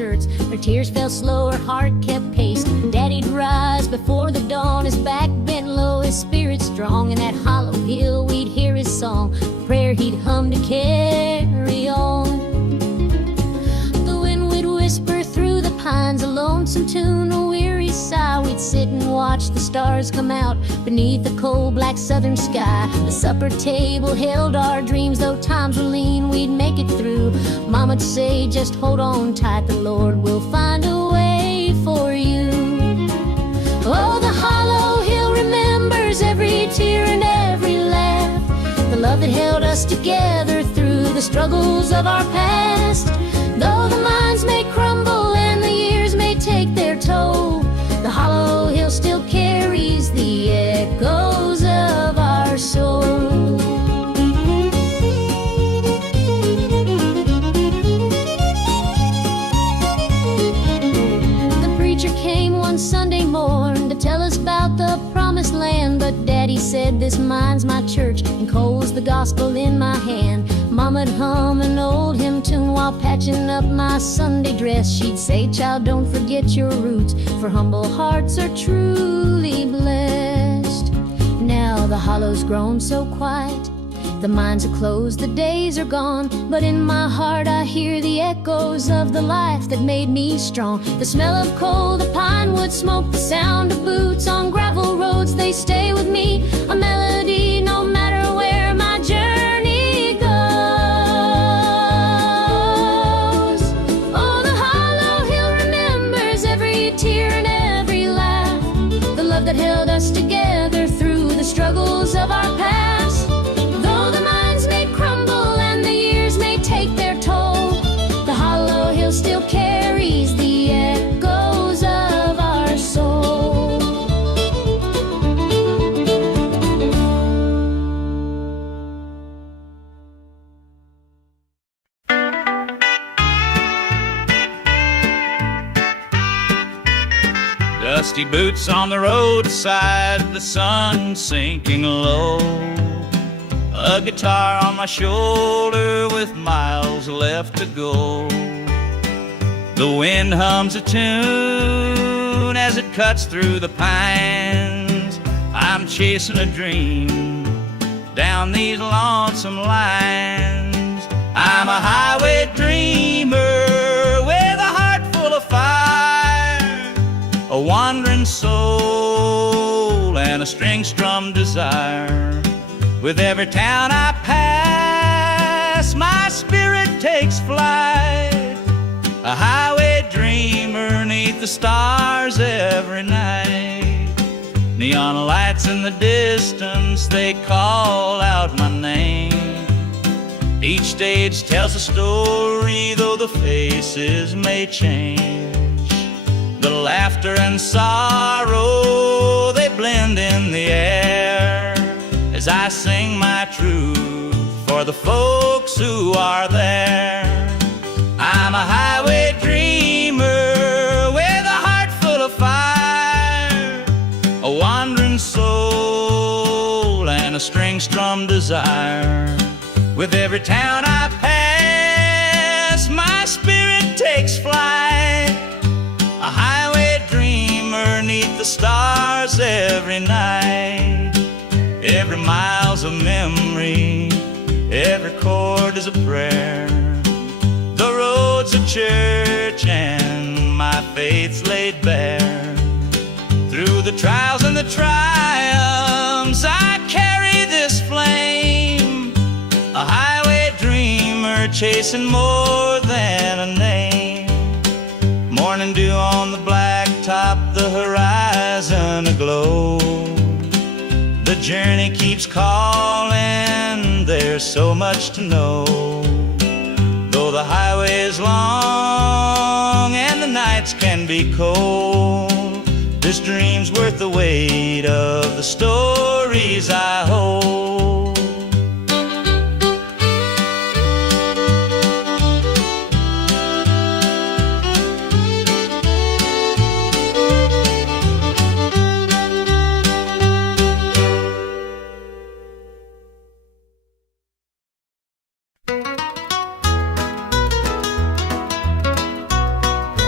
shirts. Her tears fell slow, her heart kept pace. Daddy'd rise before the dawn, his back bent low, his spirit strong. In that hollow hill we'd hear his song, a prayer he'd hum to carry on. The wind would whisper through the pines, a lonesome tune, a weary sigh. We'd sit and watch the stars come out beneath the cold black southern sky. The supper table held our dreams, though times were lean, we'd make it through. Mama'd say, just hold on tight, the Lord will find a way for you. Oh, the hollow hill remembers every tear and every laugh, the love that held us together through the struggles of our past. Though the minds may crumble and the years may take their toll, the hollow hill still carries the echoes of our soul. The preacher came one Sunday morn to tell us about the promised land, but Daddy said, this mine's my church and Cole's the gospel in my hand. Mama'd hum an old hymn tune while patching up my Sunday dress. She'd say, child, don't forget your roots, for humble hearts are truly blessed. Now the hollow's grown so quiet, the mines are closed, the days are gone, but in my heart I hear the echoes of the life that made me strong. The smell of coal, the pine wood smoke, the sound of boots on gravel roads, they stay with me, a melody no matter where my journey goes. Oh, the hollow hill remembers every tear and every laugh, the love that held us together through the struggles of our past. Though the minds may crumble and the years may take their toll, the hollow hill still carries the echoes of our soul. Dusty boots on the roadside, the sun sinking low, a guitar on my shoulder with miles left to go. The wind hums a tune as it cuts through the pines. I'm chasing a dream down these lonesome lines. I'm a highway dreamer with a heart full of fire, a wandering soul and a string-strummed desire. With every town I pass, my spirit takes flight, a highway dreamer neath the stars every night. Neon lights in the distance, they call out my name. Each stage tells a story, though the faces may change. The laughter and sorrow, they blend in the air, as I sing my truth for the folks who are there. I'm a highway dreamer with a heart full of fire, a wandering soul and a string-strummed desire. With every town I pass, my spirit takes flight, a highway dreamer neath the stars every night. Every mile's a memory, every chord is a prayer. The road's a church and my faith's laid bare. Through the trials and the triumphs, I carry this flame, a highway dreamer chasing more than a name. Morning dew on the blacktop, the horizon aglow. The journey keeps calling, there's so much to know. Though the highway is long and the nights can be cold, this dream's worth the weight of the stories I hold.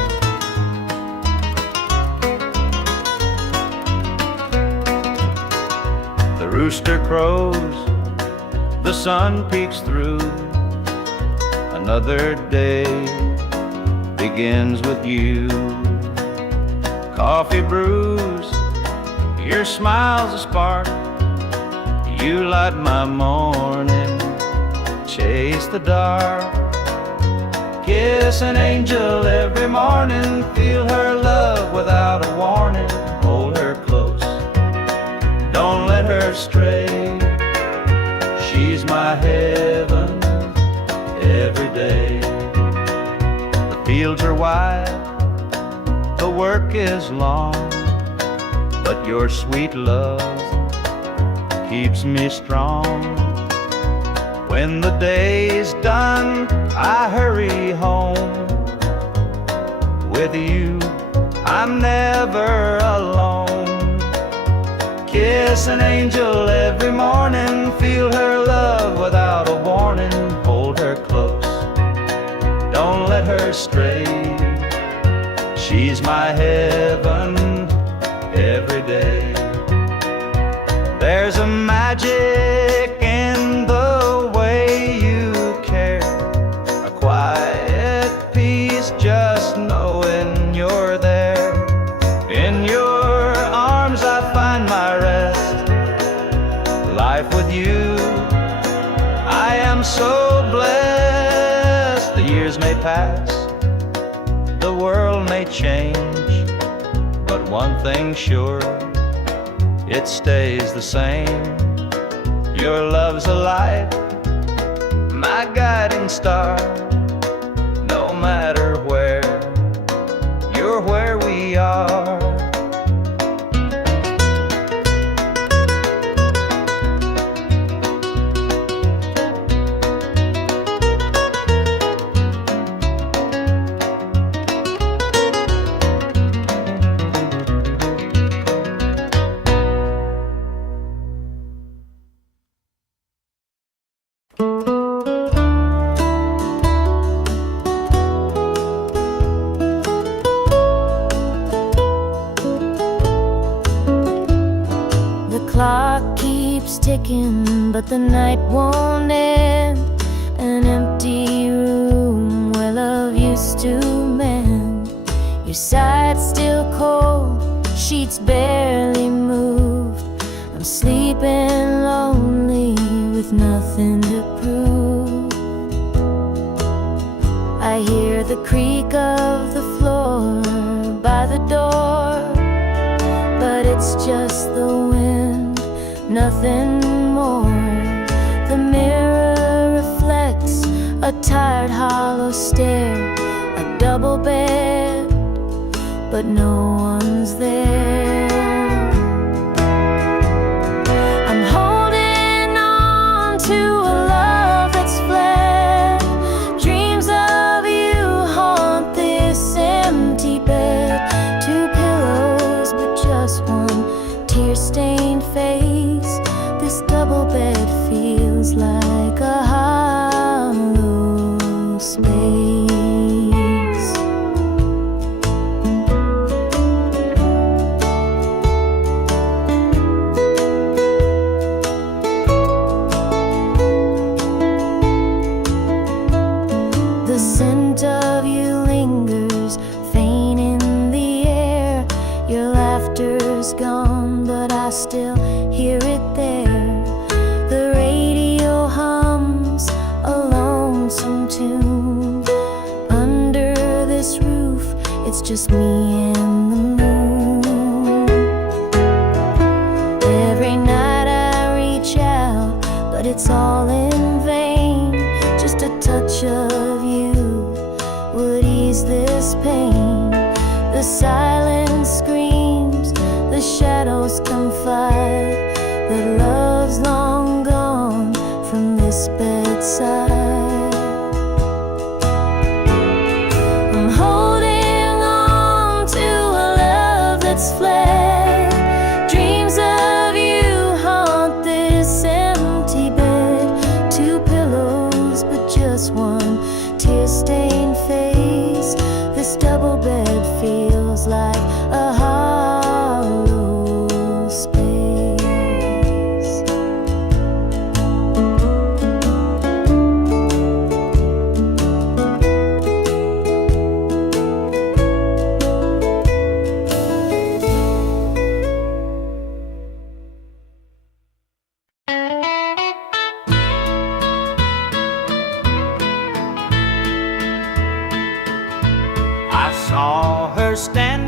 rooster crows, the sun peeks through. Another day begins with you. Coffee brews, your smile's a spark. You light my morning, chase the dark. Kiss an angel every morning, feel her love without a warning. Hold her close, don't let her stray. She's my heaven every day. The fields are wide, the work is long, but your sweet love keeps me strong. When the day's done, I hurry home. With you, I'm never alone. Kiss an angel every morning, feel her love without a warning. Hold her close, don't let her stray. She's my heaven every day. There's a magic in the way you care, a quiet peace just knowing you're there. In your arms I find my rest. Life with you, I am so blessed. The years may pass, the world may change, but one thing's sure, it stays the same. Your love's a light, my guiding star. No matter where, you're where we are. Clock keeps ticking, but the night won't end. An empty room where love used to mend. Your side's still cold, sheets barely moved. I'm sleeping lonely with nothing to prove. I hear the creak of the floor by the door, but it's just the wind, nothing more. The mirror reflects a tired, hollow stare. A double bed, but no one's there. I'm holding on to a love that's fled. Dreams of you haunt this empty bed. Two pillows, but just one tear-stained face. This double bed feels like a hollow space. The scent of you lingers, faint in the air. Your laughter's gone, but I still hear it there. The radio hums a lonesome tune. Under this roof, it's just me and the moon. Every night I reach out, but it's all in vain. Just a touch of you would ease this pain. The silence screams, the shadows confide that love's long gone from this bedside. I'm holding on to a love that's fled. Dreams of you haunt this empty bed. Two pillows, but just one tear-stained face. This double bed feels like a hollow space.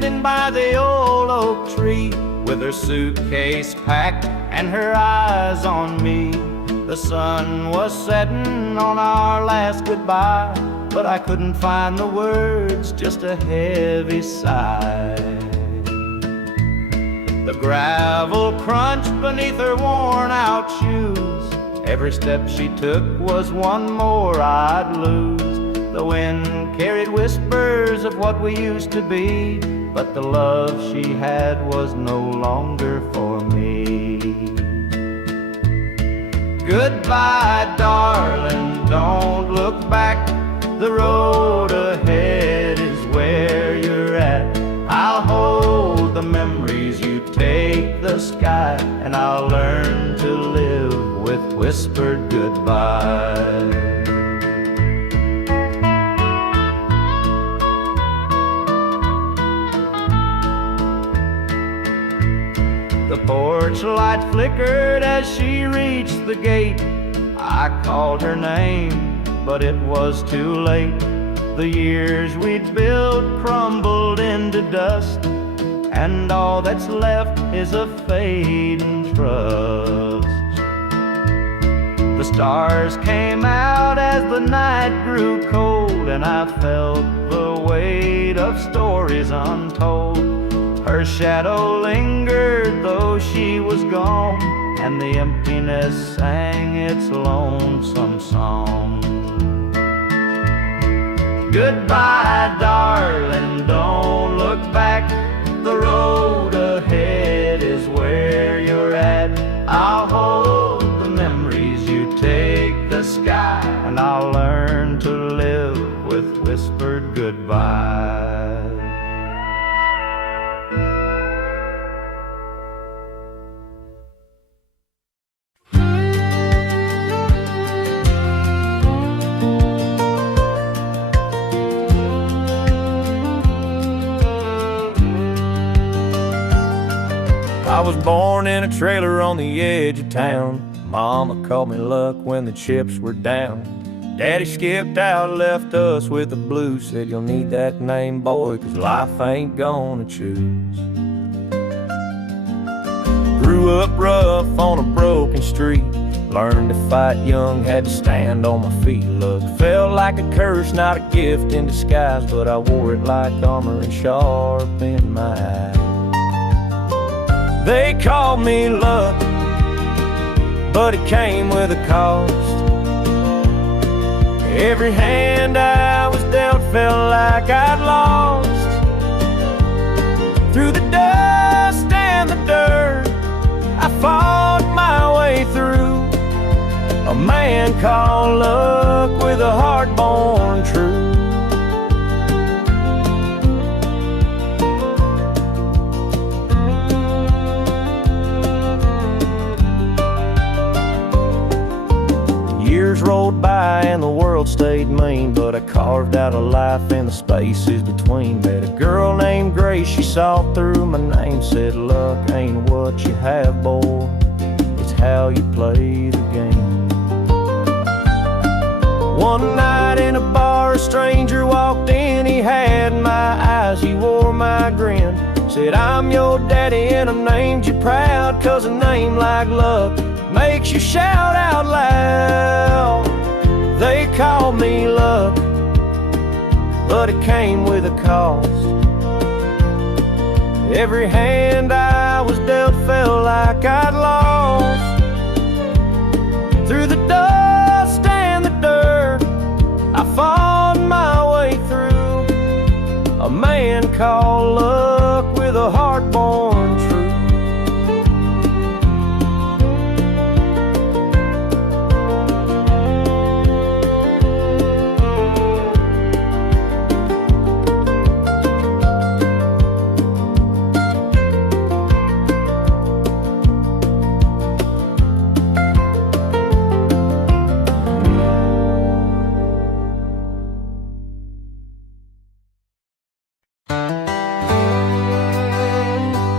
standing by the old oak tree, with her suitcase packed and her eyes on me. The sun was setting on our last goodbye, but I couldn't find the words, just a heavy sigh. The gravel crunched beneath her worn-out shoes. Every step she took was one more I'd lose. The wind carried whispers of what we used to be, but the love she had was no longer for me. Goodbye, darling, don't look back. The road ahead is where you're at. I'll hold the memories, you take the sky, and I'll learn to live with whispered goodbye. The porch light flickered as she reached the gate. I called her name, but it was too late. The years we'd built crumbled into dust, and all that's left is a fading trust. The stars came out as the night grew cold, and I felt the weight of stories untold. Her shadow lingered though she was gone, and the emptiness sang its lonesome song. Goodbye, darling, don't look back. The road ahead is where you're at. I'll hold the memories, you take the sky, and I'll learn to live with whispered goodbye. I was born in a trailer on the edge of town. Mama called me luck when the chips were down. Daddy skipped out, left us with the blues. Said you'll need that name, boy, 'cause life ain't gonna choose. Grew up rough on a broken street. Learned to fight young, had to stand on my feet. Look, felt like a curse, not a gift in disguise, but I wore it like armor and sharp in my eye. They called me luck, but it came with a cost. Every hand I was dealt felt like I'd lost. Through the dust and the dirt, I fought my way through. A man called luck with a heart born true. Years rolled by and the world stayed mean, but I carved out a life in the spaces between. Met a girl named Grace, she saw through my name, said luck ain't what you have, boy, it's how you play the game. One night in a bar, a stranger walked in, he had my eyes, he wore my grin. Said, I'm your daddy and I named you proud, 'cause a name like luck makes you shout out loud. They called me luck, but it came with a cost. Every hand I was dealt felt like I'd lost. Through the dust and the dirt, I fought my way through. A man called luck with a heart born true.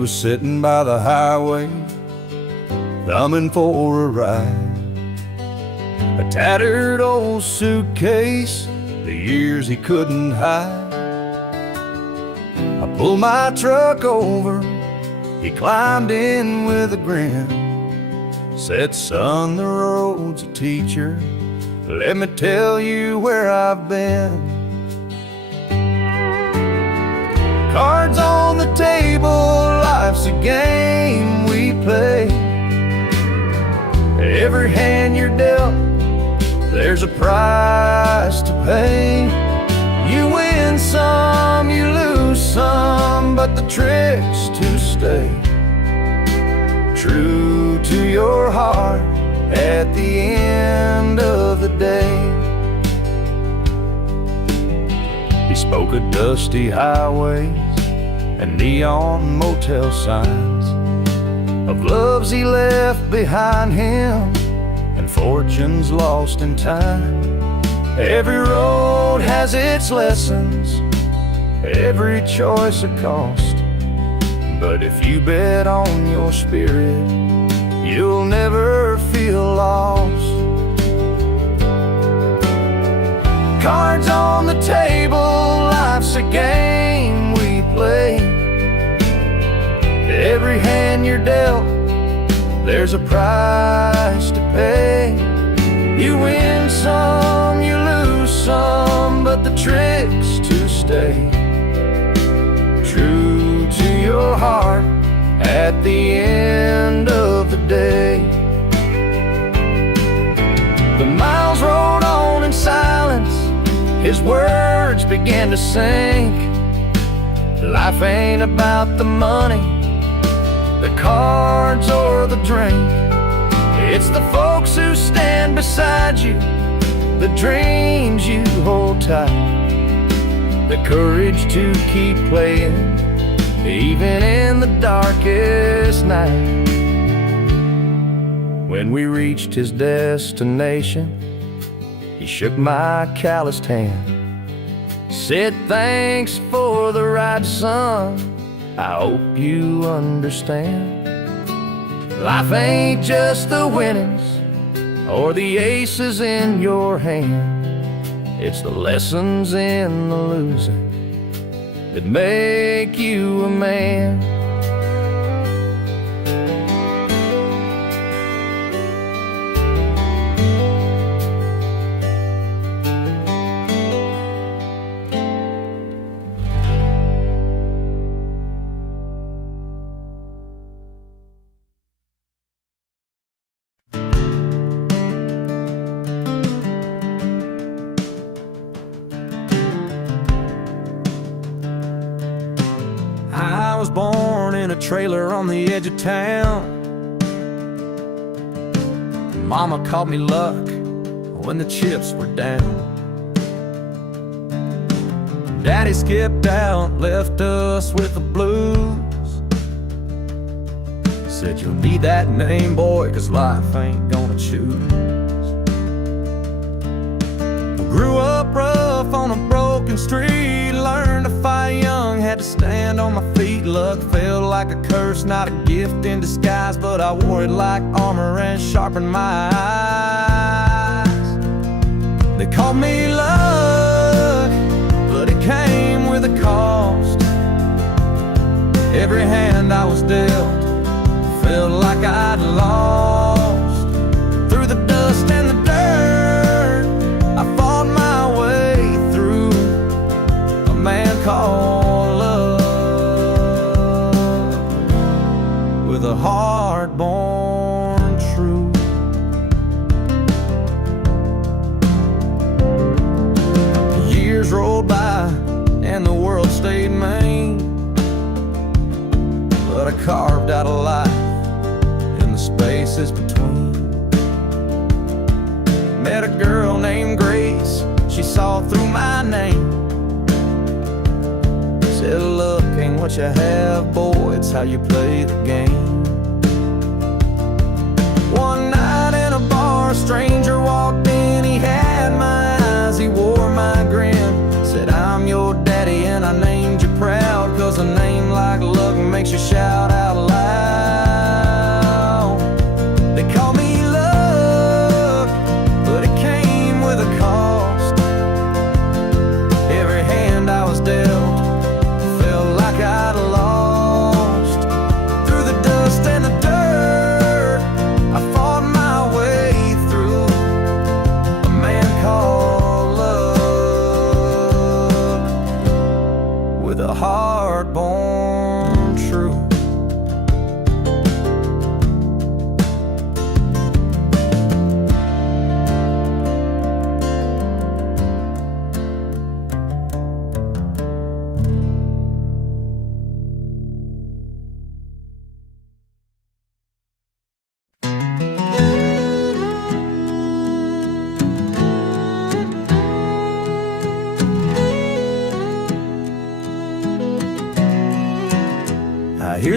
was sitting by the highway, thumbing for a ride. A tattered old suitcase, the years he couldn't hide. I pulled my truck over, he climbed in with a grin. Said, son, the road's a teacher, let me tell you where I've been. Cards on the table, life's a game we play. Every hand you're dealt, there's a price to pay. You win some, you lose some, but the trick's to stay true to your heart at the end of the day. He spoke of dusty highways and neon motel signs, of loves he left behind him and fortunes lost in time. Every road has its lessons, every choice a cost, but if you bet on your spirit, you'll never feel lost. Cards on the table, life's a game we play. Every hand you're dealt, there's a price to pay. You win some, you lose some, but the trick's to stay true to your heart at the end of the day. The miles rolled on in silence, his words began to sink. Life ain't about the money, the cards or the drink. It's the folks who stand beside you, the dreams you hold tight, the courage to keep playing even in the darkest night. When we reached his destination, he shook my calloused hand, said, thanks for the ride, son, I hope you understand. Life ain't just the winnings or the aces in your hand, it's the lessons in the losing that make you a man. I was born in a trailer on the edge of town. Mama called me luck when the chips were down. Daddy skipped out, left us with the blues. Said, you'll need that name, boy, 'cause life ain't gonna choose. Grew up rough on a broken street, learned to fight young, had to stand on my feet. Luck felt like a curse, not a gift in disguise, but I wore it like armor and sharpened my eyes. They called me luck, but it came with a cost. Every hand I was dealt felt like I'd lost. Through the dust and the dirt, I fought my way through a man called love, with a heart-born truth. Years rolled by and the world stayed mean, but I carved out a life in the spaces between. Met a girl named Grace, she saw through my name. Said, look, ain't what you have, boy, it's how you play the game. One night in a bar, a stranger walked in, he had my eyes, he wore my grin. Said, I'm your daddy and I named you proud, 'cause a name like luck makes you shout out.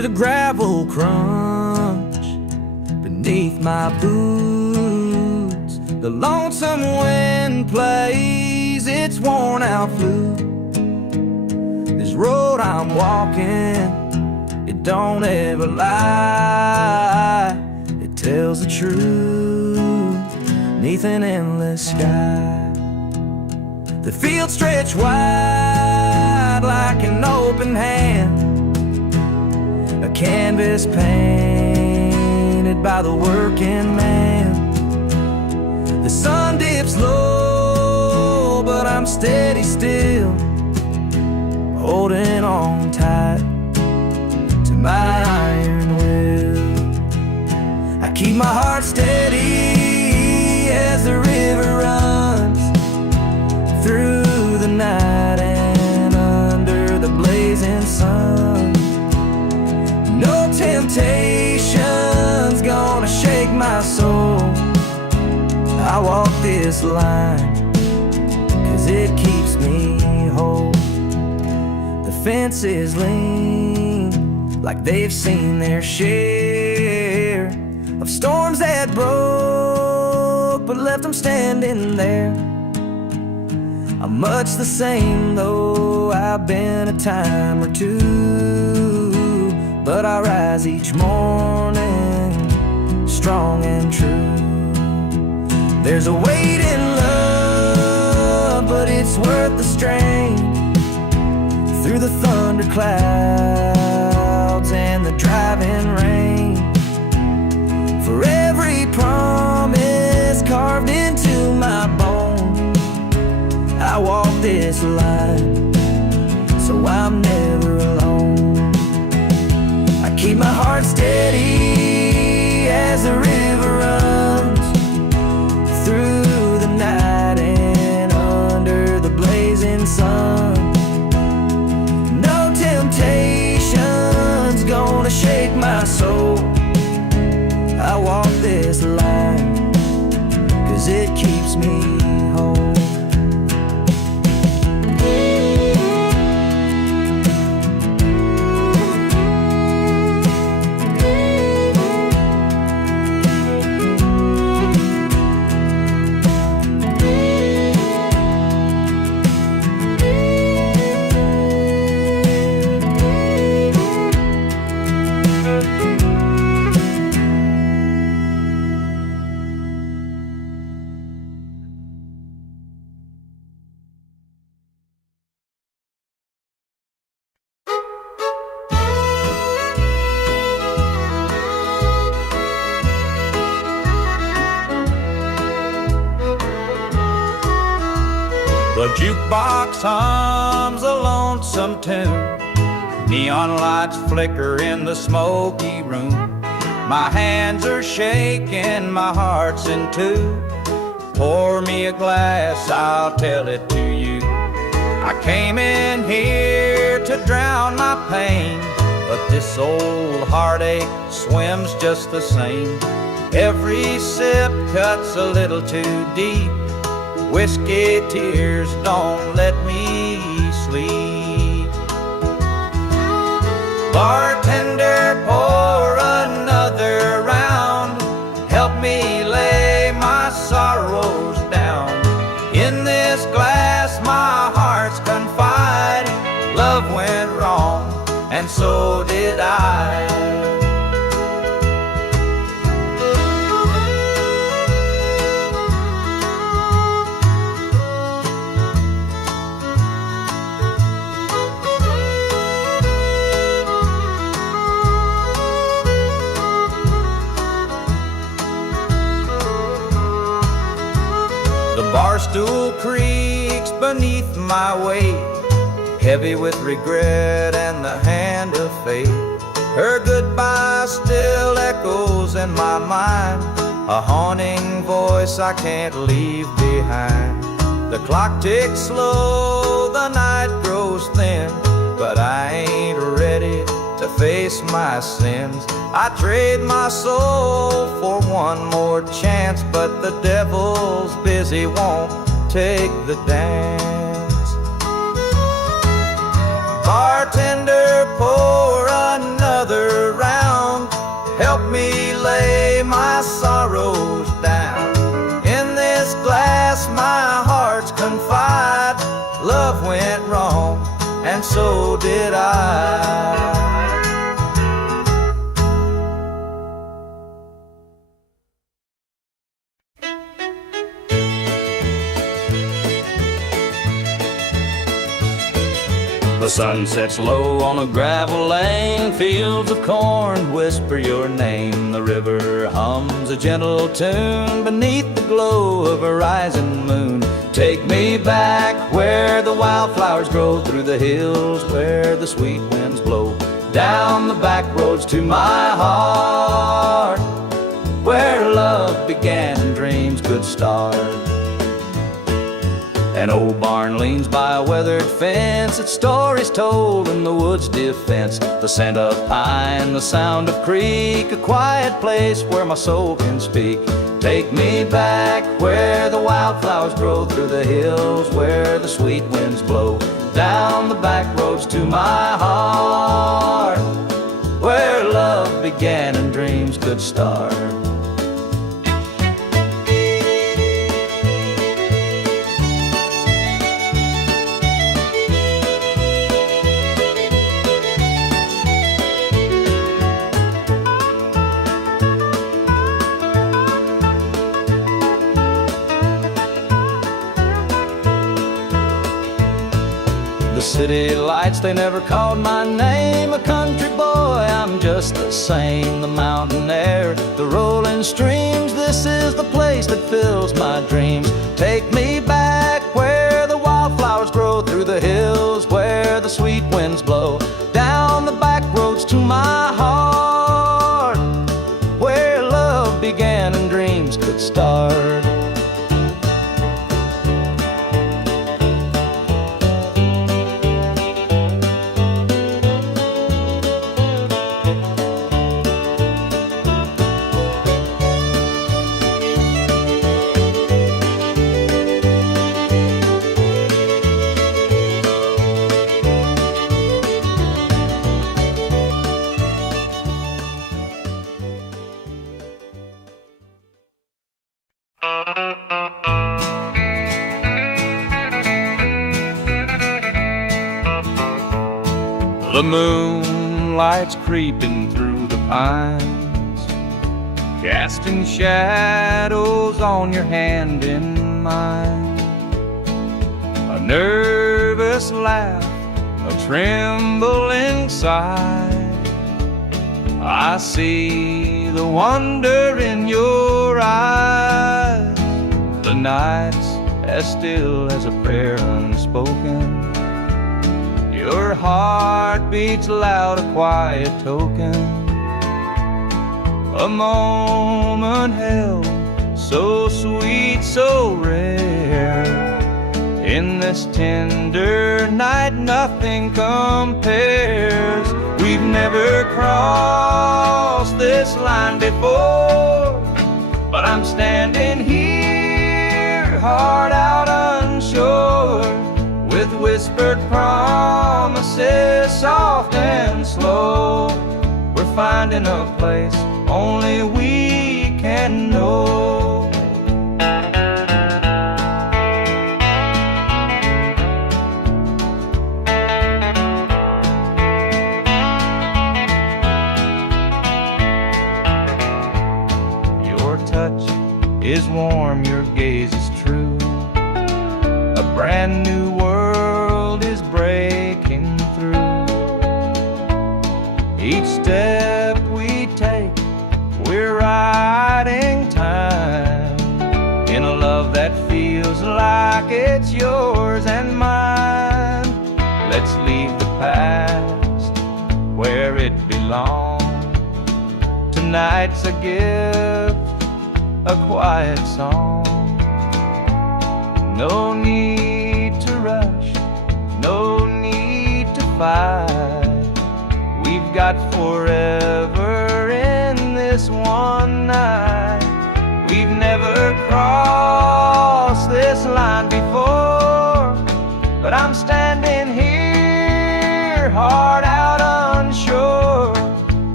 the gravel crunch beneath my boots. The lonesome wind plays its worn out flute. This road I'm walking, it don't ever lie. It tells the truth neath an endless sky. The fields stretch wide like an open hand, a canvas painted by the working man. The sun dips low, but I'm steady still, holding on tight to my iron will. I keep my heart steady as the river runs through the night and under the blazing sun. No temptation's gonna shake my soul. I walk this line 'cause it keeps me whole. The fences lean like they've seen their share of storms that broke but left them standing there. I'm much the same though I've been a time or two, but I rise each morning strong and true. There's a weight in love, but it's worth the strain. Through the thunder clouds and the driving rain, for every promise carved into my bone, I walk this line, so I'm never alone. I keep my heart steady as the river runs through the night and under the blazing sun. No temptation's gonna shake my soul. I walk this line 'cause it keeps me whole. The jukebox hums a lonesome tune. Neon lights flicker in the smoky room. My hands are shaking, my heart's in two. Pour me a glass, I'll tell it to you. I came in here to drown my pain, but this old heartache swims just the same. Every sip cuts a little too deep. Whiskey tears don't let me sleep. Bartender, pour another round. Help me lay my sorrows down. In this glass my heart's confiding. Love went wrong, and so did I. Barstool creaks beneath my weight, heavy with regret and the hand of fate. Her goodbye still echoes in my mind, a haunting voice I can't leave behind. The clock ticks slow, the night grows thin, but I ain't ready to face my sins. I trade my soul for one more chance, but the devil's busy, won't take the dance. Bartender, pour another another round. Help me lay my sorrows down. In this glass my heart's confide. Love went wrong, and so did I. The sun sets low on a gravel lane. Fields of corn whisper your name. The river hums a gentle tune beneath the glow of a rising moon. Take me back where the wildflowers grow, through the hills where the sweet winds blow, down the back roads to my heart, where love began and dreams could start. An old barn leans by a weathered fence, its stories told in the wood's defense. The scent of pine, the sound of creek, a quiet place where my soul can speak. Take me back where the wildflowers grow, through the hills where the sweet winds blow, down the back roads to my heart, where love began and dreams could start. City lights, they never called my name. A country boy, I'm just the same. The mountain air, the rolling streams, this is the place that fills my dreams. Take me back where the wildflowers grow, through the hills where the sweet winds blow, down the back roads to my heart, where love began and dreams could start. The moonlight's creeping through the pines, casting shadows on your hand in mine. A nervous laugh, a trembling sigh. I see the wonder in your eyes. The night's as still as a prayer unspoken. Your heart beats loud, a quiet token. A moment held, so sweet, so rare. In this tender night, nothing compares. We've never crossed this line before, but I'm standing here, heart out unsure, with whispered promises, soft and slow. We're finding a place only we can know. Your touch is warm, your gaze is true. A brand new world is breaking through. Each step we take, we're riding time in a love that feels like it's yours and mine. Let's leave the past where it belongs. Tonight's a gift, a quiet song. No need to rush, no need to fight. We've got forever in this one night. We've never crossed this line before, but I'm standing here, heart out unsure,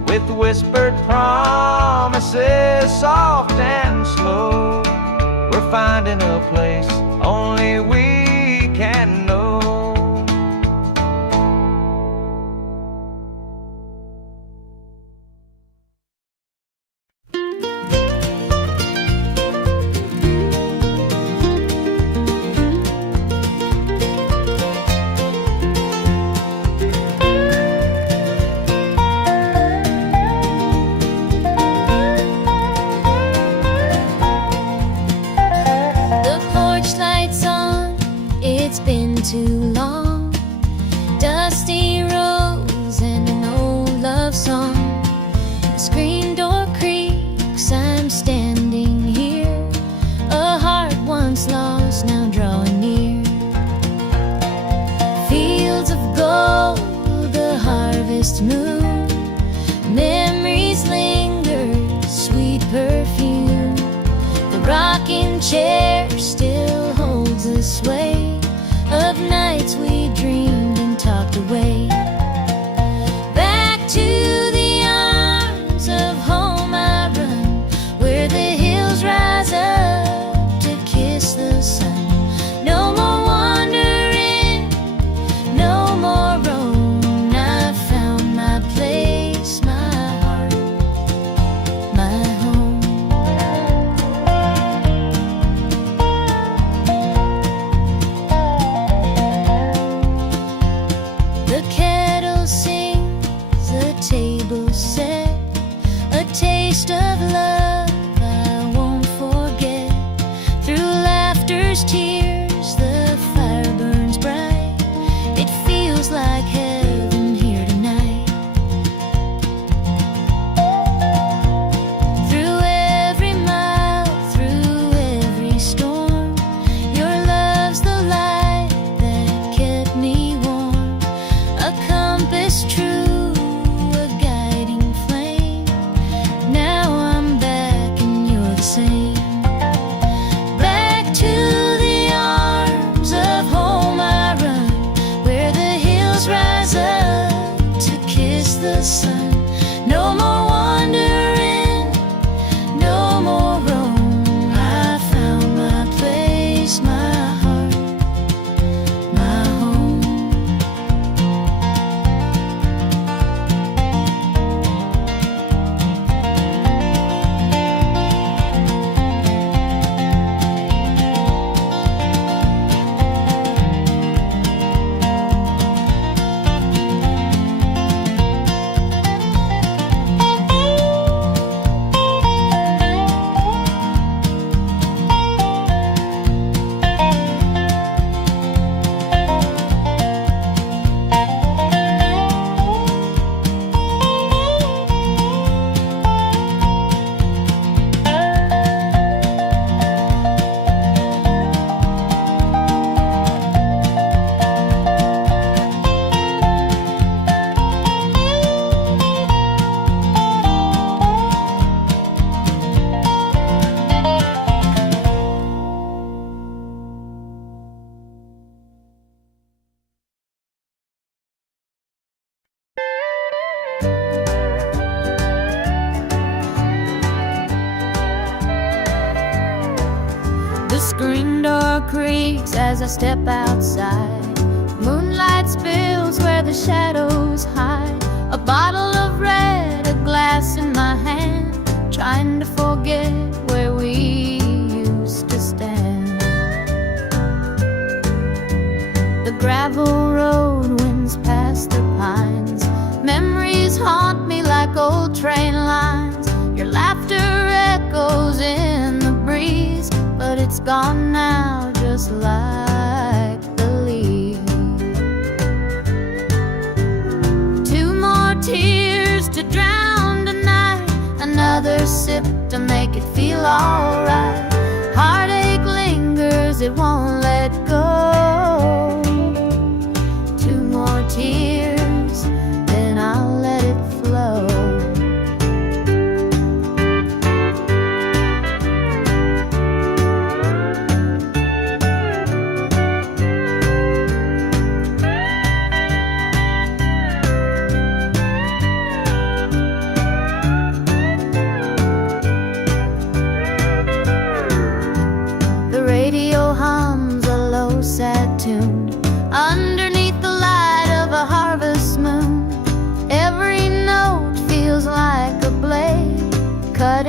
promises soft and slow. We're finding a place only we can know. Too long, dusty rose and an old love song. The screen door creaks, I'm standing here, a heart once lost now drawing near. Fields of gold, the harvest moon, memories linger, sweet perfume. The rocking chair still holds the sway of nights we dreamed and talked away. Back to the arms of home I run, where the hills rise up to kiss the sun. No more wandering, no more roam. I found my place, my heart, my home. The kettle sings, the table set, a taste of love I won't forget. Through laughter's tears, the fire burns bright. It feels like heaven here tonight. Through every mile, through every storm, your love's the light that kept me warm. A compass true, a guiding flame. Now I'm back and you're the same. Back to the arms of home I run, where the hills rise up to kiss the sun. No more wandering, no more roam. I found my place, my heart, my home. The screen door creaks as I step outside. Moonlight spills where the shadows hide. A bottle of red, a glass in my hand, trying to forget where we used to stand. The gravel road winds past the pines. Memories haunt me like old train lines. Your laughter echoes in the breeze, but it's gone now, just like the leaves. Two more tears to drown tonight, another sip to make it feel alright. Heartache lingers, it won't let go. Two more tears, then I'll let it flow.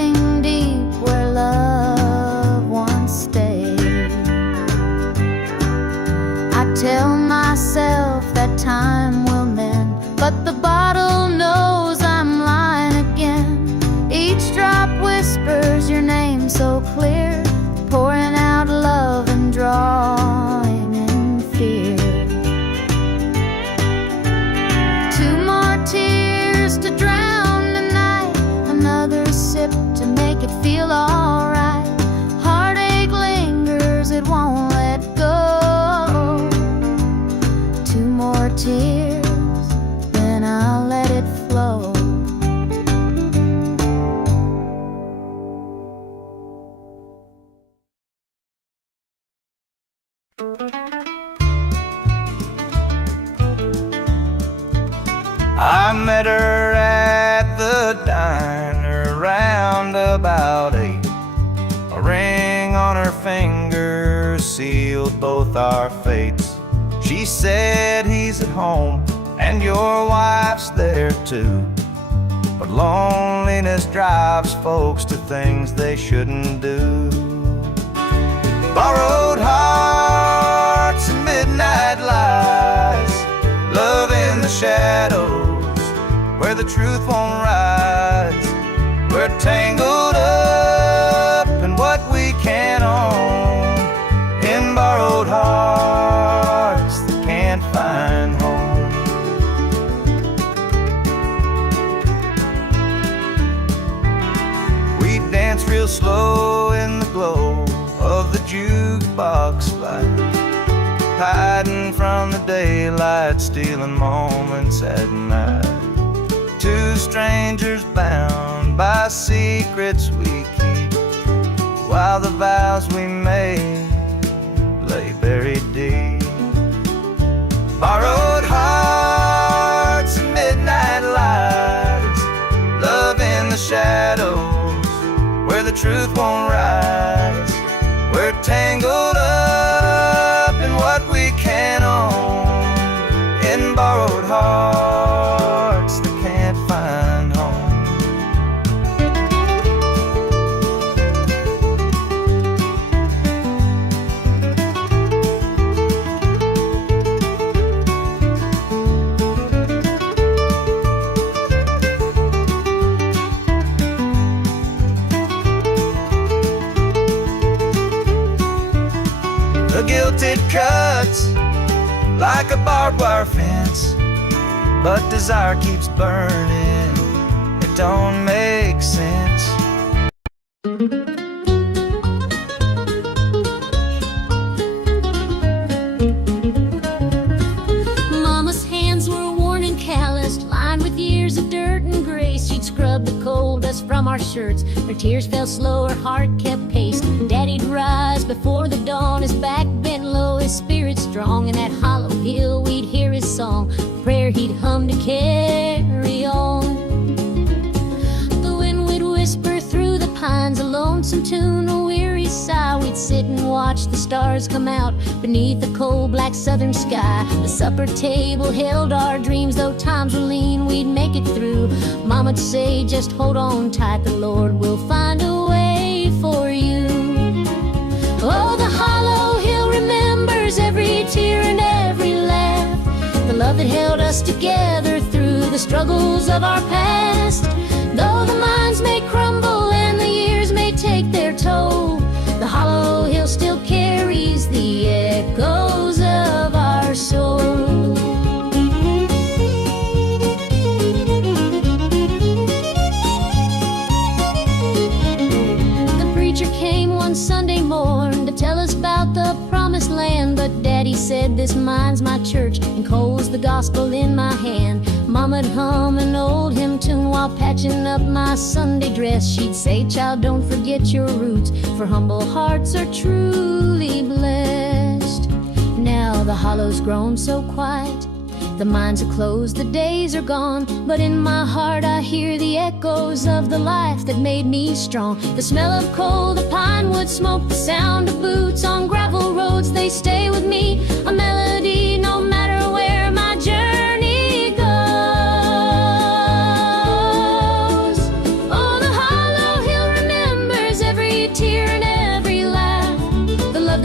sinking deep where love once stayed. I tell myself that time will mend, but the bottle knows I'm lying again. Each drop whispers your name so clear, pouring out love and drawing in fear. Two more tears to drown tonight, another sip to make it feel alright. Heartache lingers, it won't let go. Two more tears, then I'll let it flow. I met her at the diner round about 8. A ring on her finger sealed both our fates. She said he's at home and your wife's there too, but loneliness drives folks to things they shouldn't do. Borrowed hearts and midnight lies, love in the shadows where the truth won't rise. We're tangled up in what we can't own, in borrowed hearts that can't find home. We dance real slow in the glow of the jukebox light, hiding from the daylight, stealing moments at night. Two strangers bound by secrets we keep, while the vows we made lay buried deep. Borrowed hearts and midnight lights, love in the shadows where the truth won't rise. We're tangled up in what we can't own, in borrowed hearts that can't find home. The guilt it cuts like a barbed wire fence, but desire keeps burning, it don't make sense. Mama's hands were worn and calloused, lined with years of dirt and grace. She'd scrub the coal dust from our shirts. Her tears fell slow, her heart kept pace. Daddy'd rise before the dawn, his back bent low, his spirit strong. In that hollow hill we'd hear his song, a prayer he'd hum to carry on. The wind would whisper through the pines, a lonesome tune, a weary sigh. We'd sit and watch the stars come out beneath the cold black southern sky. The supper table held our dreams, though times were lean, we'd make it through. Mama'd say, just hold on tight, the Lord will find a way for you. Oh, the hollow hill remembers every tear and every laugh, the love that held us together through the struggles of our past. Though the minds may crumble and the years may take their toll, the hollow hill still carries the echoes of our soul. The preacher came one Sunday morn to tell us about the promised land, but Daddy said, this mine's my church and coal's the gospel in my hand. Mama'd hum an old hymn tune while patching up my Sunday dress. She'd say, child, don't forget your roots, for humble hearts are truly blessed. Now the hollow's grown so quiet, the mines are closed, the days are gone, but in my heart I hear the echoes of the life that made me strong. The smell of coal, the pine wood smoke, the sound of boots on gravel roads, they stay with me, a melody no matter where my journey goes. Oh, the hollow hill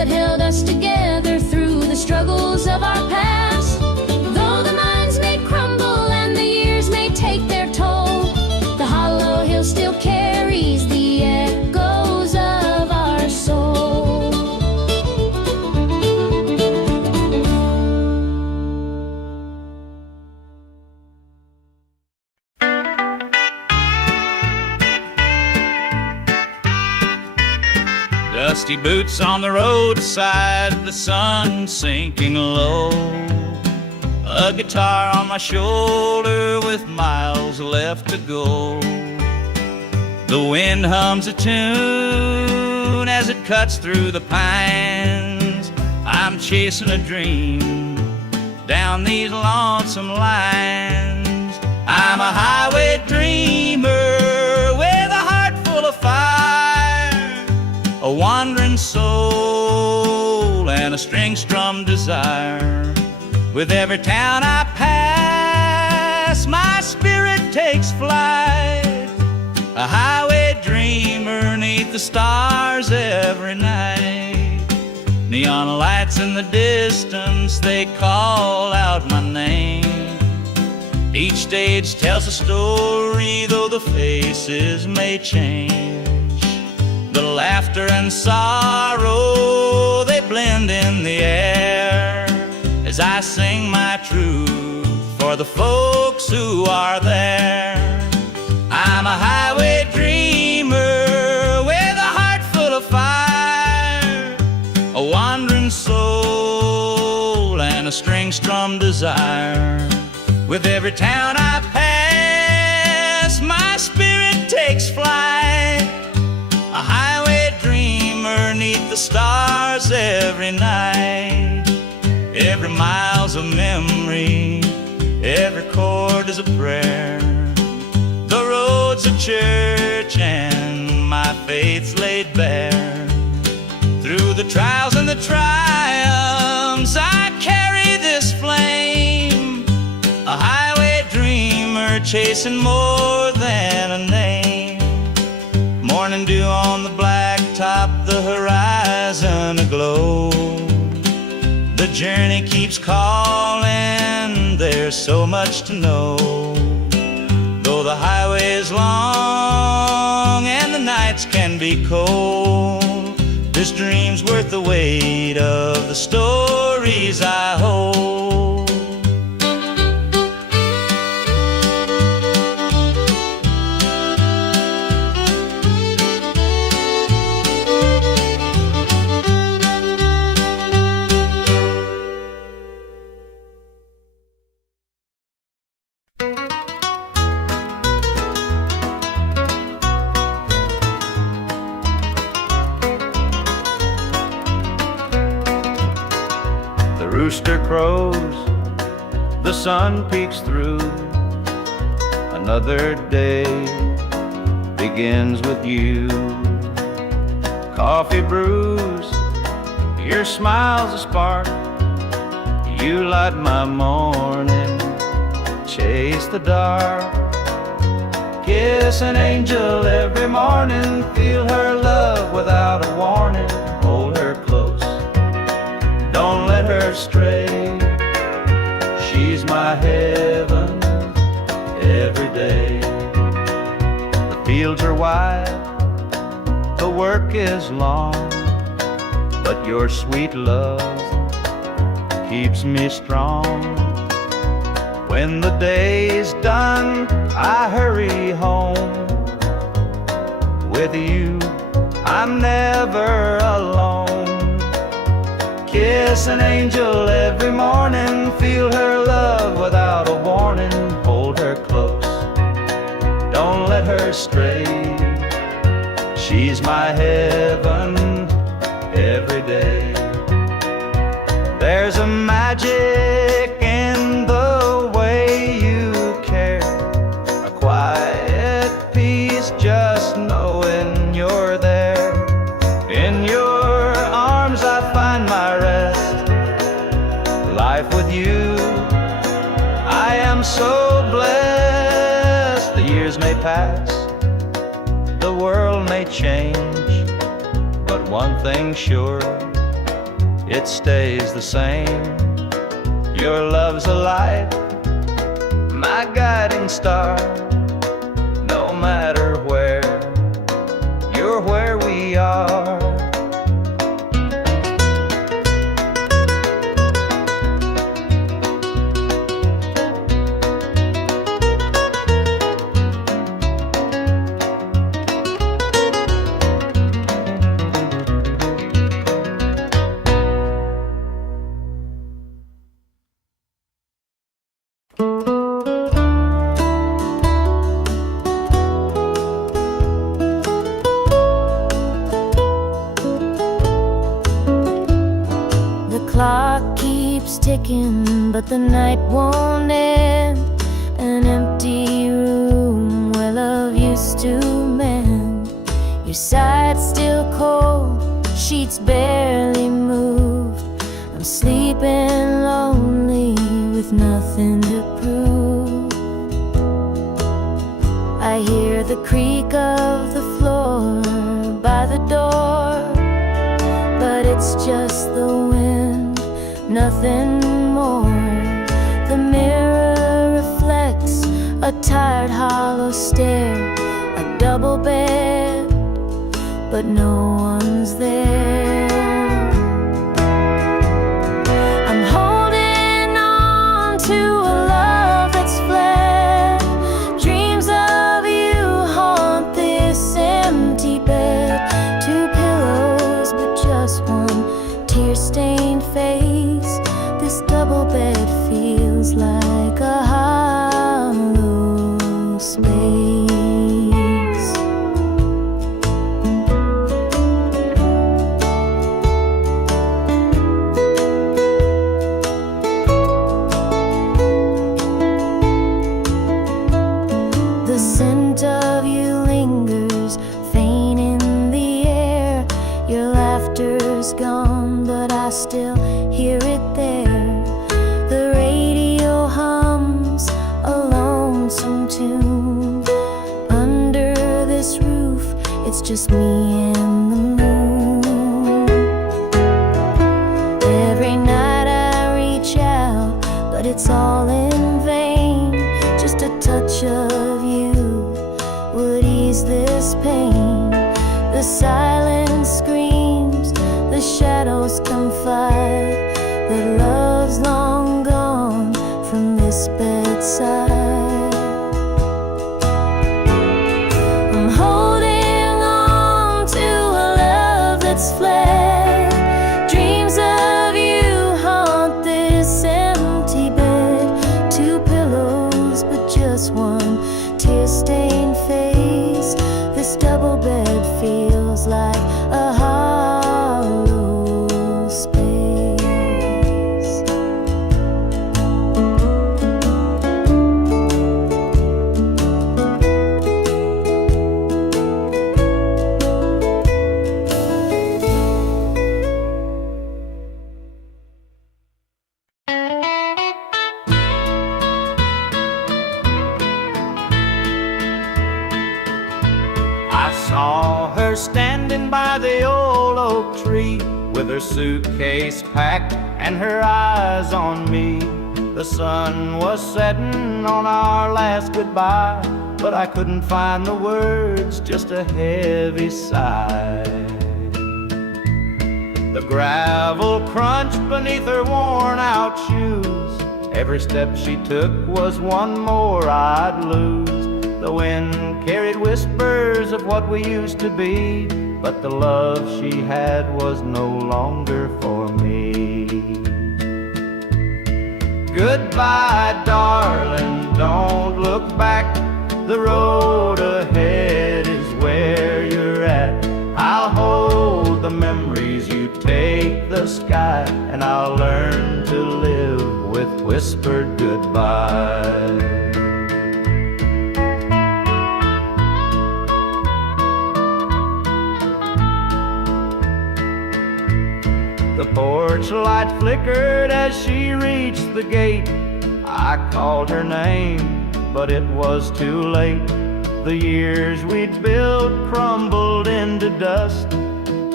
that held us together through the struggles of our past. Though the minds may crumble and the years may take their toll, the hollow hill still carries the echoes of our soul. Dusty boots on the roadside, the sun sinking low. A guitar on my shoulder with miles left to go. The wind hums a tune as it cuts through the pines. I'm chasing a dream down these lonesome lines. I'm a highway dreamer with a heart full of fire, a wandering soul and a string-strummed desire. With every town I pass, my spirit takes flight, a highway dreamer 'neath the stars every night. Neon lights in the distance, they call out my name. Each stage tells a story, though the faces may change. The laughter and sorrow, they blend in the air as I sing my truth for the folks who are there. I'm a highway dreamer with a heart full of fire, a wandering soul and a string-strummed desire. With every town I pass, my spirit takes flight, a highway dreamer 'neath the stars every night. Every mile's a memory, every chord is a prayer. The road's a church and my faith's laid bare. Through the trials and the triumphs, I carry this flame, a highway dreamer chasing more than a name. Morning dew on the blacktop, the horizon aglow. The journey keeps calling, there's so much to know. Though the highway is long and the nights can be cold, this dream's worth the weight of the stories I hold. Rooster crows, the sun peeks through. Another day begins with you. Coffee brews, your smile's a spark. You light my morning, chase the dark. Kiss an angel every morning, feel her love without a warning. Hold her close, don't let her stray. She's my heaven every day. The fields are wide, the work is long, but your sweet love keeps me strong. When the day's done, I hurry home. With you, I'm never alone. Kiss an angel every morning, feel her love without a warning. Hold her close, don't let her stray. She's my heaven every day. There's a magic in the way you care, a quiet peace just knowing you're there. In your arms I find my rest. Life with you, I am so blessed. The years may pass, the world may change, but one thing's sure, it stays the same. Your love's a light, my guiding star. No matter where, you're where we are. Clock keeps ticking, but the night won't end. An empty room where love used to mend. Your side's still cold, sheets barely moved. I'm sleeping lonely with nothing to prove. I hear the creak of the floor by the door, but it's just the wind, nothing more. The mirror reflects a tired, hollow stare. A double bed, but no one's there. I'm holding on to a love that's fled. Dreams of you haunt this empty bed. Two pillows, but just one tear-stained face. This double bed feels like a hollow space. The scent of you lingers, faint in the air. Your laughter's gone, but I still hear it there. The radio hums a lonesome tune. Under this roof, it's just me and the moon. Every night I reach out, but it's all in vain. Just a touch of you would ease this pain. The silence screams, the shadows confide that love's long gone from this bedside. I'm holding on to a love that's fled. Dreams of you haunt this empty bed. Two pillows, but just one tear-stained face. This double bed feels like a hollow space. I saw her standing by the old oak tree, with her suitcase packed and her eyes on me. The sun was setting on our last goodbye, but I couldn't find the words, just a heavy sigh. The gravel crunched beneath her worn out shoes. Every step she took was one more I'd lose. The wind carried whispers of what we used to be, but the love she had was no longer for me. Goodbye, darling, don't look back. The road ahead is where you're at. I'll hold the memories, you take the sky, and I'll learn to live with whispered goodbye. The porch light flickered as she reached the gate. I called her name, but it was too late. The years we'd built crumbled into dust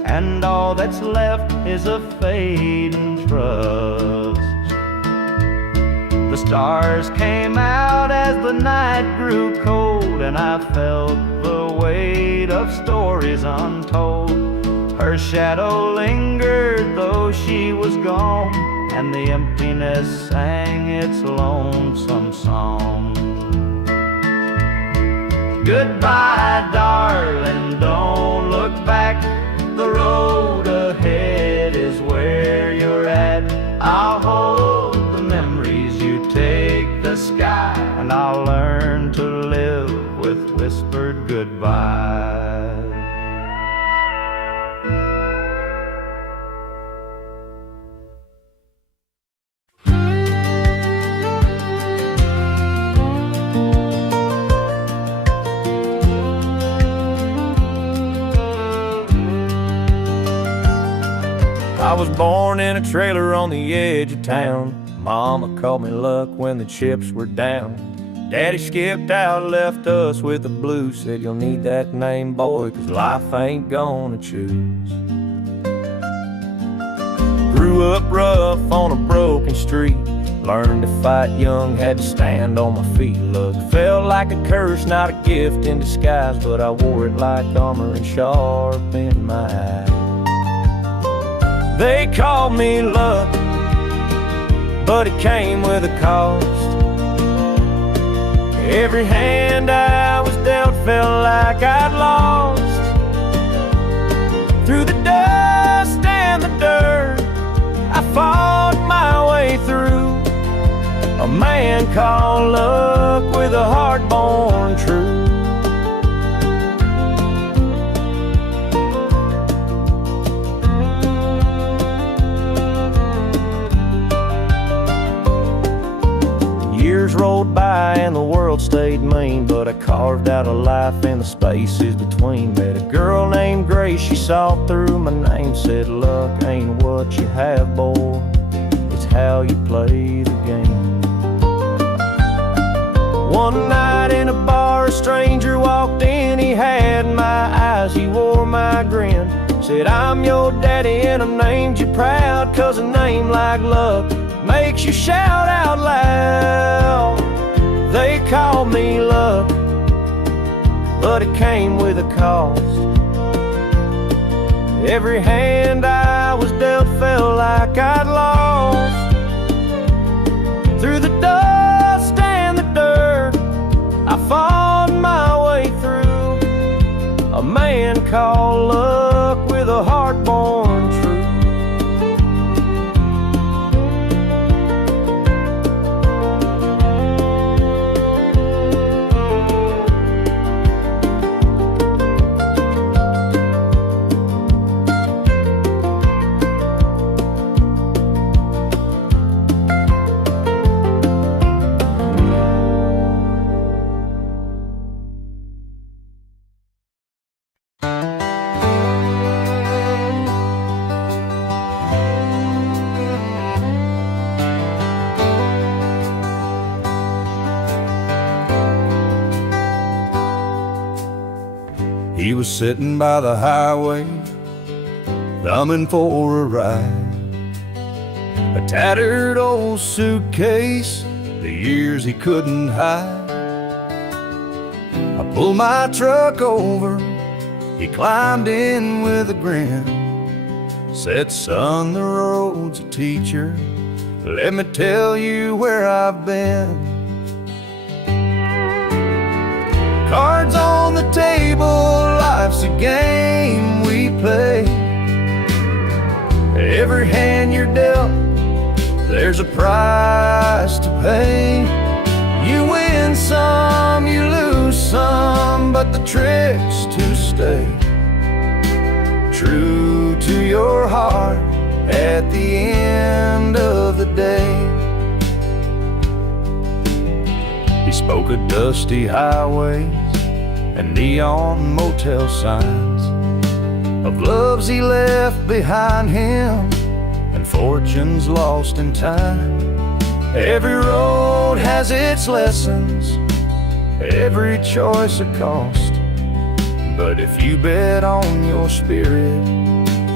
and all that's left is a fading trust. The stars came out as the night grew cold, and I felt the weight of stories untold. Her shadow lingered though she was gone, and the emptiness sang its lonesome song. Goodbye, darling, don't look back. The road ahead is where you're at. I'll hold the memories you take the sky, and I'll learn to live with whispered goodbye. I was born in a trailer on the edge of town. Mama called me luck when the chips were down. Daddy skipped out, left us with the blues. Said you'll need that name, boy, 'cause life ain't gonna choose. Grew up rough on a broken street. Learned to fight young, had to stand on my feet. Look, felt like a curse, not a gift in disguise, but I wore it like armor and sharp in my eye. They called me luck, but it came with a cost. Every hand I was dealt felt like I'd lost. Through the dust and the dirt, I fought my way through. A man called luck with a heart born true. Years rolled by and the world stayed mean, but I carved out a life in the spaces between. Met a girl named Grace, she saw through my name. Said luck ain't what you have, boy, it's how you play the game. One night in a bar, a stranger walked in. He had my eyes, he wore my grin. Said, I'm your daddy and I named you proud, 'cause a name like luck makes you shout out loud. They called me luck, but it came with a cost. Every hand I was dealt felt like I'd lost. Through the dust and the dirt, I fought my way through. A man called luck with a heart born true. He was sitting by the highway, thumbing for a ride. A tattered old suitcase, the years he couldn't hide. I pulled my truck over, he climbed in with a grin. Said, son, the road's a teacher, let me tell you where I've been. Cards on the table, life's a game we play. Every hand you're dealt, there's a price to pay. You win some, you lose some, but the trick's to stay true to your heart at the end of the day. He spoke of dusty highways and neon motel signs, of loves he left behind him and fortunes lost in time. Every road has its lessons, every choice a cost, but if you bet on your spirit,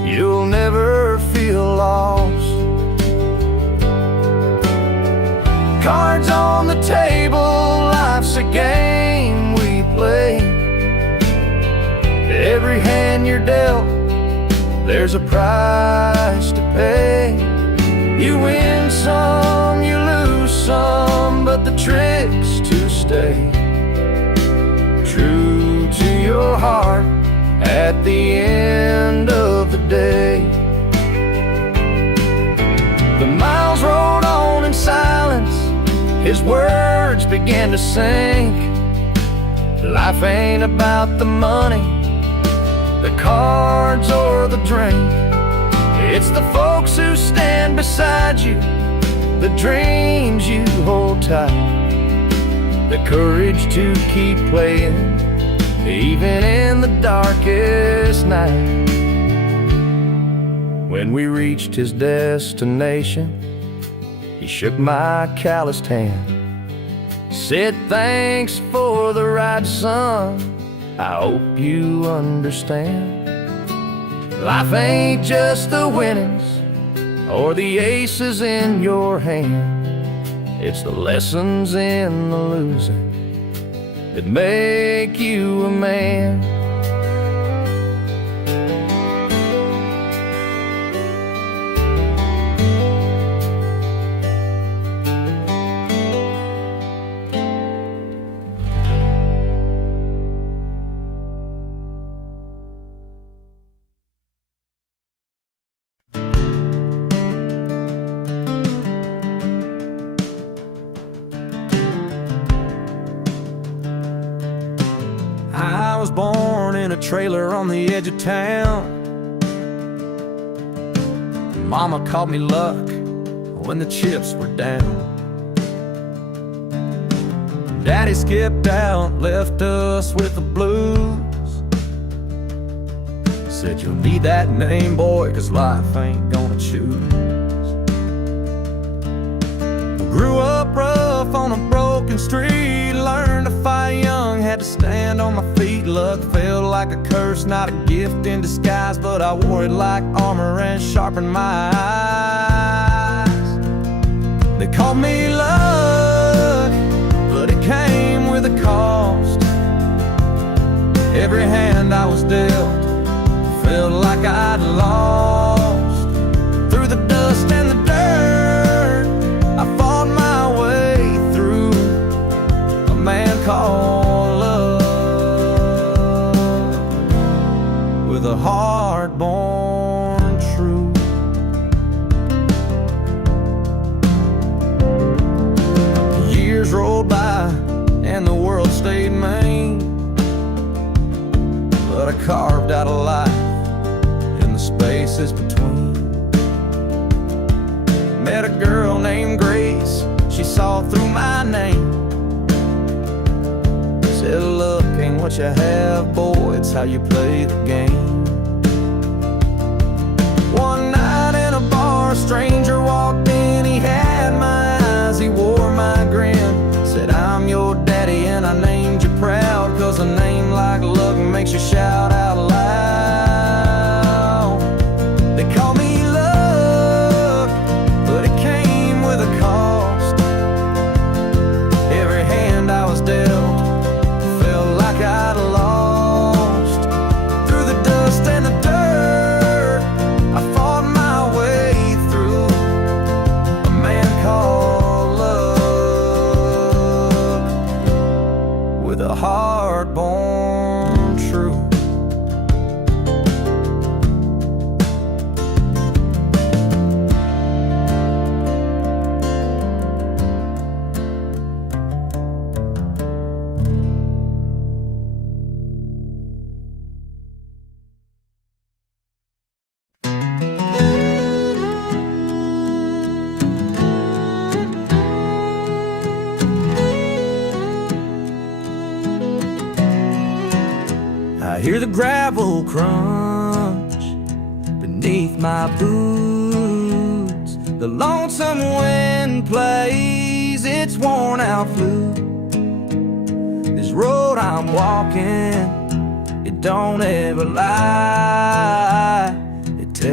you'll never feel lost. Cards on the table, life's a game we play. Every hand you're dealt, there's a price to pay. You win some, you lose some, but the trick's to stay true to your heart at the end of the day. The miles rolled on in silence, his words began to sink. Life ain't about the money, the cards or the drink. It's the folks who stand beside you, the dreams you hold tight, the courage to keep playing, even in the darkest night. When we reached his destination, he shook my calloused hand, said, "Thanks for the ride, son, I hope you understand. Life ain't just the winnings or the aces in your hand. It's the lessons in the losing that make you a man." I was born in a trailer on the edge of town. Mama called me luck when the chips were down. Daddy skipped out, left us with the blues. Said, "You'll need that name, boy, 'cause life ain't gonna choose." Grew up rough on a broken street, learned to fight young, had to stand on my feet. Luck felt like a curse, not a gift in disguise, but I wore it like armor and sharpened my eyes. They called me luck, but it came with a cost. Every hand I was dealt felt like I'd lost. Through the dust and the dirt, I fought my way through a man called love, with a heart born true. Years rolled by and the world stayed mean, but I carved out a life in the spaces between. Met a girl named Grace, she saw through my name. Said, "Look, ain't what you have, boy, it's how you play the game." One night in a bar, a stranger walked in, he had my eyes, he wore my grin. Said, "I'm your daddy and I named you proud, 'cause a name like luck makes you shout out loud." They call me luck, but it came with a cost. Every hand I was dealt felt like I'd lost. Through the dust and the dirt, I fought my way through a man called love, with a heart born true. I hear the gravel crunch beneath my boots. The lonesome wind plays its worn out flute. This road I'm walking, it don't ever lie. It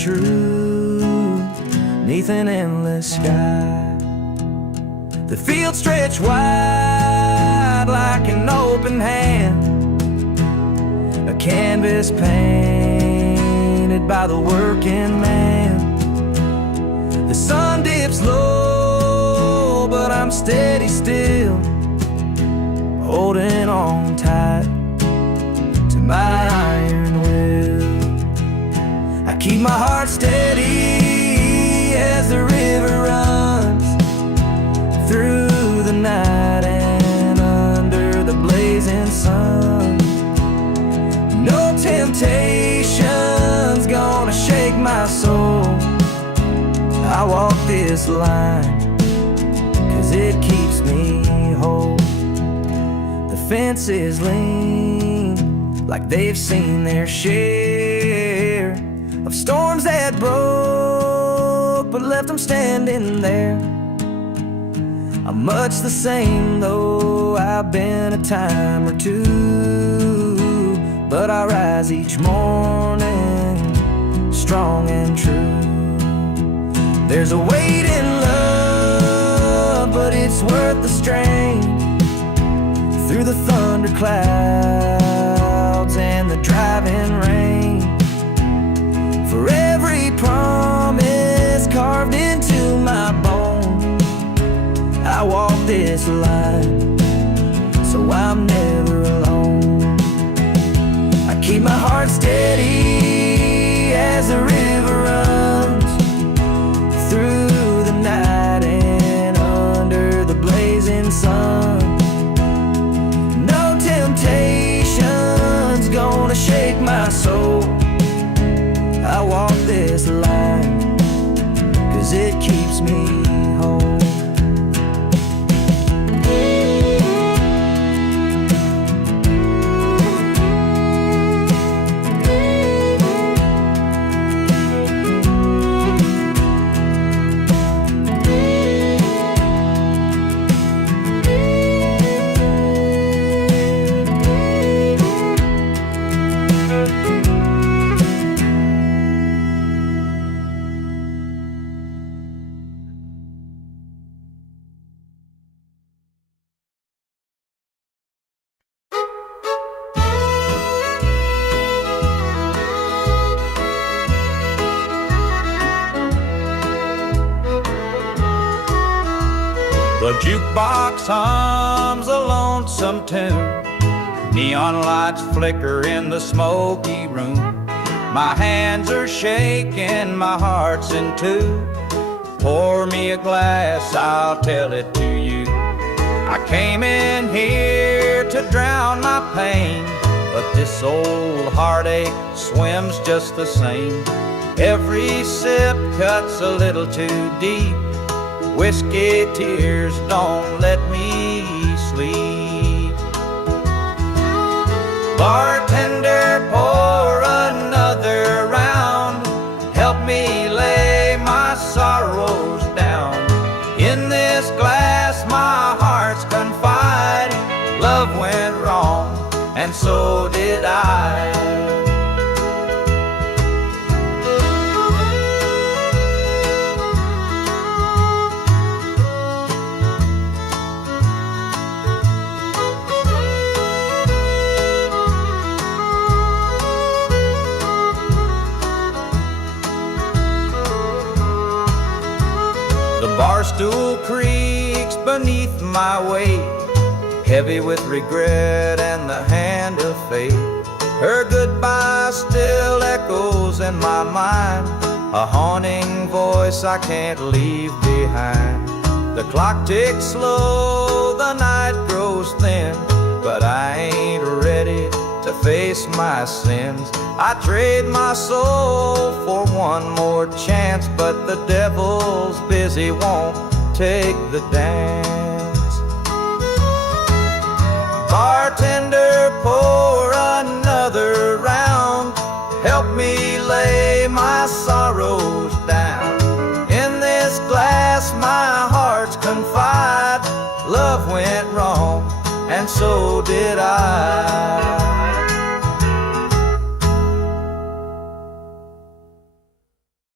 true, 'neath an endless sky. The fields stretch wide like an open hand, a canvas painted by the working man. The sun dips low, but I'm steady still, holding on tight to my iron will. I keep my heart steady as the river runs through the night and under the blazing sun. No temptation's gonna shake my soul. I walk this line 'cause it keeps me whole. The fences lean like they've seen their share of storms that broke but left them standing there. I'm much the same though I've been a time or two, but I rise each morning strong and true. There's a weight in love, but it's worth the strain. Through the thunder clouds and the driving rain, for every promise carved into my bone, I walk this line so I'm never alone. I keep my heart steady as the river runs through the night and under the blazing sun. No temptation's gonna shake my soul. I walk this line 'cause it keeps me whole. The jukebox hums a lonesome tune, neon lights flicker in the smoky room. My hands are shaking, my heart's in two. Pour me a glass, I'll tell it to you. I came in here to drown my pain, but this old heartache swims just the same. Every sip cuts a little too deep. Whiskey tears don't let me sleep. Bartender, pour another round. Help me lay my sorrows down. In this glass my heart's confide. Love went wrong, and so did I. The barstool creaks beneath my weight, heavy with regret and the hand of fate. Her goodbye still echoes in my mind, a haunting voice I can't leave behind. The clock ticks slow, the night grows thin, but I ain't ready to face my sins. I trade my soul for one more chance, but the devil's busy, won't take the dance. Bartender, pour another round. Help me lay my sorrows down. In this glass my heart's confide. Love went wrong, and so did I.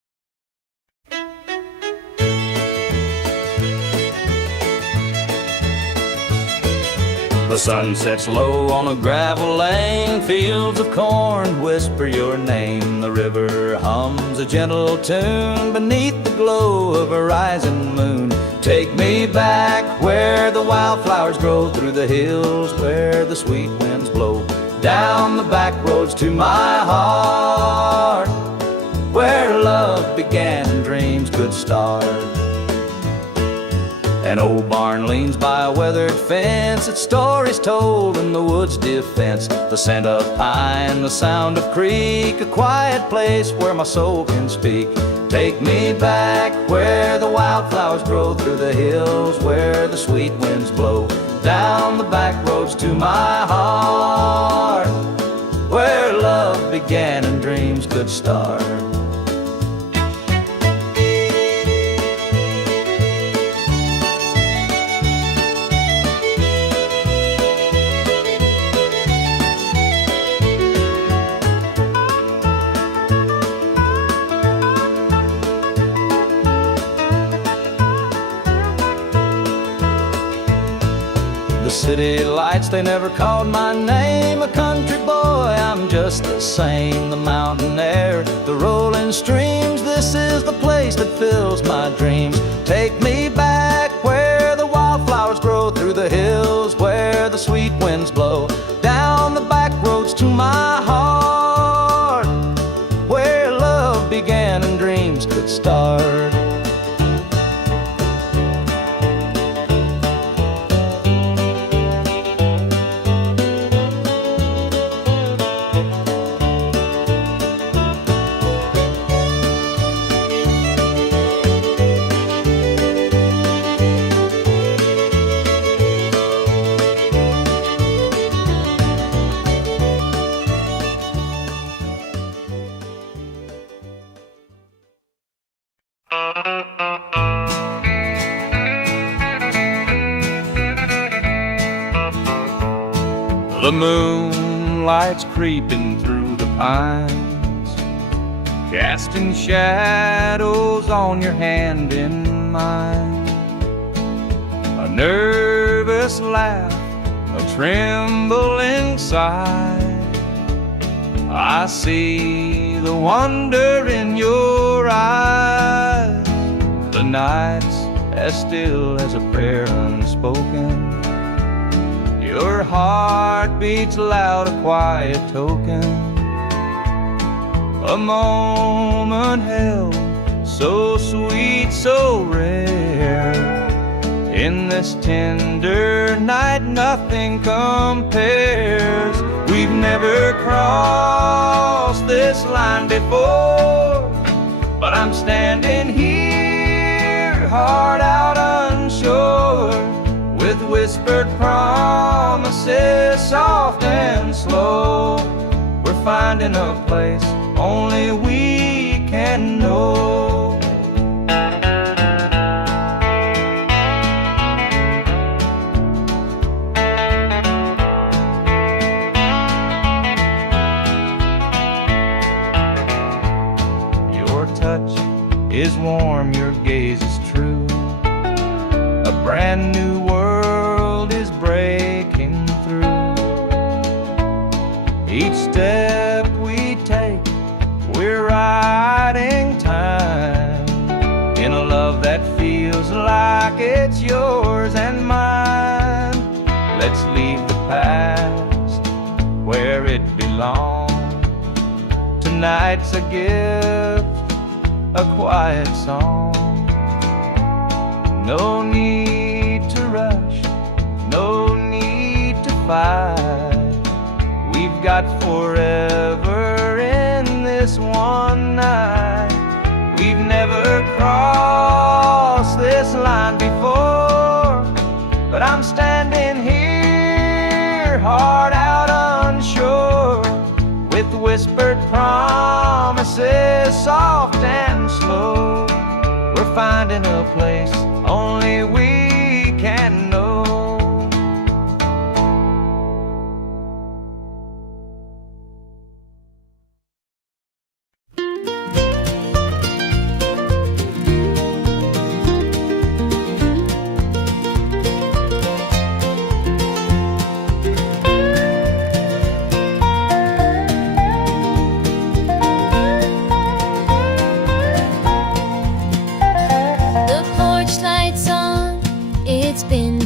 The sun sets low on a gravel lane, fields of corn whisper your name. The river hums a gentle tune beneath the glow of a rising moon. Take me back where the wildflowers grow, through the hills where the sweet winds blow, down the back roads to my heart, where love began and dreams could start. An old barn leans by a weathered fence, its stories told in the woods' defense. The scent of pine, the sound of creek, a quiet place where my soul can speak. Take me back where the wildflowers grow, through the hills where the sweet winds blow, down the back roads to my heart, where love began and dreams could start. The city lights, they never called my name. A country boy, I'm just the same. The mountain air, the rolling streams, this is the place that fills my dreams. Take me back where the wildflowers grow, through the hills where the sweet winds blow, down the back roads to my heart, where love began and dreams could start. The moonlight's creeping through the pines, casting shadows on your hand in mine. A nervous laugh, a trembling sigh, I see the wonder in your eyes. The night's as still as a prayer unspoken, your heart beats loud, a quiet token. A moment held, so sweet, so rare. In this tender night, nothing compares. We've never crossed this line before, but I'm standing here, heart out unsure, with whispered promises, soft and slow. We're finding a place only we can know. Your touch is warm, your gaze is true. A brand new world is breaking through. Each step we take, we're riding time in a love that feels like it's yours and mine. Let's leave the past where it belongs. Tonight's a gift, a quiet song. No need to rush, no need to fight. We've got forever in this one night. We've never crossed this line before, but I'm standing here, heart out unsure, with whispered promises, soft and slow. We're finding a place only we can know.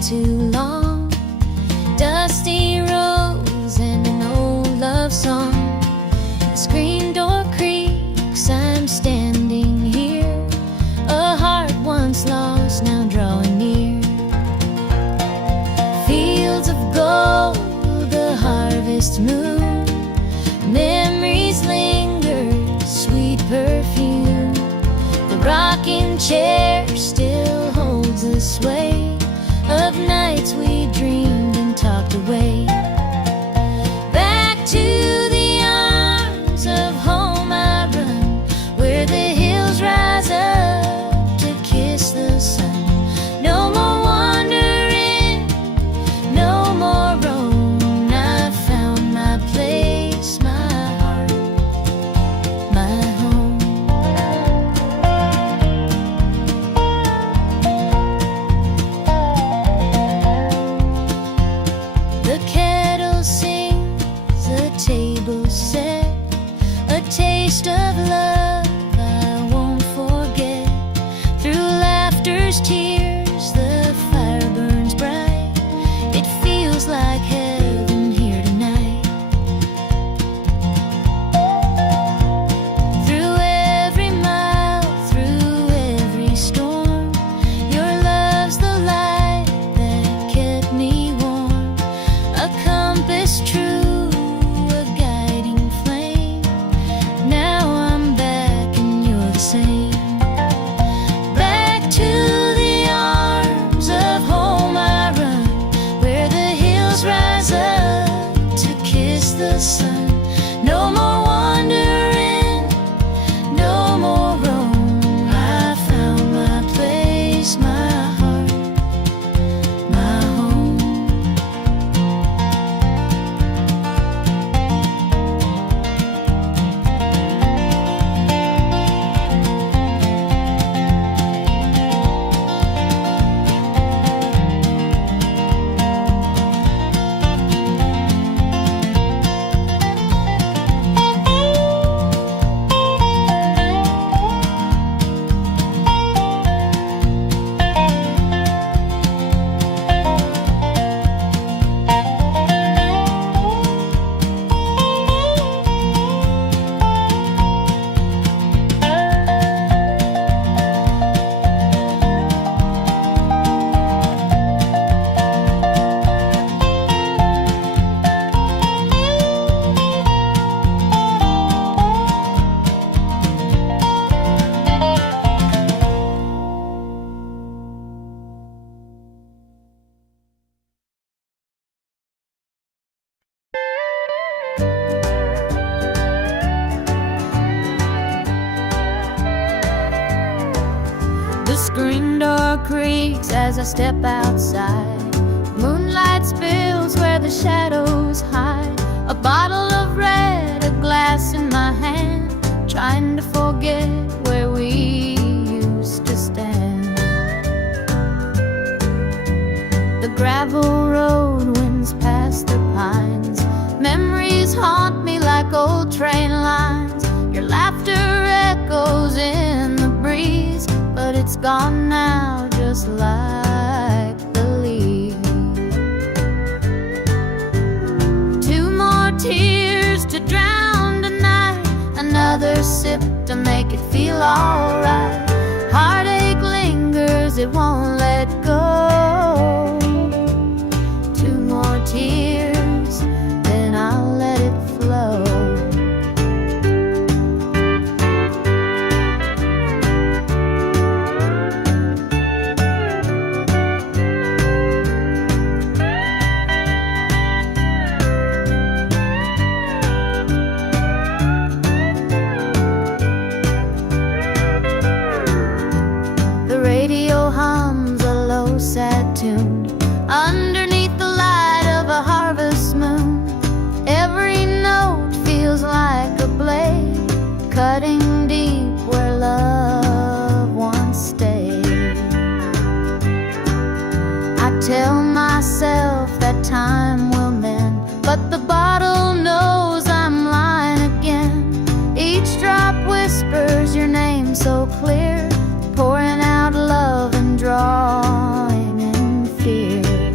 too long. Dusty roads and an old love song. The screen door creaks, I'm standing here. A heart once lost, now drawing near. Fields of gold, the harvest moon. Memories linger, sweet perfume. The rocking chair still holds the sway of nights we dreamed and talked away. Back to the arms of home I run, where the hills rise up to kiss the sun. No more wandering, no more roam. I found my place, my heart, my home. The kettle sings, the table set, a taste of love I won't forget. Through laughter's tears, the fire burns bright. It feels like heaven here tonight. Through every mile, through every storm, your love's the light that kept me warm. A compass true, a guiding flame. Now I'm back and you're the same. Back to the arms of home I run, where the hills rise up to kiss the sun. No more wandering, no more roam. I found my place, my heart, my home. The screen door creaks as I step outside. Moonlight spills where the shadows hide. A bottle of red, a glass in my hand, trying to forget where we used to stand. The gravel road winds past the pines. Memories haunt me like old train lines. Your laughter echoes in the breeze, but it's gone now, just like the leaves. Two more tears to drown tonight, another sip to make it feel alright. Heartache lingers, it won't let go. Two more tears, then I'll let it flow. The radio hums a low, sad tune underneath the light of a harvest moon. Every note feels like a blade, cutting deep where love once stayed. I tell myself that time will mend, but the bottle knows I'm lying again. Each drop whispers your name so clear, pouring out love and drawing in fear.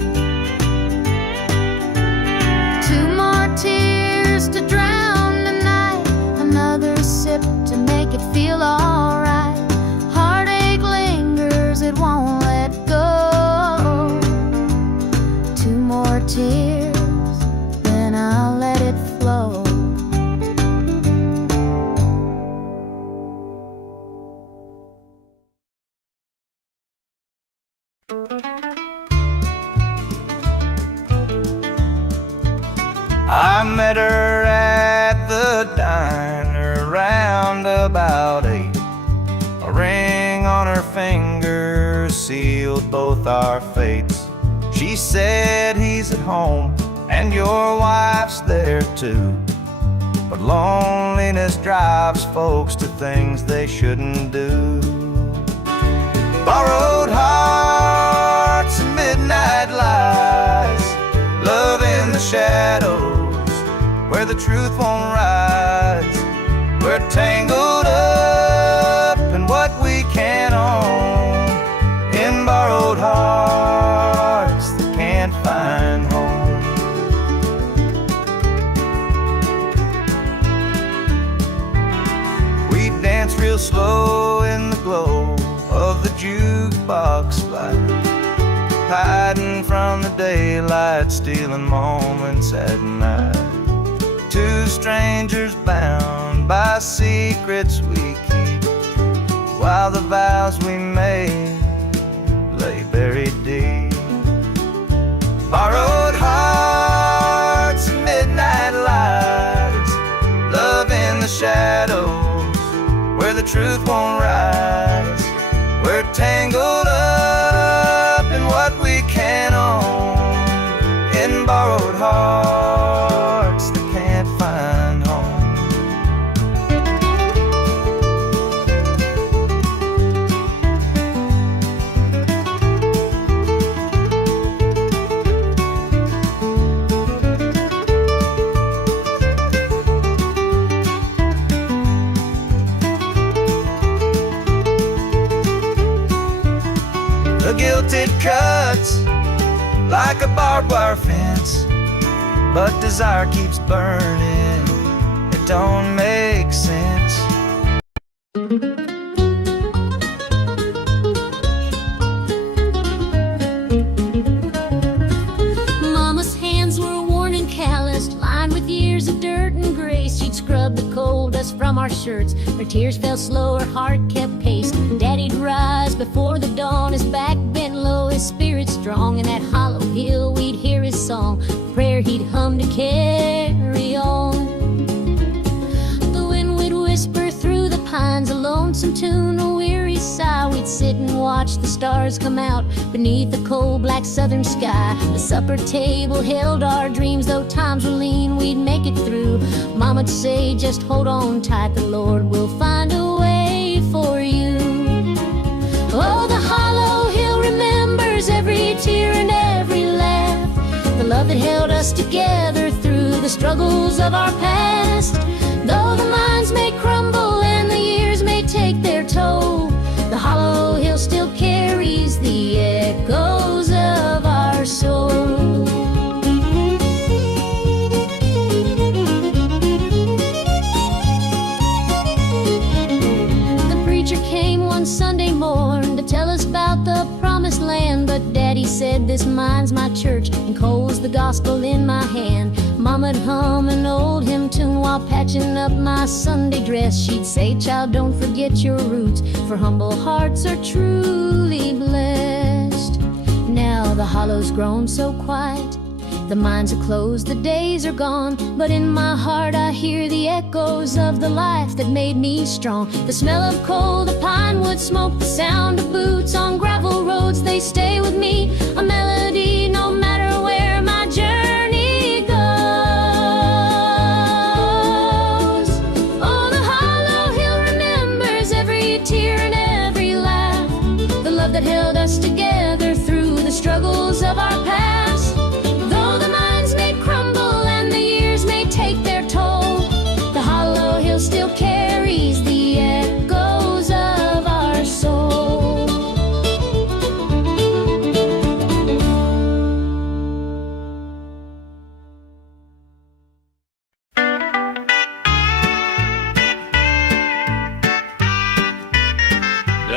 sip to make it feel alright. Heartache lingers, it won't let go. Two more tears, then I'll let it flow. I met her at the diner round about 8. A ring on her finger sealed both our fates. She said he's at home and your wife's there too, but loneliness drives folks to things they shouldn't do. Borrowed hearts and midnight lies, love in the shadows where the truth won't rise. We're tangled up in what we can't own, in borrowed hearts that can't find home. We dance real slow in the glow of the jukebox light, hiding from the daylight, stealing moments at night. Two strangers bound by secrets we keep, while the vows we made lay buried deep. Borrowed hearts and midnight lights, love in the shadows where the truth won't rise. We're tangled up in what we can't own, in borrowed hearts that can't find home. The guilt it cuts like a barbed wire fence, but desire keeps burning, it don't make sense. Mama's hands were worn and calloused, lined with years of dirt and grace. She'd scrub the coal dust from our shirts. Her tears fell slow, her heart kept pace. Daddy'd rise before the dawn, his back bent low, his spirit strong. In that hollow hill we'd hear his song, prayer he'd hum to carry on. The wind would whisper through the pines, a lonesome tune, a weary sigh. We'd sit and watch the stars come out beneath the cold black southern sky. The supper table held our dreams, though times were lean, we'd make it through. Mama'd say, just hold on tight, the Lord will find a way for you. Oh, the hollow hill remembers every tear and every laugh, the love that held us together through the struggles of our past. Though the minds may crumble and the years may take their toll, the hollow hill still carries the echoes of our soul. The preacher came one Sunday morn to tell us about the promised land, but Daddy said, this mine's my church and coal's the gospel in my hand. Mama'd hum an old hymn tune while patching up my Sunday dress. She'd say, child, don't forget your roots, for humble hearts are truly blessed. Now the hollow's grown so quiet, the mines are closed, the days are gone, but in my heart I hear the echoes of the life that made me strong. The smell of coal, the pine wood smoke, the sound of boots on gravel roads, they stay with me, a melody no matter where my journey goes. Oh, the hollow hill remembers every tear and every laugh, the love that held us together through the struggles of our past. Though the minds may crumble and the years may take their toll, the hollow hill still carries the echoes of our soul.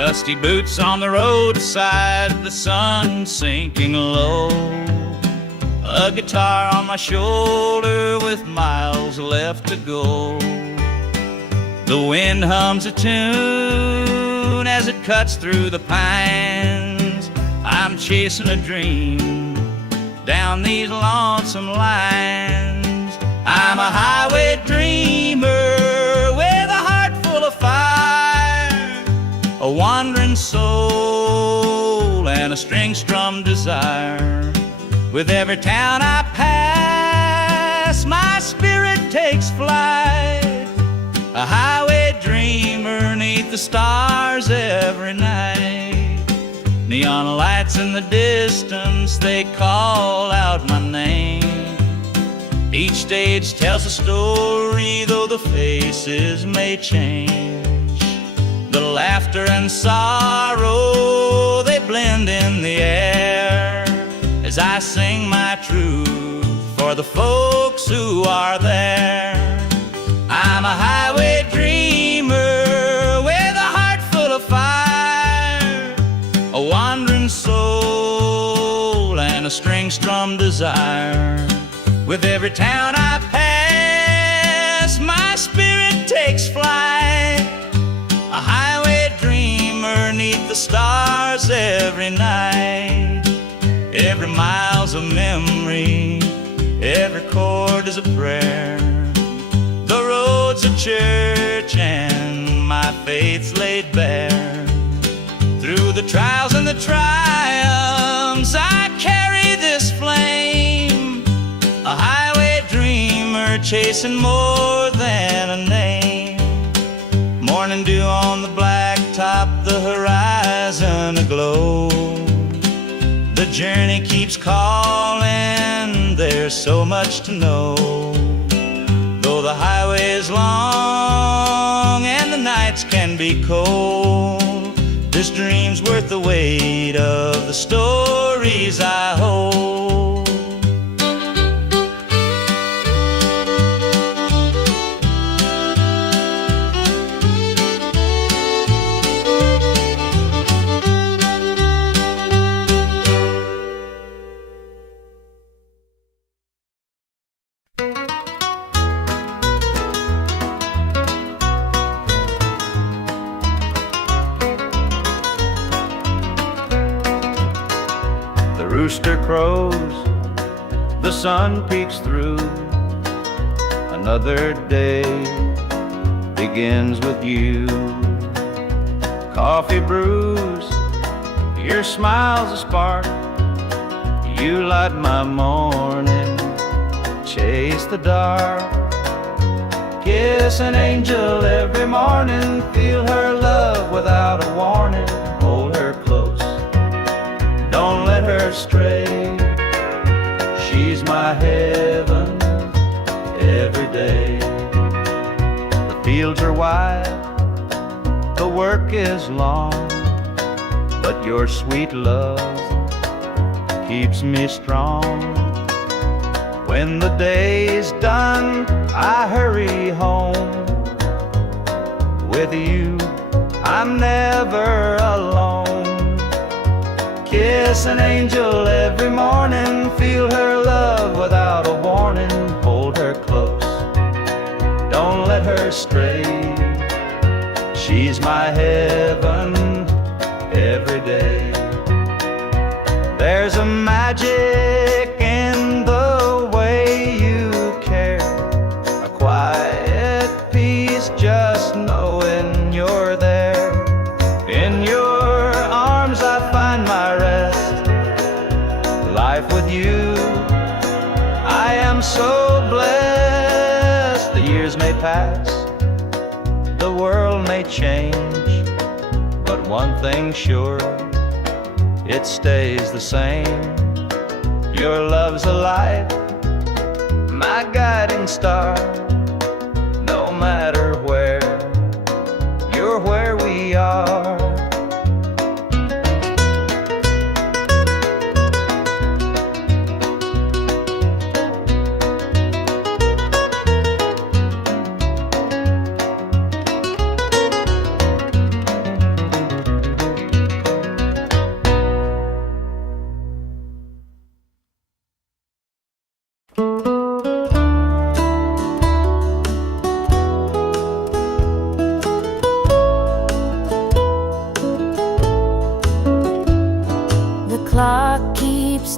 Dusty boots on the roadside, the sun sinking low. A guitar on my shoulder with miles left to go. The wind hums a tune as it cuts through the pines. I'm chasing a dream down these lonesome lines. I'm a highway dreamer with a heart full of fire, a wandering soul and a string-strummed desire. With every town I pass, my spirit takes flight, a highway dreamer 'neath the stars every night. Neon lights in the distance, they call out my name. Each stage tells a story, though the faces may change. The laughter and sorrow, they blend in the air as I sing my truth for the folks who are there. I'm a highway dreamer with a heart full of fire, a wandering soul and a string-strummed desire. With every town I pass, my spirit takes flight, a highway dreamer 'neath the stars every night. Every mile's a memory, every chord is a prayer. The road's a church and my faith's laid bare. Through the trials and the triumphs, I carry this flame, a highway dreamer chasing more than a name. Morning dew on the blacktop, the horizon aglow. The journey keeps calling, there's so much to know. Though the highway is long and the nights can be cold, this dream's worth the weight of the stories I hold. Rooster crows, the sun peeks through. Another day begins with you. Coffee brews, your smile's a spark. You light my morning, chase the dark. Kiss an angel every morning, feel her love without a warning. Hold her close, don't let her stray. She's my heaven every day. The fields are wide, the work is long, but your sweet love keeps me strong. When the day's done, I hurry home. With you, I'm never alone. Kiss an angel every morning, feel her love without a warning. Hold her close, don't let her stray. She's my heaven every day. There's a magic in the way you care, a quiet peace just knowing you're there. In your arms I find my rest. Life with you, I am so blessed. The years may pass, the world may change, but one thing's sure, it stays the same. Your love's a light, my guiding star. No matter where, you're where we are.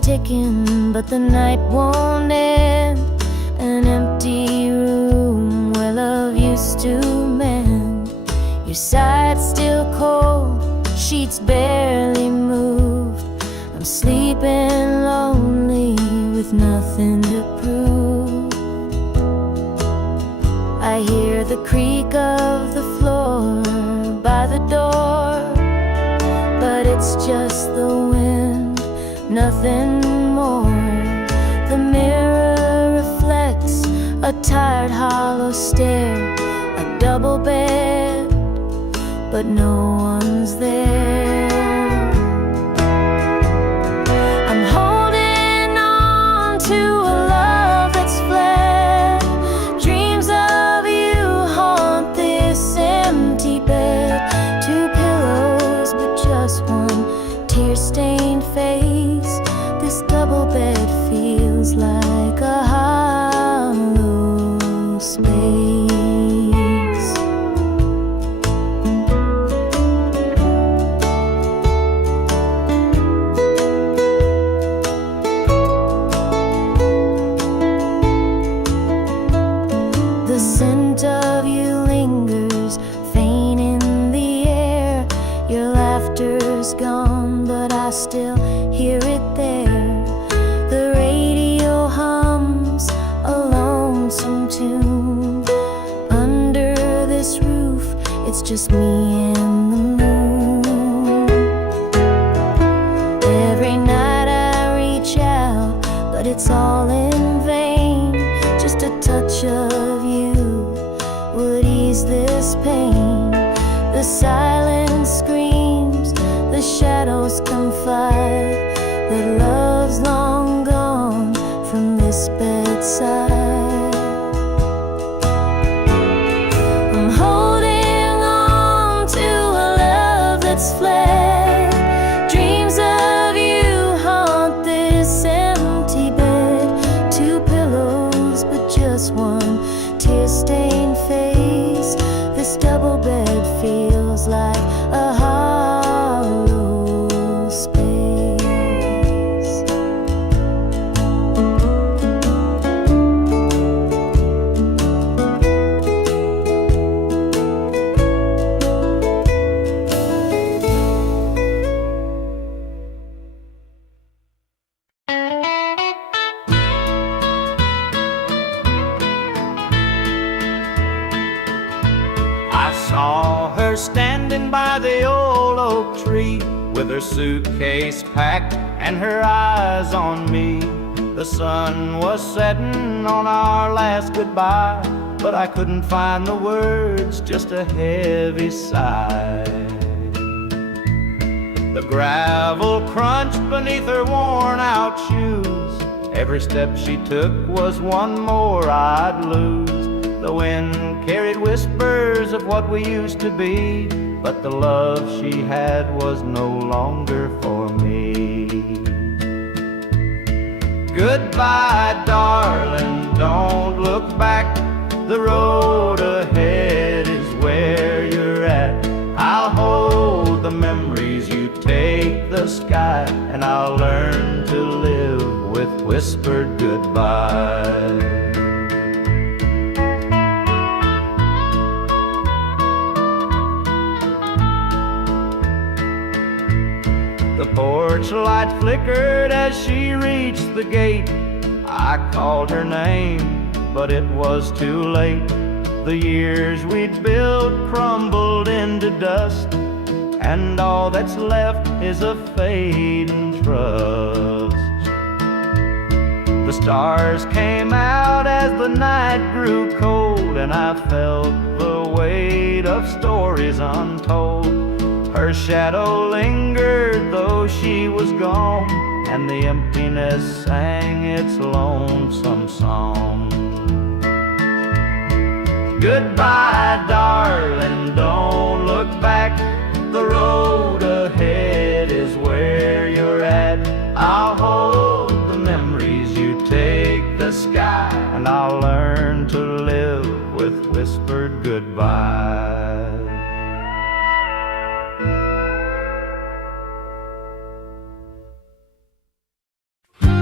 ticking, but the night won't end. An empty room where love used to mend. Your side's still cold, sheets barely moved. I'm sleeping lonely with nothing to prove. I hear the creak of the floor by the door, but it's just the wind, nothing more. The mirror reflects a tired, hollow stare. A double bed, but no one's there. I'm holding on to a love that's fled. Dreams of you haunt this empty bed. Two pillows, but just one tear-stained face. This double bed feels like a hollow space. The scent of you lingers, faint in the air. Your laughter's gone, but I still hear it there. The radio hums a lonesome tune. Under this roof, it's just me and the moon. Every night I reach out, but it's all in vain. Just a touch of you would ease this pain. The silence screams, the shadows confide that love's long gone from this bedside. I'm holding on to a love that's fled. Dreams of you haunt this empty bed. Two pillows, but just one tear-stained face. This double bed feels like a hollow space. I saw her standing by the old oak tree, with her suitcase packed and her eyes on me. The sun was setting on our last goodbye, but I couldn't find the words, just a heavy sigh. The gravel crunched beneath her worn out shoes. Every step she took was one more I'd lose. The wind carried whispers of what we used to be, but the love she had was no longer for me. Goodbye, darling, don't look back. The road ahead is where you're at. I'll hold the memories, you take the sky, and I'll learn to live with whispered goodbye. The porch light flickered as she reached the gate. I called her name, but it was too late. The years we'd built crumbled into dust, and all that's left is a fading trust. The stars came out as the night grew cold, and I felt the weight of stories untold. Her shadow lingered though she was gone, and the emptiness sang its lonesome song. Goodbye, darling, don't look back. The road ahead is where you're at. I'll hold the memories, you take the sky, and I'll learn to live with whispered goodbye.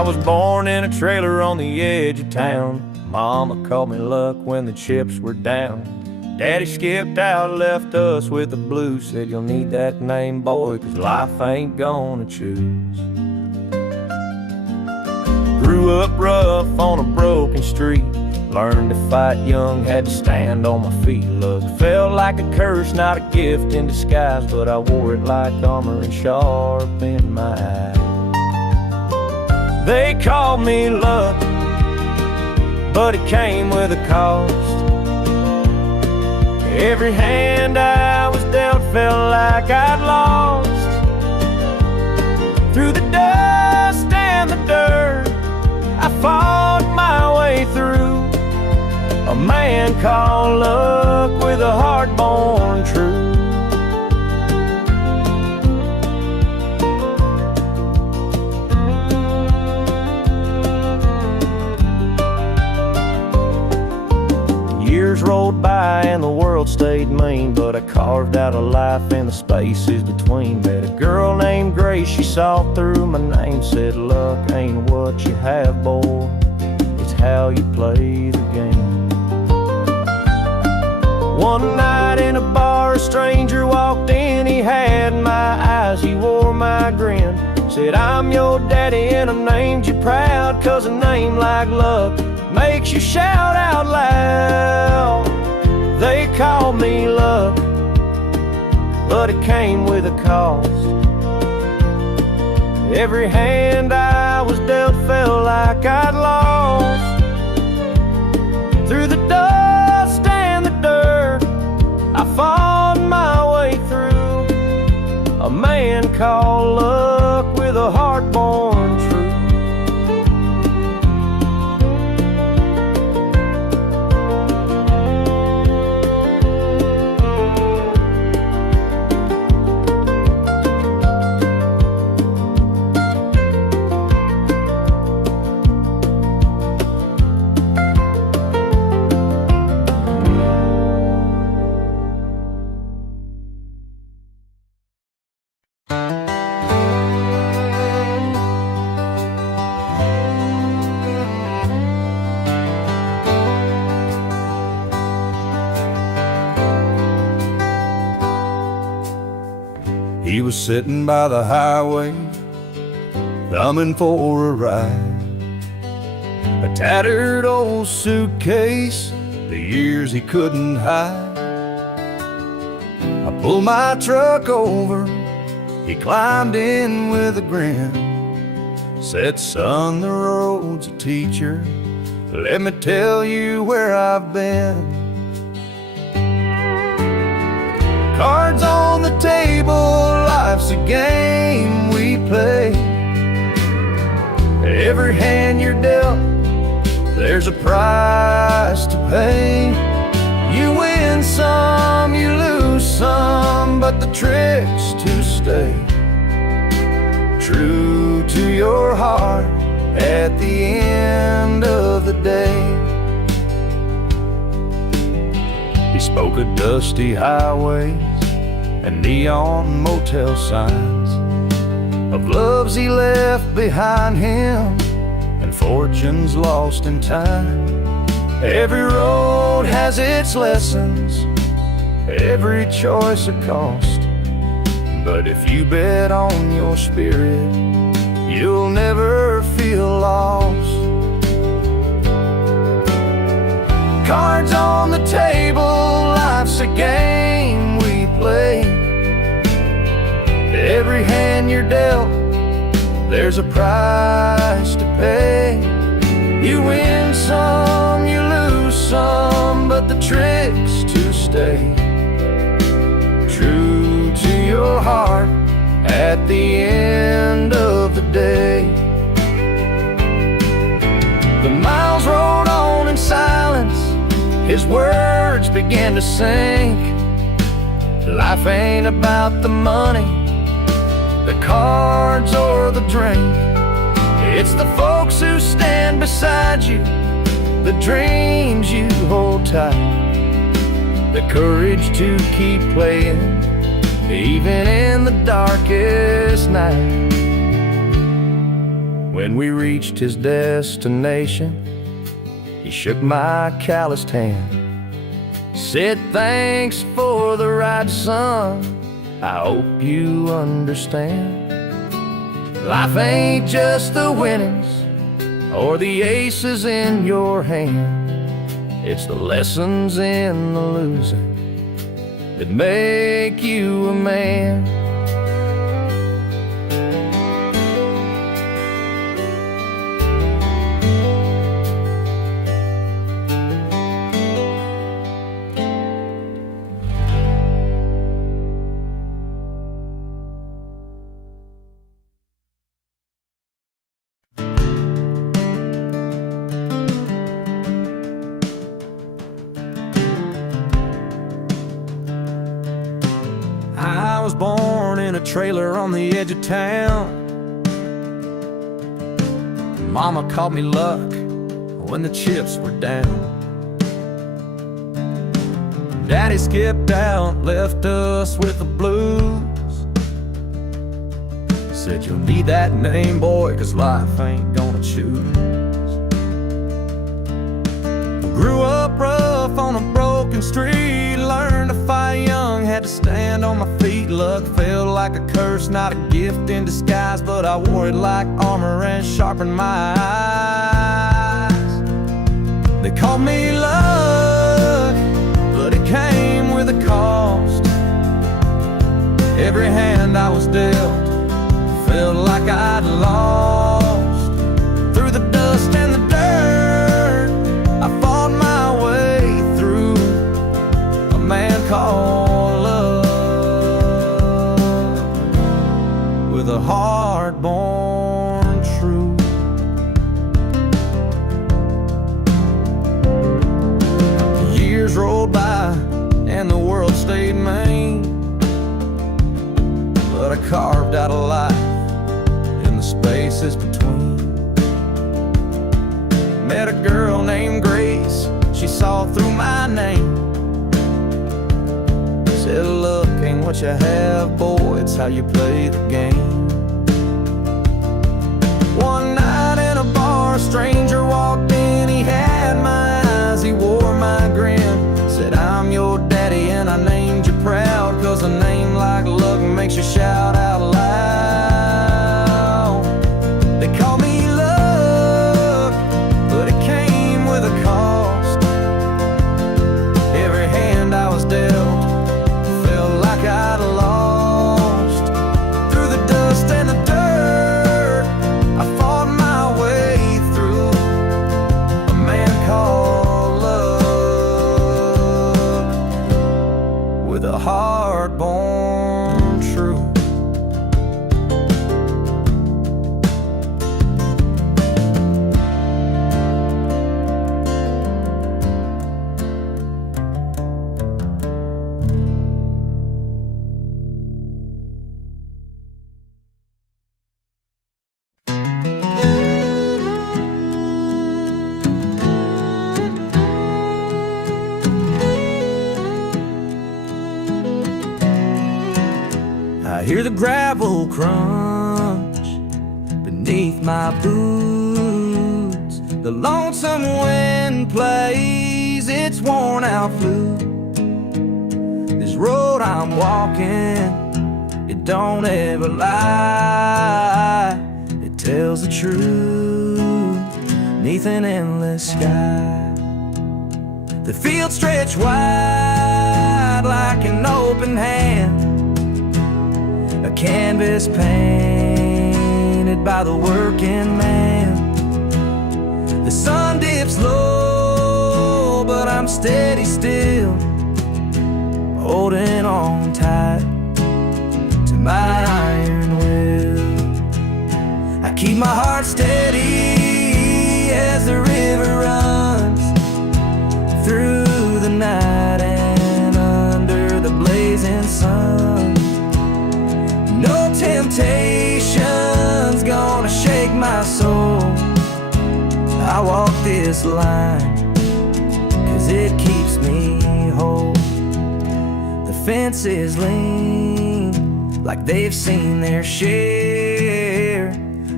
I was born in a trailer on the edge of town. Mama called me luck when the chips were down. Daddy skipped out, left us with the blues. Said you'll need that name, boy, 'cause life ain't gonna choose. Grew up rough on a broken street. Learned to fight young, had to stand on my feet. Luck felt like a curse, not a gift in disguise, but I wore it like armor and sharp in my eye. They called me luck, but it came with a cost. Every hand I was dealt felt like I'd lost. Through the dust and the dirt, I fought my way through. A man called luck with a heart born true. Years rolled by and the world stayed mean, but I carved out a life in the spaces between. Met a girl named Grace, she saw through my name. Said luck ain't what you have, boy, it's how you play the game. One night in a bar, a stranger walked in. He had my eyes, he wore my grin. Said, I'm your daddy and I named you proud, 'cause a name like luck makes you shout out loud. They called me luck, but it came with a cost. Every hand I was dealt felt like I'd lost. Through the dust and the dirt, I fought my way through. A man called luck with a heart born true. He was sitting by the highway, thumbing for a ride. A tattered old suitcase, the years he couldn't hide. I pulled my truck over, he climbed in with a grin. Said, son, the road's a teacher, let me tell you where I've been. Cards on the table, life's a game we play. Every hand you're dealt, there's a price to pay. You win some, you lose some, but the trick's to stay true to your heart at the end of the day. He spoke of dusty highways and neon motel signs, of loves he left behind him and fortunes lost in time. Every road has its lessons, every choice a cost, but if you bet on your spirit, you'll never feel lost. Cards on the table, life's a game we play. Every hand you're dealt, there's a price to pay. You win some, you lose some, but the trick's to stay true to your heart at the end of the day. The miles rolled on in silence, his words began to sink. Life ain't about the money, the cards or the drink. It's the folks who stand beside you, the dreams you hold tight, the courage to keep playing even in the darkest night. When we reached his destination, he shook my calloused hand, said, "Thanks for the ride, son, I hope you understand. Life ain't just the winnings or the aces in your hand. It's the lessons in the losing that make you a man." I was born in a trailer on the edge of town. Mama called me luck when the chips were down. Daddy skipped out, left us with the blues. Said, "You'll need that name, boy, 'cause life ain't gonna choose." Grew up rough on a broken street, learned to fight young, had to stand on my feet. Luck felt like a curse, not a gift in disguise, but I wore it like armor and sharpened my eyes. They called me luck, but it came with a cost. Every hand I was dealt felt like I'd lost. Through the dust and the dirt, I fought my way through. A man called love, with a heart born true. The years rolled by and the world stayed mean, but I carved out a life in the spaces between. Met a girl named Grace, she saw through my name. Said, "Look ain't what you have, boy, it's how you play the game." One night in a bar, a stranger walked in, he had my eyes, he wore my grin. Said, "I'm your daddy and I named you proud, 'cause a name like luck makes you shout out loud." They call me luck, but it came with a cost. Every hand I was dealt felt like I'd lost. Through the dust and the dirt, I fought my way through. A man called love, with a heart born true. I hear the gravel crunch beneath my boots. The lonesome wind plays its worn out flute. This road I'm walking, it don't ever lie. It tells the truth neath an endless sky. The fields stretch wide like an open hand, a canvas painted by the working man. The sun dips low, but I'm steady still, holding on tight to my iron will. I keep my heart steady as the river runs through the night and under the blazing sun. No temptation's gonna shake my soul. I walk this line 'cause it keeps me whole. The fences lean like they've seen their share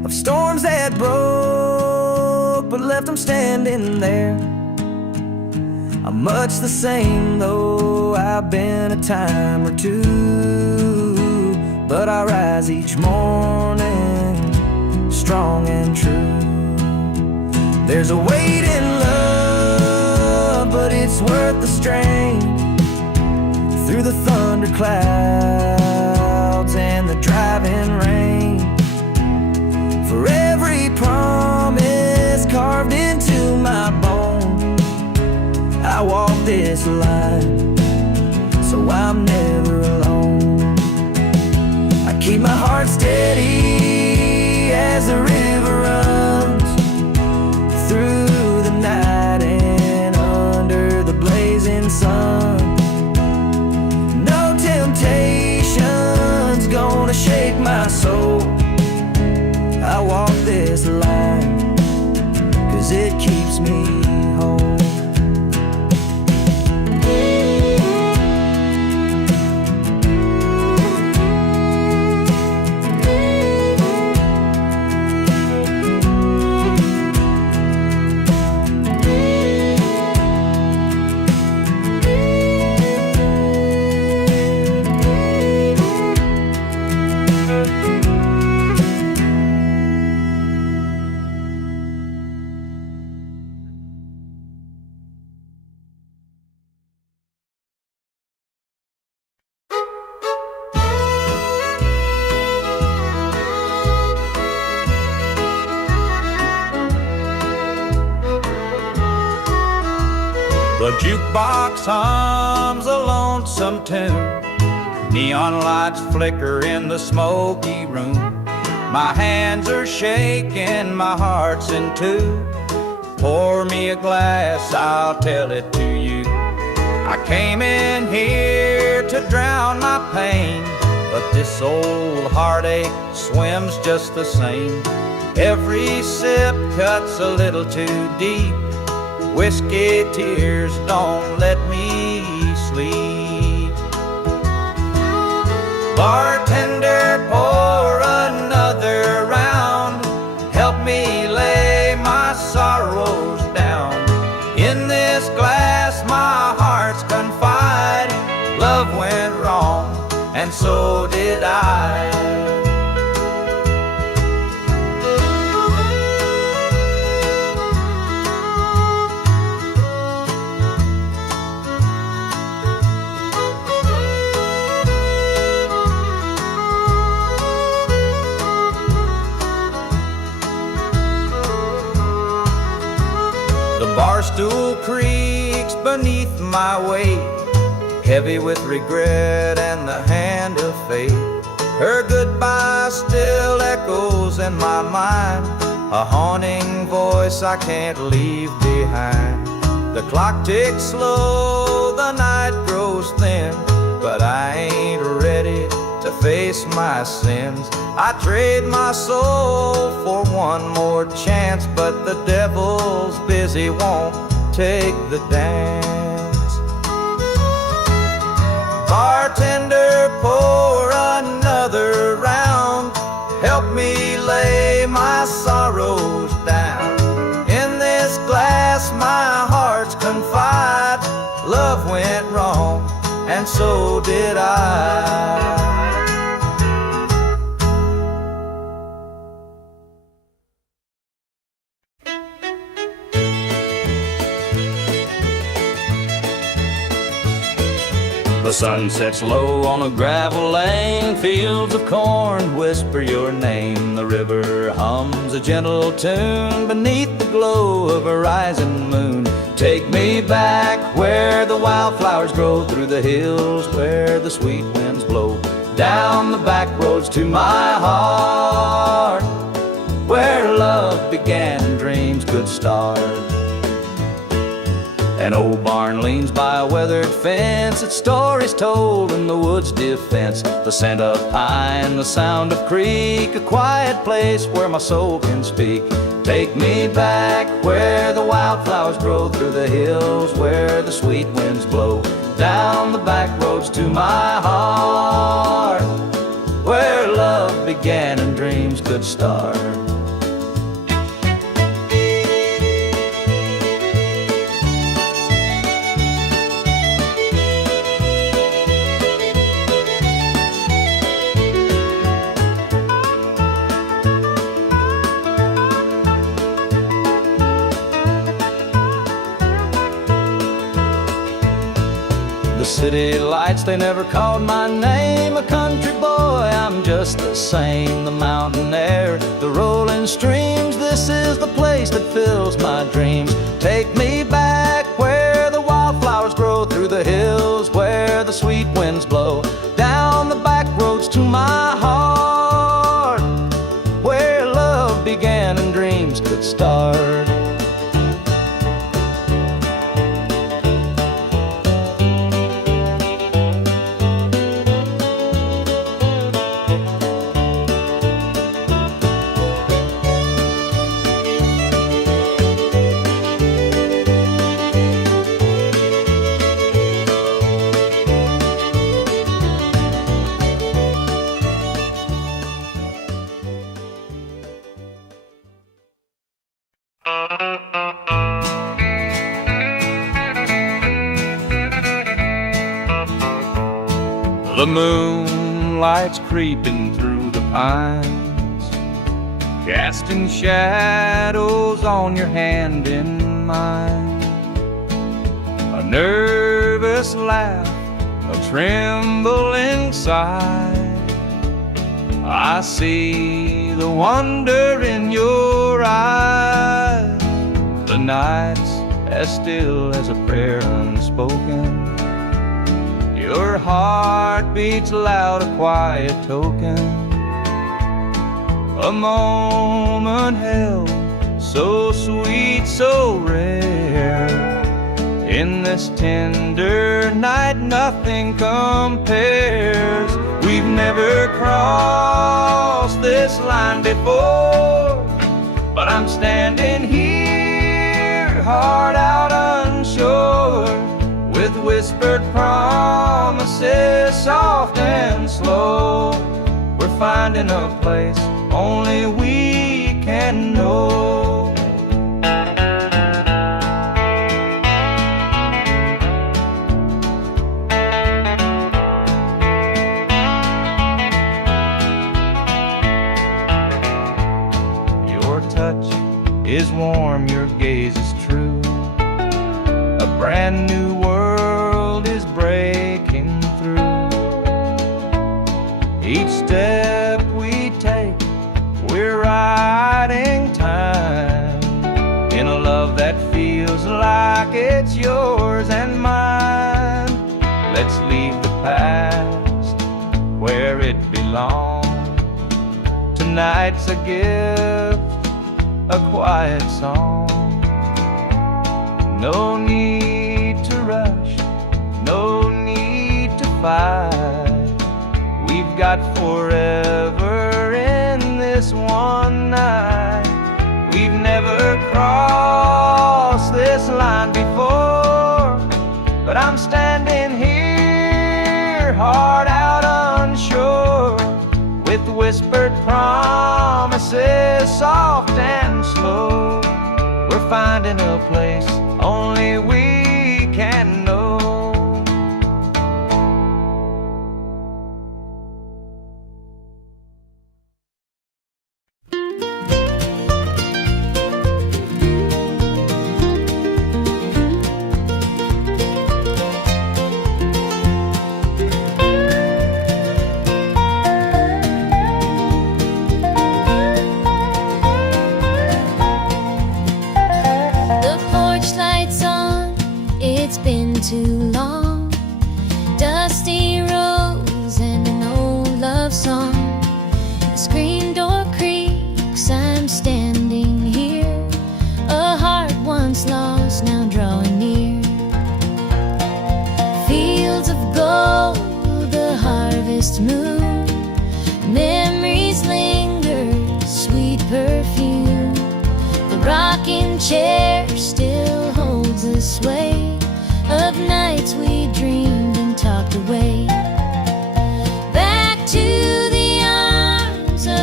of storms that broke but left them standing there. I'm much the same though I've been a time or two, but I rise each morning strong and true. There's a weight in love, but it's worth the strain. Through the thunderclouds and the driving rain, for every promise carved into my bone, I walk this line, so I'm never alone. I keep my heart steady as the river runs through the night and under the blazing sun. No temptation's gonna shake my soul. I walk this line 'cause it keeps me whole. The jukebox hums a lonesome tune. Neon lights flicker in the smoky room. My hands are shaking, my heart's in two. Pour me a glass, I'll tell it to you. I came in here to drown my pain, but this old heartache swims just the same. Every sip cuts a little too deep. Whiskey tears don't let me sleep. Bartender, pour another round. Help me lay my sorrows down. In this glass my heart's confide. Love went wrong, and so did I. The barstool creaks beneath my weight, heavy with regret and the hand of fate. Her goodbye still echoes in my mind, a haunting voice I can't leave behind. The clock ticks slow, the night grows thin, but I ain't ready to face my sins. I trade my soul for one more chance, but the devil's busy, won't take the dance. Bartender, pour another round. Help me lay my sorrows down. In this glass my heart's confide. Love went wrong, and so did I. The sun sets low on a gravel lane, fields of corn whisper your name. The river hums a gentle tune beneath the glow of a rising moon. Take me back where the wildflowers grow, through the hills where the sweet winds blow, down the back roads to my heart, where love began and dreams could start. An old barn leans by a weathered fence, its stories told in the woods' defense. The scent of pine, the sound of creek, a quiet place where my soul can speak. Take me back where the wildflowers grow, through the hills where the sweet winds blow, down the back roads to my heart, where love began and dreams could start. The city lights, they never called my name. A country boy, I'm just the same. The mountain air, the rolling streams, this is the place that fills my dreams. Take me back where the wildflowers grow, through the hills where the sweet winds blow, down the back roads to my heart, where love began and dreams could start. The moonlight's creeping through the pines, casting shadows on your hand in mine. A nervous laugh, a trembling sigh, I see the wonder in your eyes. The night's as still as a prayer unspoken, your heart beats loud, a quiet token. A moment held, so sweet, so rare. In this tender night, nothing compares. We've never crossed this line before, but I'm standing here, heart out unsure, with whispered promises, soft and slow. We're finding a place only we can know. Your touch is warm, your gaze is true. A brand new world is breaking through. Each step we take, we're riding time in a love that feels like it's yours and mine. Let's leave the past where it belongs. Tonight's a gift, a quiet song. No need to rush, no need to fight. We've got forever in this one night. We've never crossed this line before, but I'm standing here, heart out unsure, with whispered promises, soft and slow. We're finding a place only we can know. Too long, dusty rose and an old love song. The screen door creaks, I'm standing here, a heart once lost now drawing near. Fields of gold, the harvest moon, memories linger, sweet perfume. The rocking chair still holds the sway of nights we dreamed and talked away. Back to the arms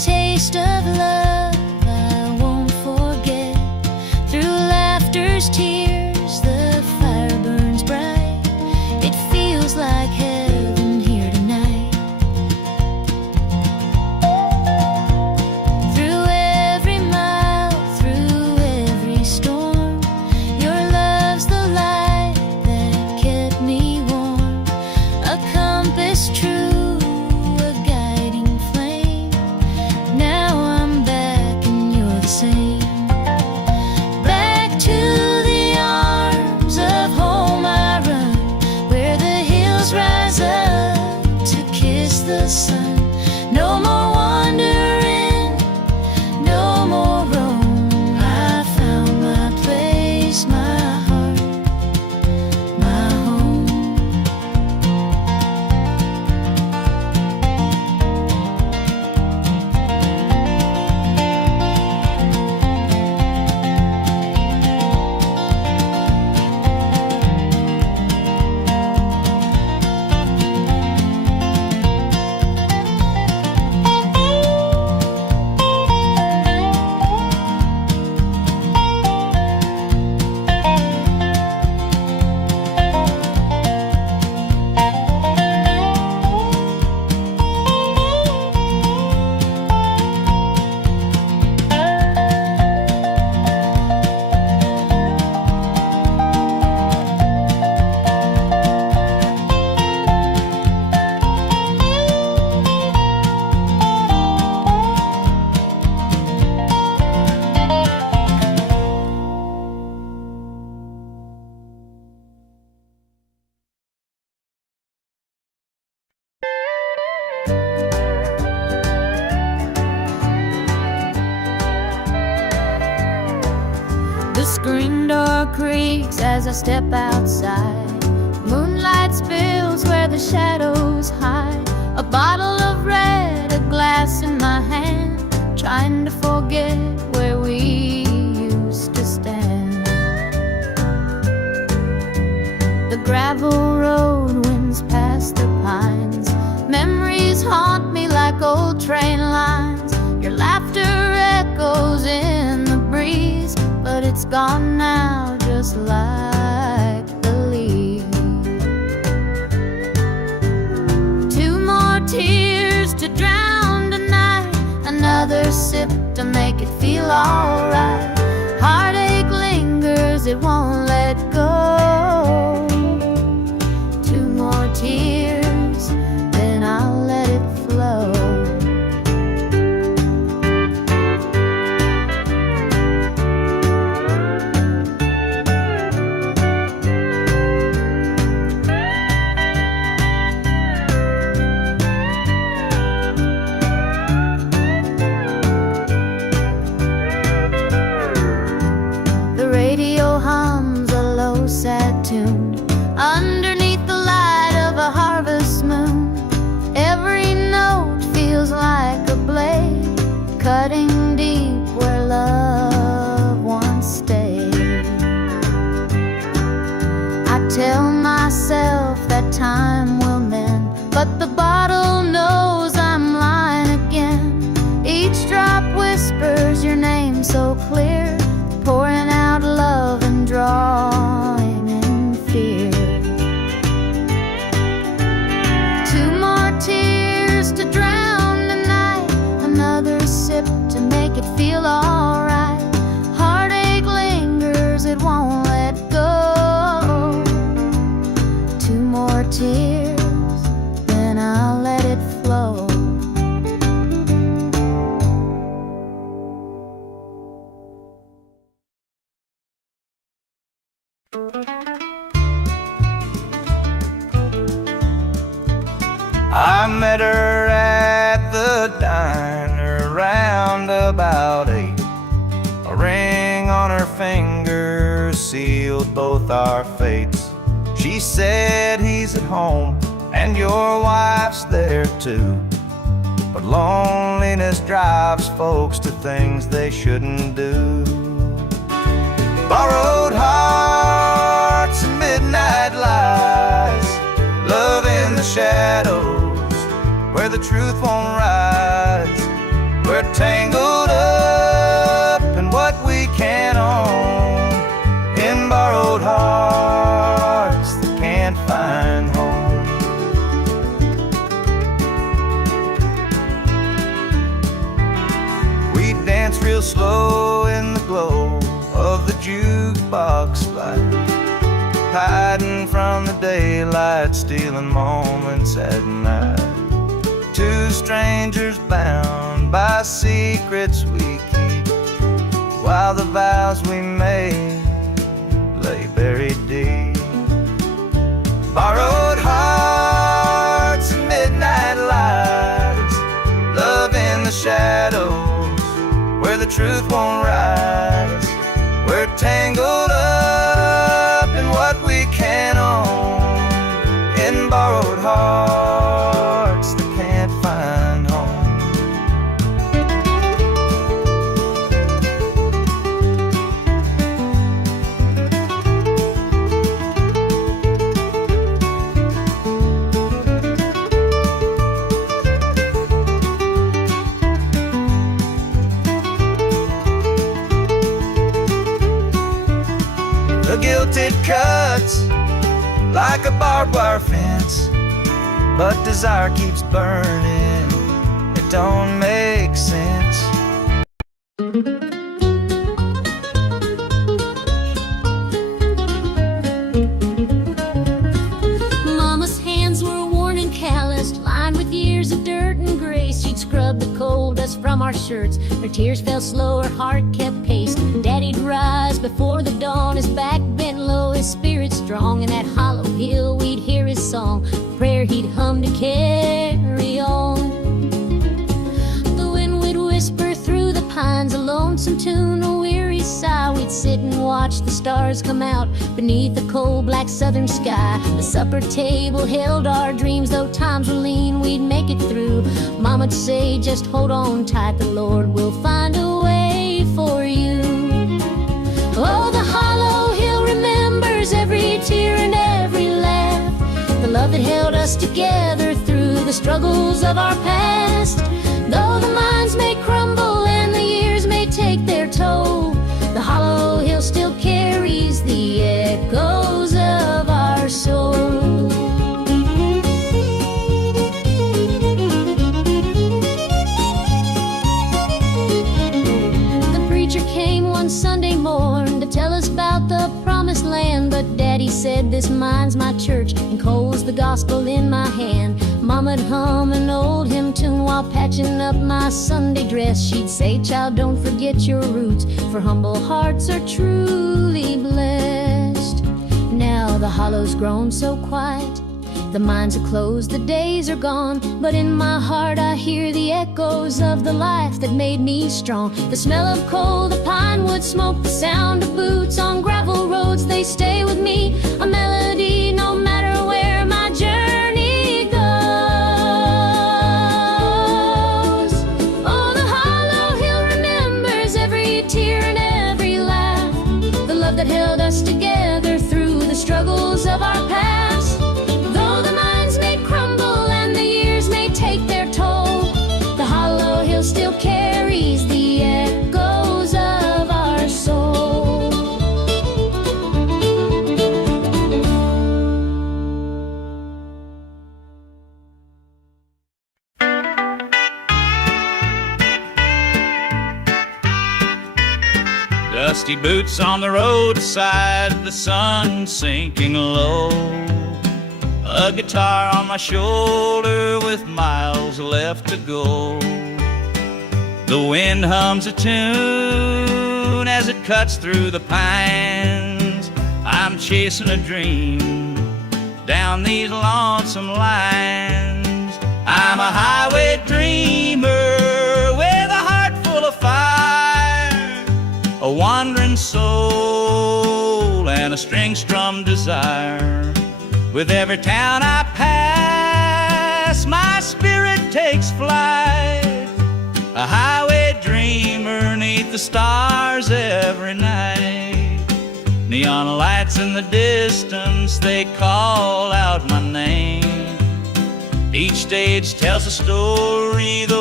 taste of love I won't forget. Through laughter's tears, the fire burns bright. It feels like heaven here tonight. Through every mile, through every storm, your love's the light that kept me warm. A compass true, a guiding flame. Now I'm back and you're the same. Back to the arms of home I run, where the hills rise up to kiss the sun. No more wandering, no more roam. I found my place, my heart, my home. The screen door creaks as I step outside. Moonlight spills where the shadows hide. A bottle of red, a glass in my hand, trying to forget where we used to stand. The gravel road winds past the pines. Memories haunt me like old train lines. Your laughter echoes in the breeze, but it's gone now, just like the leaves. Two more tears to drown tonight, another sip to make it feel alright. Heartache lingers, it won't let go. Two more tears, then I'll let it flow. The radio hums a low, sad tune underneath the light of a harvest moon. Every note feels like a blade, cutting deep where love once stayed. I tell myself that time will mend, but the bottle knows I'm lying again. Each drop whispers your name so clear, pouring out love and drawing in fear. Two more tears to drown tonight, another sip to make it feel alright. Heartache lingers, it won't let go. Two more tears, then I'll let it flow. I met her at the diner around about 8. A ring on her finger sealed both our fates. She said he's at home and your wife's there too, but loneliness drives folks to things they shouldn't do. Borrowed hearts and midnight lies, love in the shadows where the truth won't rise, where We're tangled up in what we can't own, in borrowed hearts that can't find home. We dance real slow in the glow of the jukebox light, hiding from the daylight, stealing moments at night. Two strangers bound by secrets we keep, while the vows we made lay buried deep. Borrowed hearts and midnight lights, love in the shadows where the truth won't rise. We're tangled up in what we can't own, in borrowed hearts that can't find home. The guilt it cuts like a barbed wire fence, but desire keeps burning, it don't make sense. Mama's hands were worn and calloused, lined with years of dirt and grace. She'd scrub the coal dust from our shirts. Her tears fell slow, her heart kept pace. Daddy'd rise before the dawn, his back bent low, his spirit strong. In that hollow hill we'd hear his song, prayer he'd hum to carry on. The wind would whisper through the pines, a lonesome tune, a weary sigh. We'd sit and watch the stars come out beneath the cold black southern sky. The supper table held our dreams, though times were lean, we'd make it through. Mama'd say, just hold on tight, the Lord will find a way for you. Oh, the hollow hill remembers every tear and every laugh, the love that held us together through the struggles of our past. Though the minds may crumble and the years may take their toll, the hollow hill still carries the echoes of our soul. The preacher came one Sunday morn to tell us about the promised land, but Daddy said, this mine's my church and coal's the gospel in my hand. Mama'd hum an old hymn tune while patching up my Sunday dress. She'd say, child, don't forget your roots, for humble hearts are truly blessed. Now the hollow's grown so quiet, the mines are closed, the days are gone, but in my heart I hear the echoes of the life that made me strong. The smell of coal, the pine wood smoke, the sound of boots on gravel roads, they stay with me, a melody no matter where my journey goes. Oh, the hollow hill remembers every tear and every laugh, the love that held us together through the struggles of our past. Though the minds may crumble and the years may take their toll, the hollow hill still carries the echoes of our soul. Dusty boots on the roadside, the sun sinking low, a guitar on my shoulder with miles left to go. The wind hums a tune as it cuts through the pines. I'm chasing a dream down these lonesome lines. I'm a highway dreamer with a heart full of fire, a wandering soul and a string-strummed desire. With every town I pass, my spirit takes flight, a highway dreamer 'neath the stars every night. Neon lights in the distance, they call out my name. Each stage tells a story, though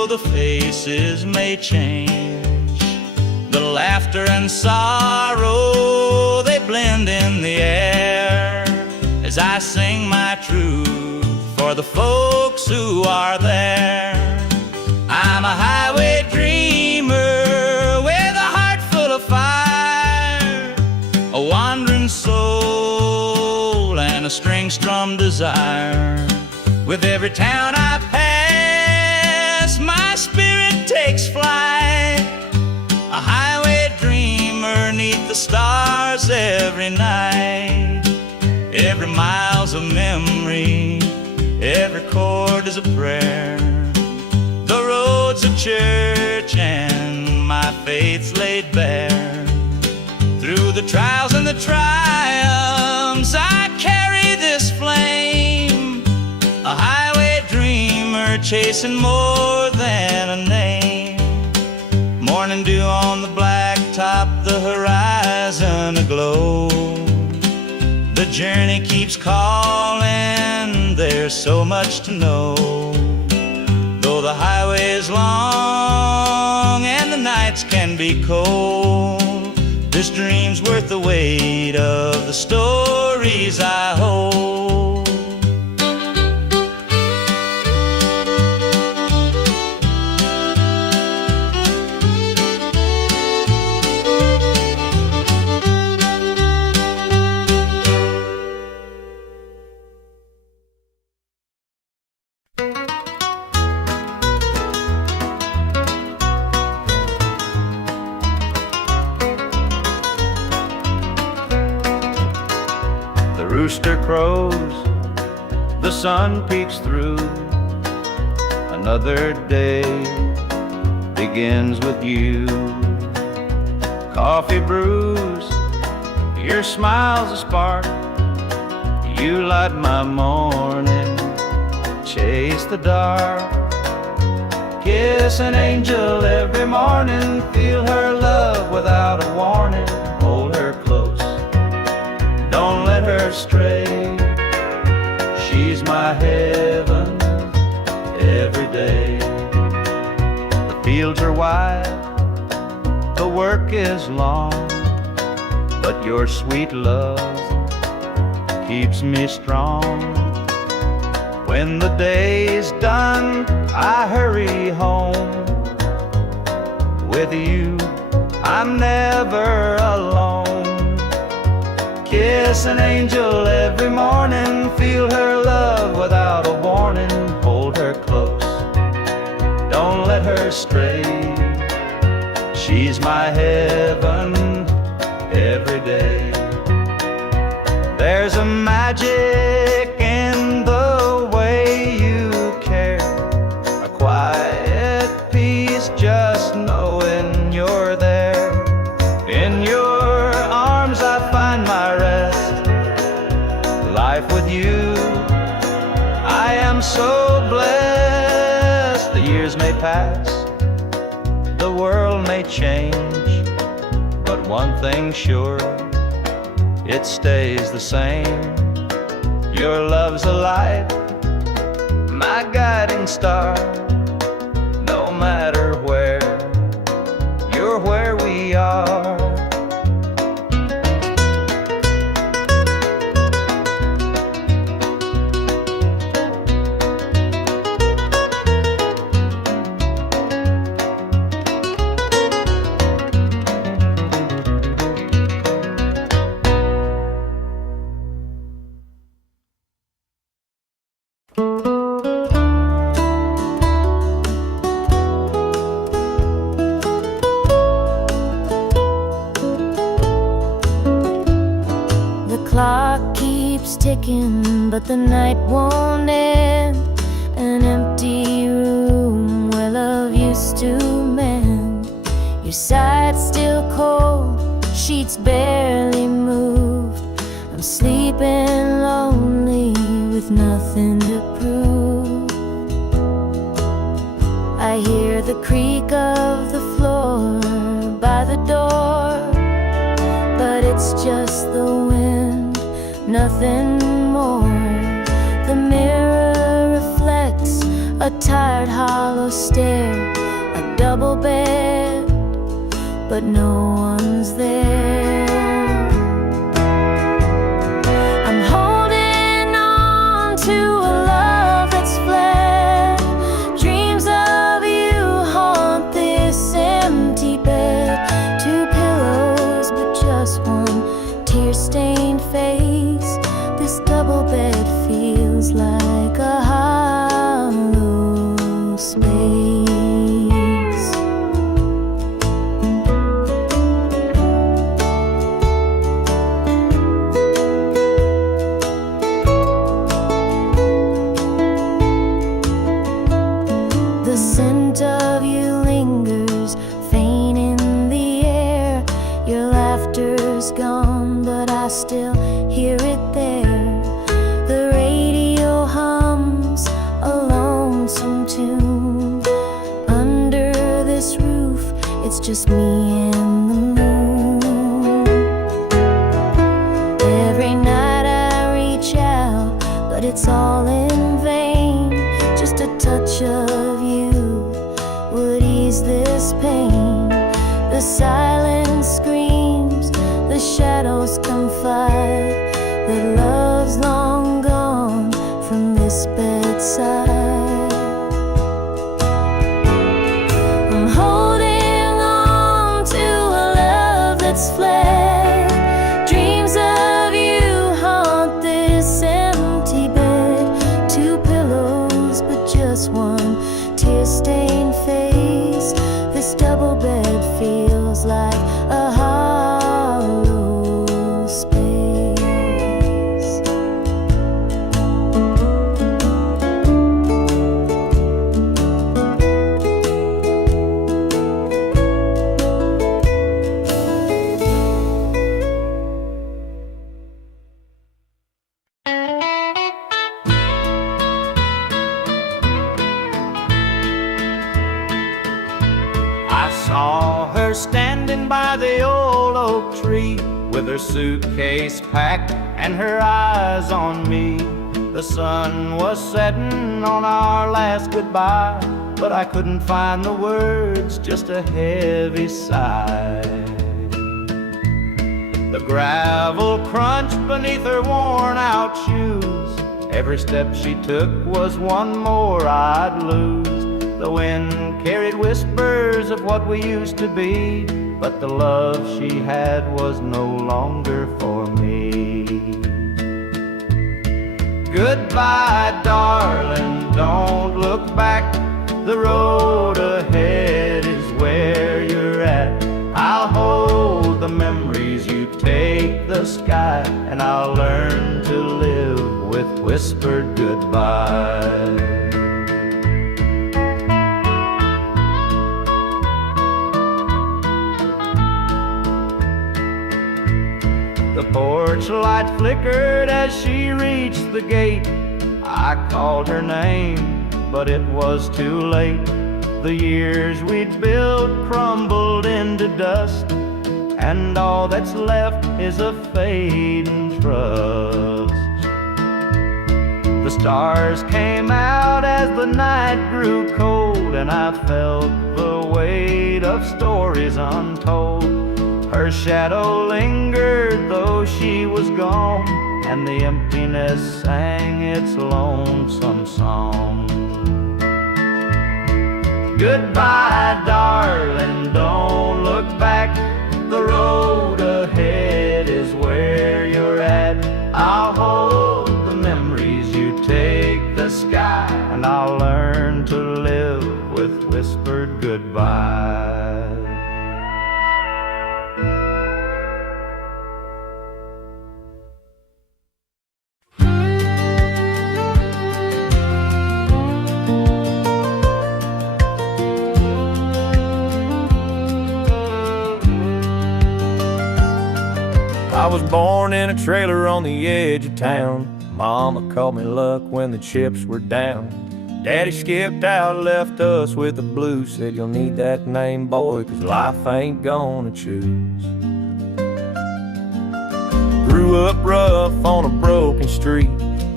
the faces may change, the laughter and sorrow, they blend in the air, as I sing my truth for the folks who are there. I'm a highway dreamer with a heart full of fire, a wandering soul and a string-strummed desire. With every town I pass, my spirit takes flight, a highway dreamer 'neath the stars every night. Every mile's a memory, every chord is a prayer, the road's a church and my faith's laid bare. Through the trials and the triumphs I carry this flame, a highway dreamer chasing more than a name. Morning dew on the blacktop, the horizon aglow, the journey keeps calling, there's so much to know. Though the highway is long and the nights can be cold, this dream's worth the weight of the stories I hold. Rooster crows, the sun peeks through, another day begins with you. Coffee brews, your smile's a spark, you light my morning, chase the dark. Kiss an angel every morning, feel her love without a warning, hold her close, don't let her stray. She's my heaven every day. The fields are wide, the work is long, but your sweet love keeps me strong. When the day's done, I hurry home. With you, I'm never alone. Kiss an angel every morning, feel her love without a warning, hold her close, don't let her stray. She's my heaven every day. There's a magic in the way you care, a quiet peace just knowing you're there. In your arms I find my rest, life with you I am so blessed. The years may pass, the world may change, but one thing's sure, it stays the same. Your love's a light, my guiding star, no matter where, you're where we are. Clock keeps ticking, but the night won't end. An empty room where love used to mend. Your side's still cold, sheets barely moved. I'm sleeping lonely with nothing to prove. I hear the creak of the floor by the door, but it's just the wind, nothing more. The mirror reflects a tired, hollow stare, a double bed, but no one's there. I'm holding on to a love that's fled. Dreams of you haunt this empty bed. Two pillows, but just one tear-stained face. This double bed feels like a hollow space. The scent of you lingers, faint in the air. Your laughter's gone, but I still hear it there. The radio hums a lonesome tune. Under this roof, it's just me and the moon. Every night I reach out, but it's all in vain. Just a touch of you would ease this pain. The silence screams, the shadows confide that love's long gone from this bedside. I'm holding on to a love that's fled. Dreams of you haunt this empty bed. Two pillows, but just one tear-stained face. This double bed feels like a hollow space. I saw her standing by the old oak tree, with her suitcase packed and her eyes on me. The sun was setting on our last goodbye, but I couldn't find the words, just a heavy sigh. The gravel crunched beneath her worn out shoes. Every step she took was one more I'd lose. The wind carried whispers of what we used to be, but the love she had was no longer for me. Goodbye, darling, don't look back. The road ahead is where you're at. I'll hold the memories, you take the sky, and I'll learn to live with whispered goodbye. The porch light flickered as she reached the gate. I called her name, but it was too late. The years we'd built crumbled into dust, and all that's left is a fading trust. The stars came out as the night grew cold, and I felt the weight of stories untold. Her shadow lingered though she was gone, and the emptiness sang its lonesome song. Goodbye, darling, don't look back. The road ahead is where you're at. I'll hold the memories, you take the sky, and I'll learn to live with whispered goodbye. I was born in a trailer on the edge of town. Mama called me luck when the chips were down. Daddy skipped out, left us with the blues. Said you'll need that name, boy, 'cause life ain't gonna choose. Grew up rough on a broken street.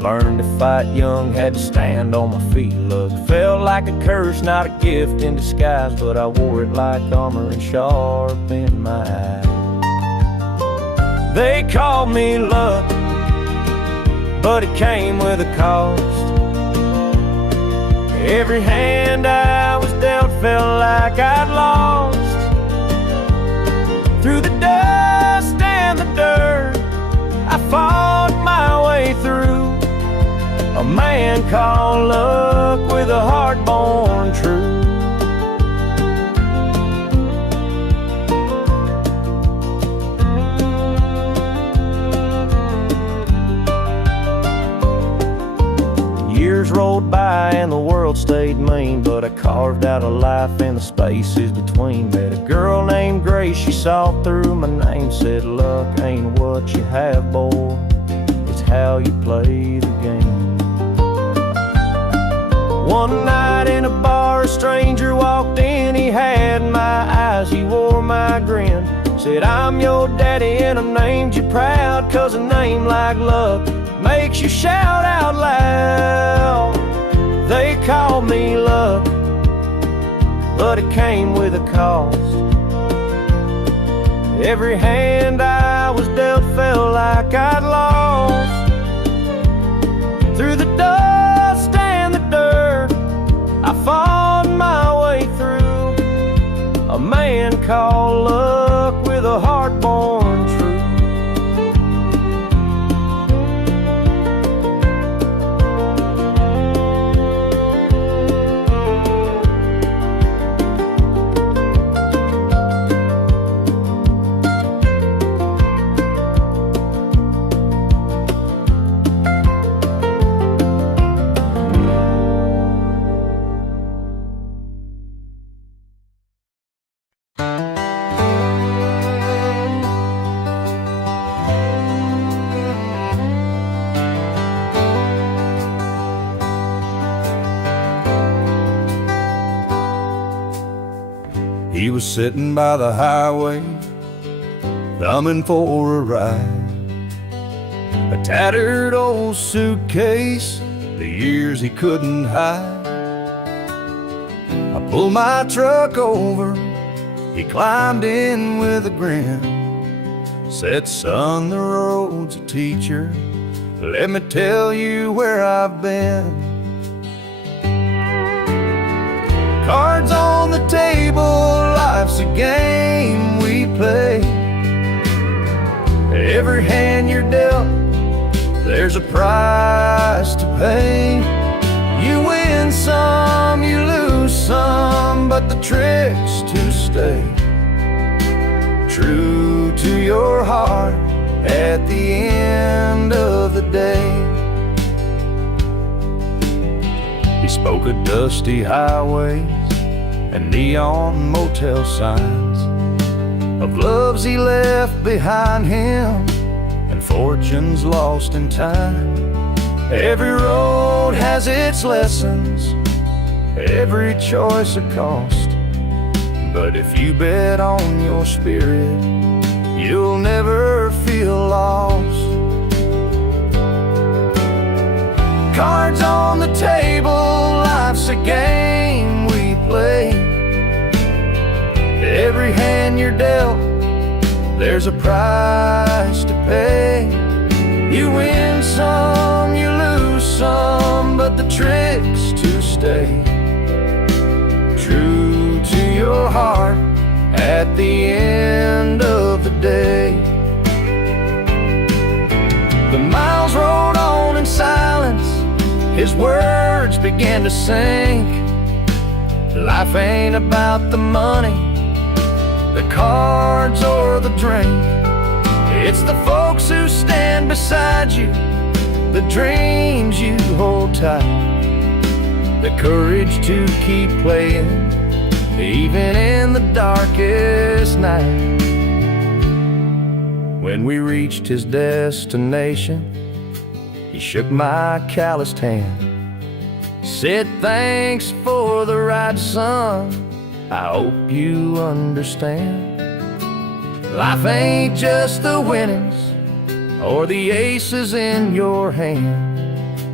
Learned to fight young, had to stand on my feet. Look, felt like a curse, not a gift in disguise, but I wore it like armor and sharp in my eye. They called me luck, but it came with a cost. Every hand I was dealt felt like I'd lost. Through the dust and the dirt, I fought my way through. A man called luck with a heart born true. Years rolled by and the world stayed mean, but I carved out a life in the spaces between. Met a girl named Grace, she saw through my name, said luck ain't what you have, boy, it's how you play the game. One night in a bar, a stranger walked in. He had my eyes, he wore my grin. Said, I'm your daddy and I named you proud, 'cause a name like luck makes you shout out loud. They called me luck, but it came with a cost. Every hand I was dealt felt like I'd lost. Through the dust and the dirt, I fought my way through. A man called luck with a heart born true. He was sitting by the highway, thumbing for a ride. A tattered old suitcase, the years he couldn't hide. I pulled my truck over, he climbed in with a grin. Said, son, the road's a teacher, let me tell you where I've been. Cards on the table, life's a game we play. Every hand you're dealt, there's a price to pay. You win some, you lose some, but the trick's to stay true to your heart at the end of the day. He spoke of dusty highways and neon motel signs, of loves he left behind him and fortunes lost in time. Every road has its lessons, every choice a cost, but if you bet on your spirit, you'll never feel lost. Cards on the table, life's a game we play. Every hand you're dealt, there's a price to pay. You win some, you lose some, but the trick's to stay true to your heart at the end of the day. The miles rolled on in silence, his words began to sink. Life ain't about the money, the cards or the drink. It's the folks who stand beside you, the dreams you hold tight, the courage to keep playing even in the darkest night. When we reached his destination, he shook my calloused hand, said, thanks for the ride, son, I hope you understand. Life ain't just the winnings or the aces in your hand.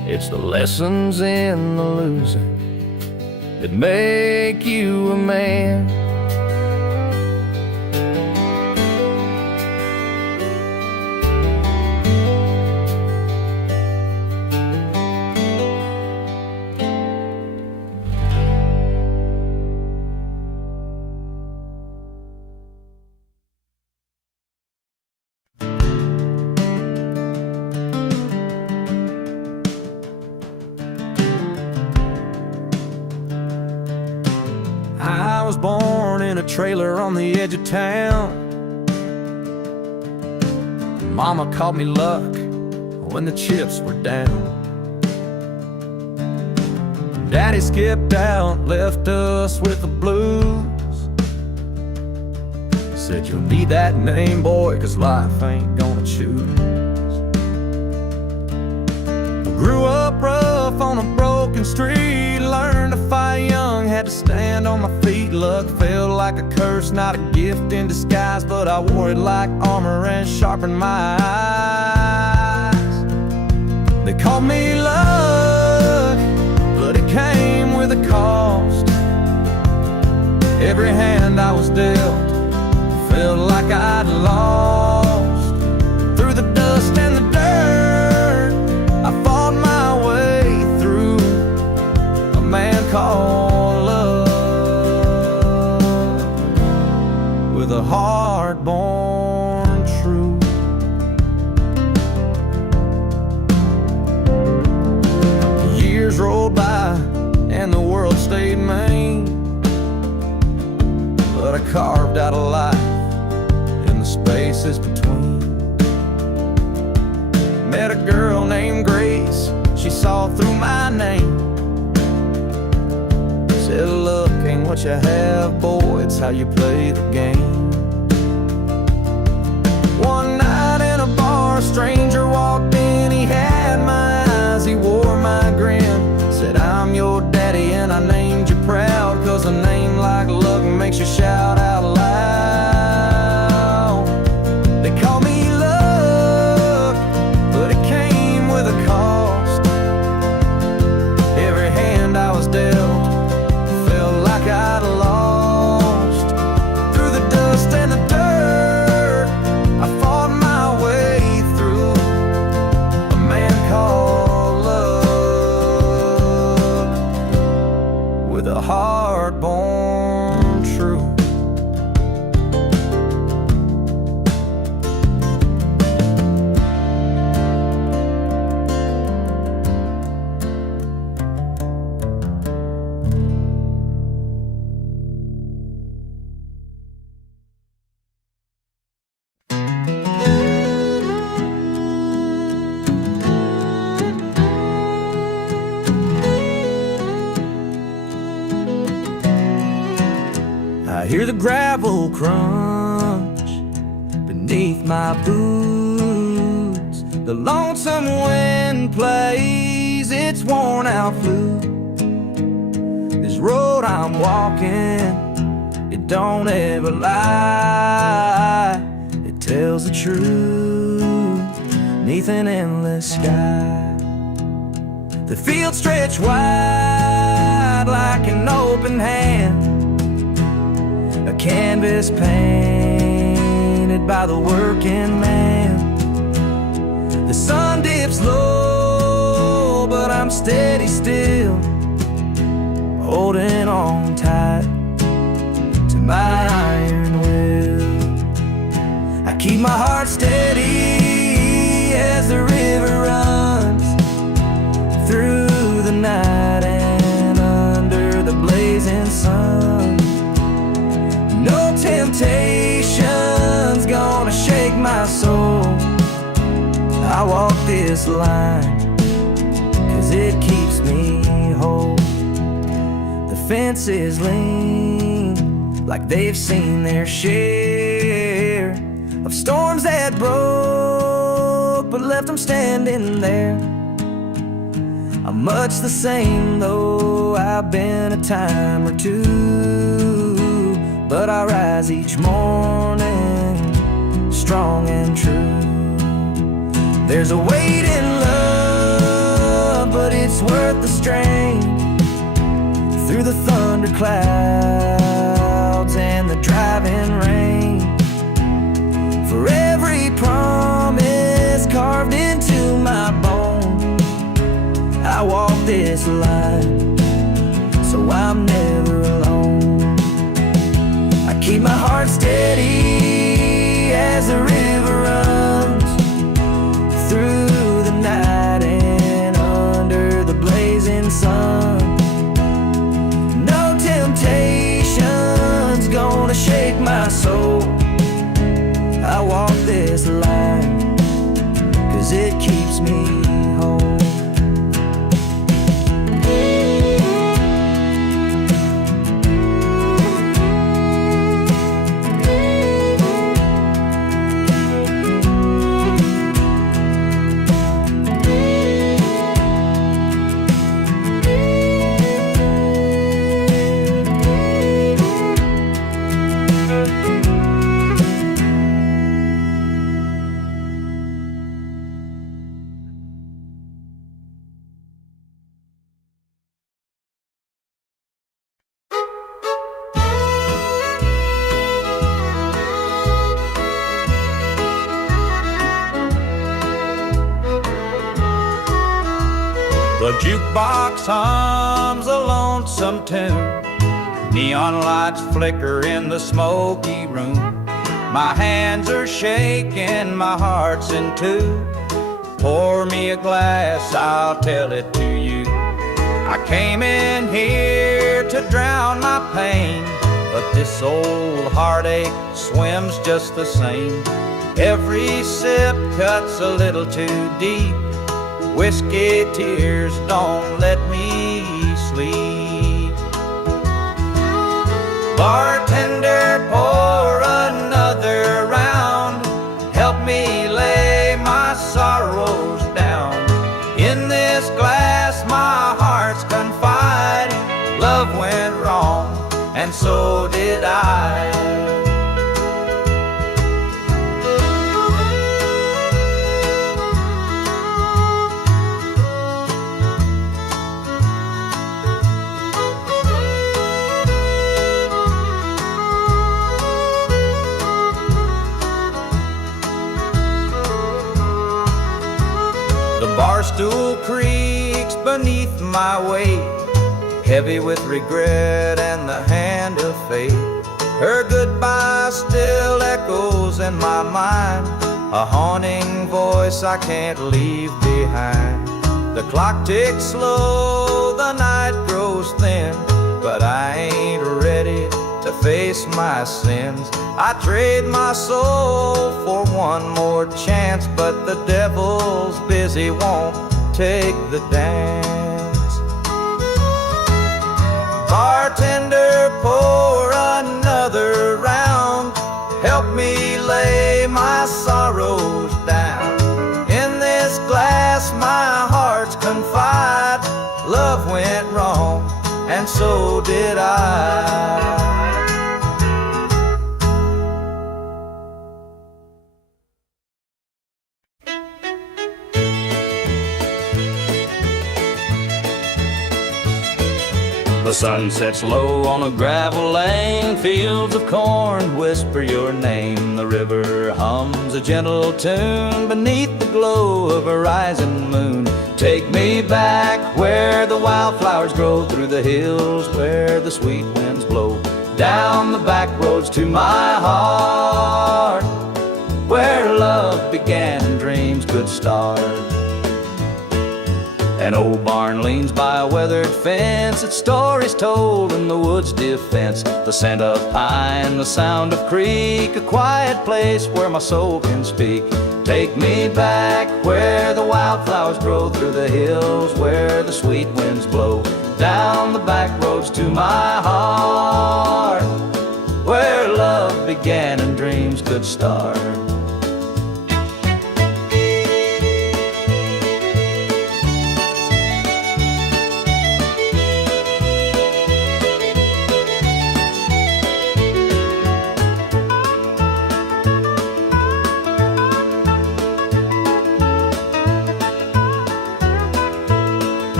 It's the lessons in the losing that make you a man. I was born in a trailer on the edge of town. Mama called me luck when the chips were down. Daddy skipped out, left us with the blues. Said you'll need that name, boy, 'cause life ain't gonna choose. Grew up rough on a broken street, learned to fight young, had to stand on my feet. Luck felt like a curse, not a gift in disguise, but I wore it like armor and sharpened my eyes. They called me luck, but it came with a cost. Every hand I was dealt felt like I'd lost. Through the dust and the dirt, I fought my way through a man called love, with a heart-born truth. Years rolled by and the world stayed mean, but I carved out a life in the spaces between. Met a girl named Grace, she saw through my name. Said luck ain't what you have, boy, it's how you play the game. One night in a bar, a stranger walked in, he had my eyes, he wore my grin. Said I'm your daddy and I named you proud, 'cause a name like luck makes you shout out loud. They call me luck, but it came with a cost. Every hand I was dealt felt like I'd lost. Through the dust and the dirt, I fought my way through a man called love, with a heart-born truth. I hear the gravel crunch beneath my boots. The lonesome wind plays its worn out flute. This road I'm walking, it don't ever lie. It tells the truth neath an endless sky. The fields stretch wide like an open hand, a canvas painted by the working man. The sun dips low, but I'm steady still, holding on tight to my iron will. I keep my heart steady as the river runs through the night and under the blazing sun. No temptation's gonna shake my soul. I walk this line 'cause it keeps me whole. The fences lean like they've seen their share of storms that broke but left them standing there. I'm much the same though I've been a time or two, but I rise each morning strong and true. There's a weight in love, but it's worth the strain. Through the thunder clouds and the driving rain, for every promise carved into my bone, I walk this line, so I'm never alone. I keep my heart steady as the river runs through the night and under the blazing sun. No temptation's gonna shake my soul. I walk this line 'cause it keeps me whole. The jukebox hums a lonesome tune. Neon lights flicker in the smoky room. My hands are shaking, my heart's in two. Pour me a glass, I'll tell it to you. I came in here to drown my pain, but this old heartache swims just the same. Every sip cuts a little too deep. Whiskey tears don't let me sleep. Bartender, pour another round. Help me lay my sorrows down. In this glass my heart's confide. Love went wrong, and so did I. The bar stool creaks beneath my weight, heavy with regret and the hand of fate. Her goodbye still echoes in my mind, a haunting voice I can't leave behind. The clock ticks slow, the night grows thin, but I ain't ready to face my sins. I trade my soul for one more chance, but the devil's busy, won't take the dance. Bartender, pour another round. Help me lay my sorrows down. In this glass my heart's confide. Love went wrong, and so did I. The sun sets low on a gravel lane. Fields of corn whisper your name. The river hums a gentle tune beneath the glow of a rising moon. Take me back where the wildflowers grow, through the hills where the sweet winds blow, down the back roads to my heart, where love began and dreams could start. An old barn leans by a weathered fence, its stories told in the wood's defense. The scent of pine, the sound of creek, a quiet place where my soul can speak. Take me back where the wildflowers grow, through the hills where the sweet winds blow, down the back roads to my heart, where love began and dreams could start.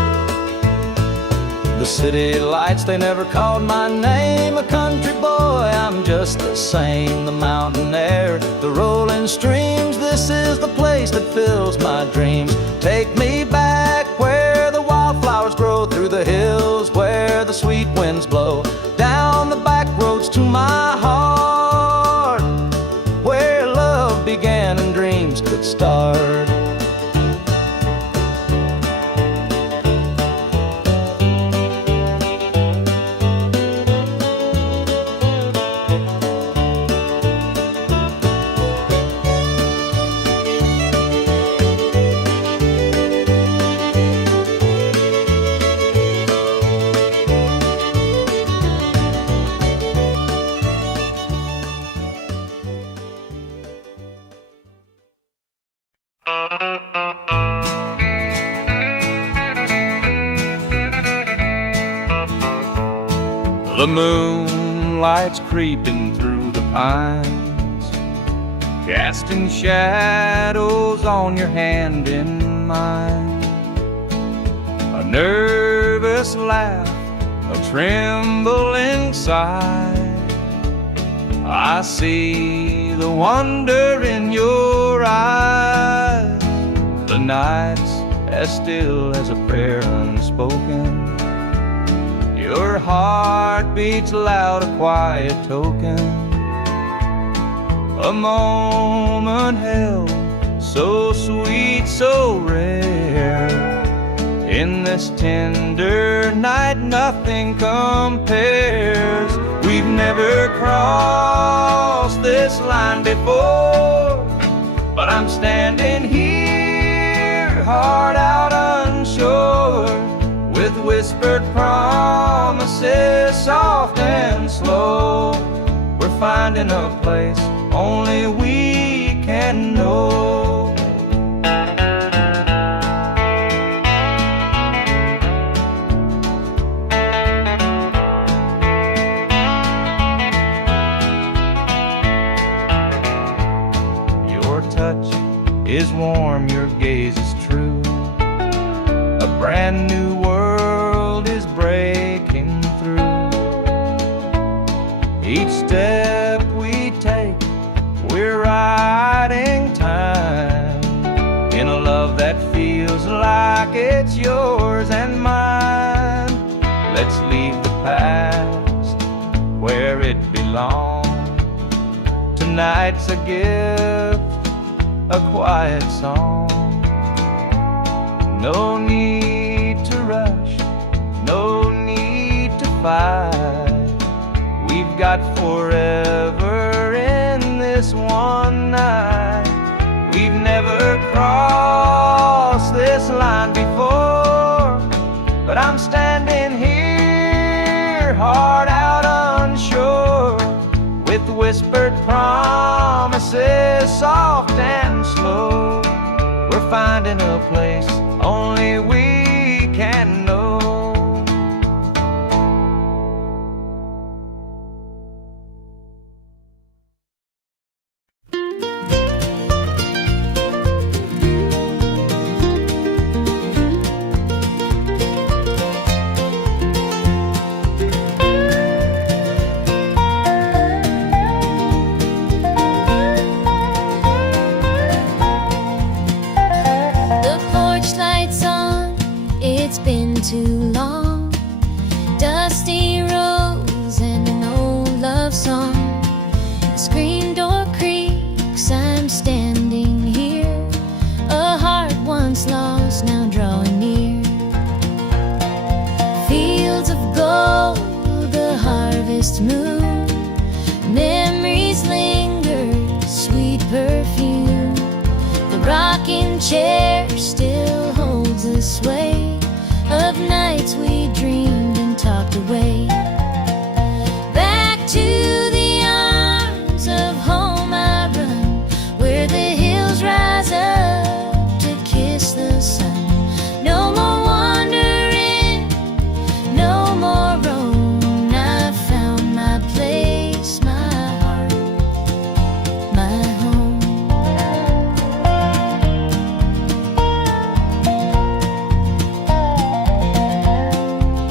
city lights, they never called my name. A country boy, I'm just the same. The mountain air, the rolling streams, this is the place that fills my dreams. Take me back where the wildflowers grow, through the hills where the sweet winds blow, down the back roads to my heart, where love began and dreams could start. The moonlight's creeping through the pines, casting shadows on your hand in mine. A nervous laugh, a trembling sigh, I see the wonder in your eyes. The night's as still as a prayer unspoken, your heart beats loud, a quiet token. A moment held, so sweet, so rare. In this tender night, nothing compares. We've never crossed this line before, but I'm standing here, heart out unsure, with whispered promises, soft and slow. We're finding a place only we can know. Your touch is warm, your gaze is true. A brand new world is breaking through. Each step we take, we're riding time in a love that feels like it's yours and mine. Let's leave the past where it belongs. Tonight's a gift, a quiet song. No need to rush, no need to fight. We've got forever in this one night. We've never crossed this line before, but I'm standing here, heart out unsure, with whispered promises, soft and slow. We're finding a place only we can know. Too long, dusty roads and an old love song. The screen door creaks, I'm standing here, a heart once lost now drawing near. Fields of gold, the harvest moon, memories linger, sweet perfume. The rocking chair still holds the sway of nights we dreamed and talked away. Back to the arms of home I run, where the hills rise up to kiss the sun. No more wandering, no more roam. I found my place, my heart, my home.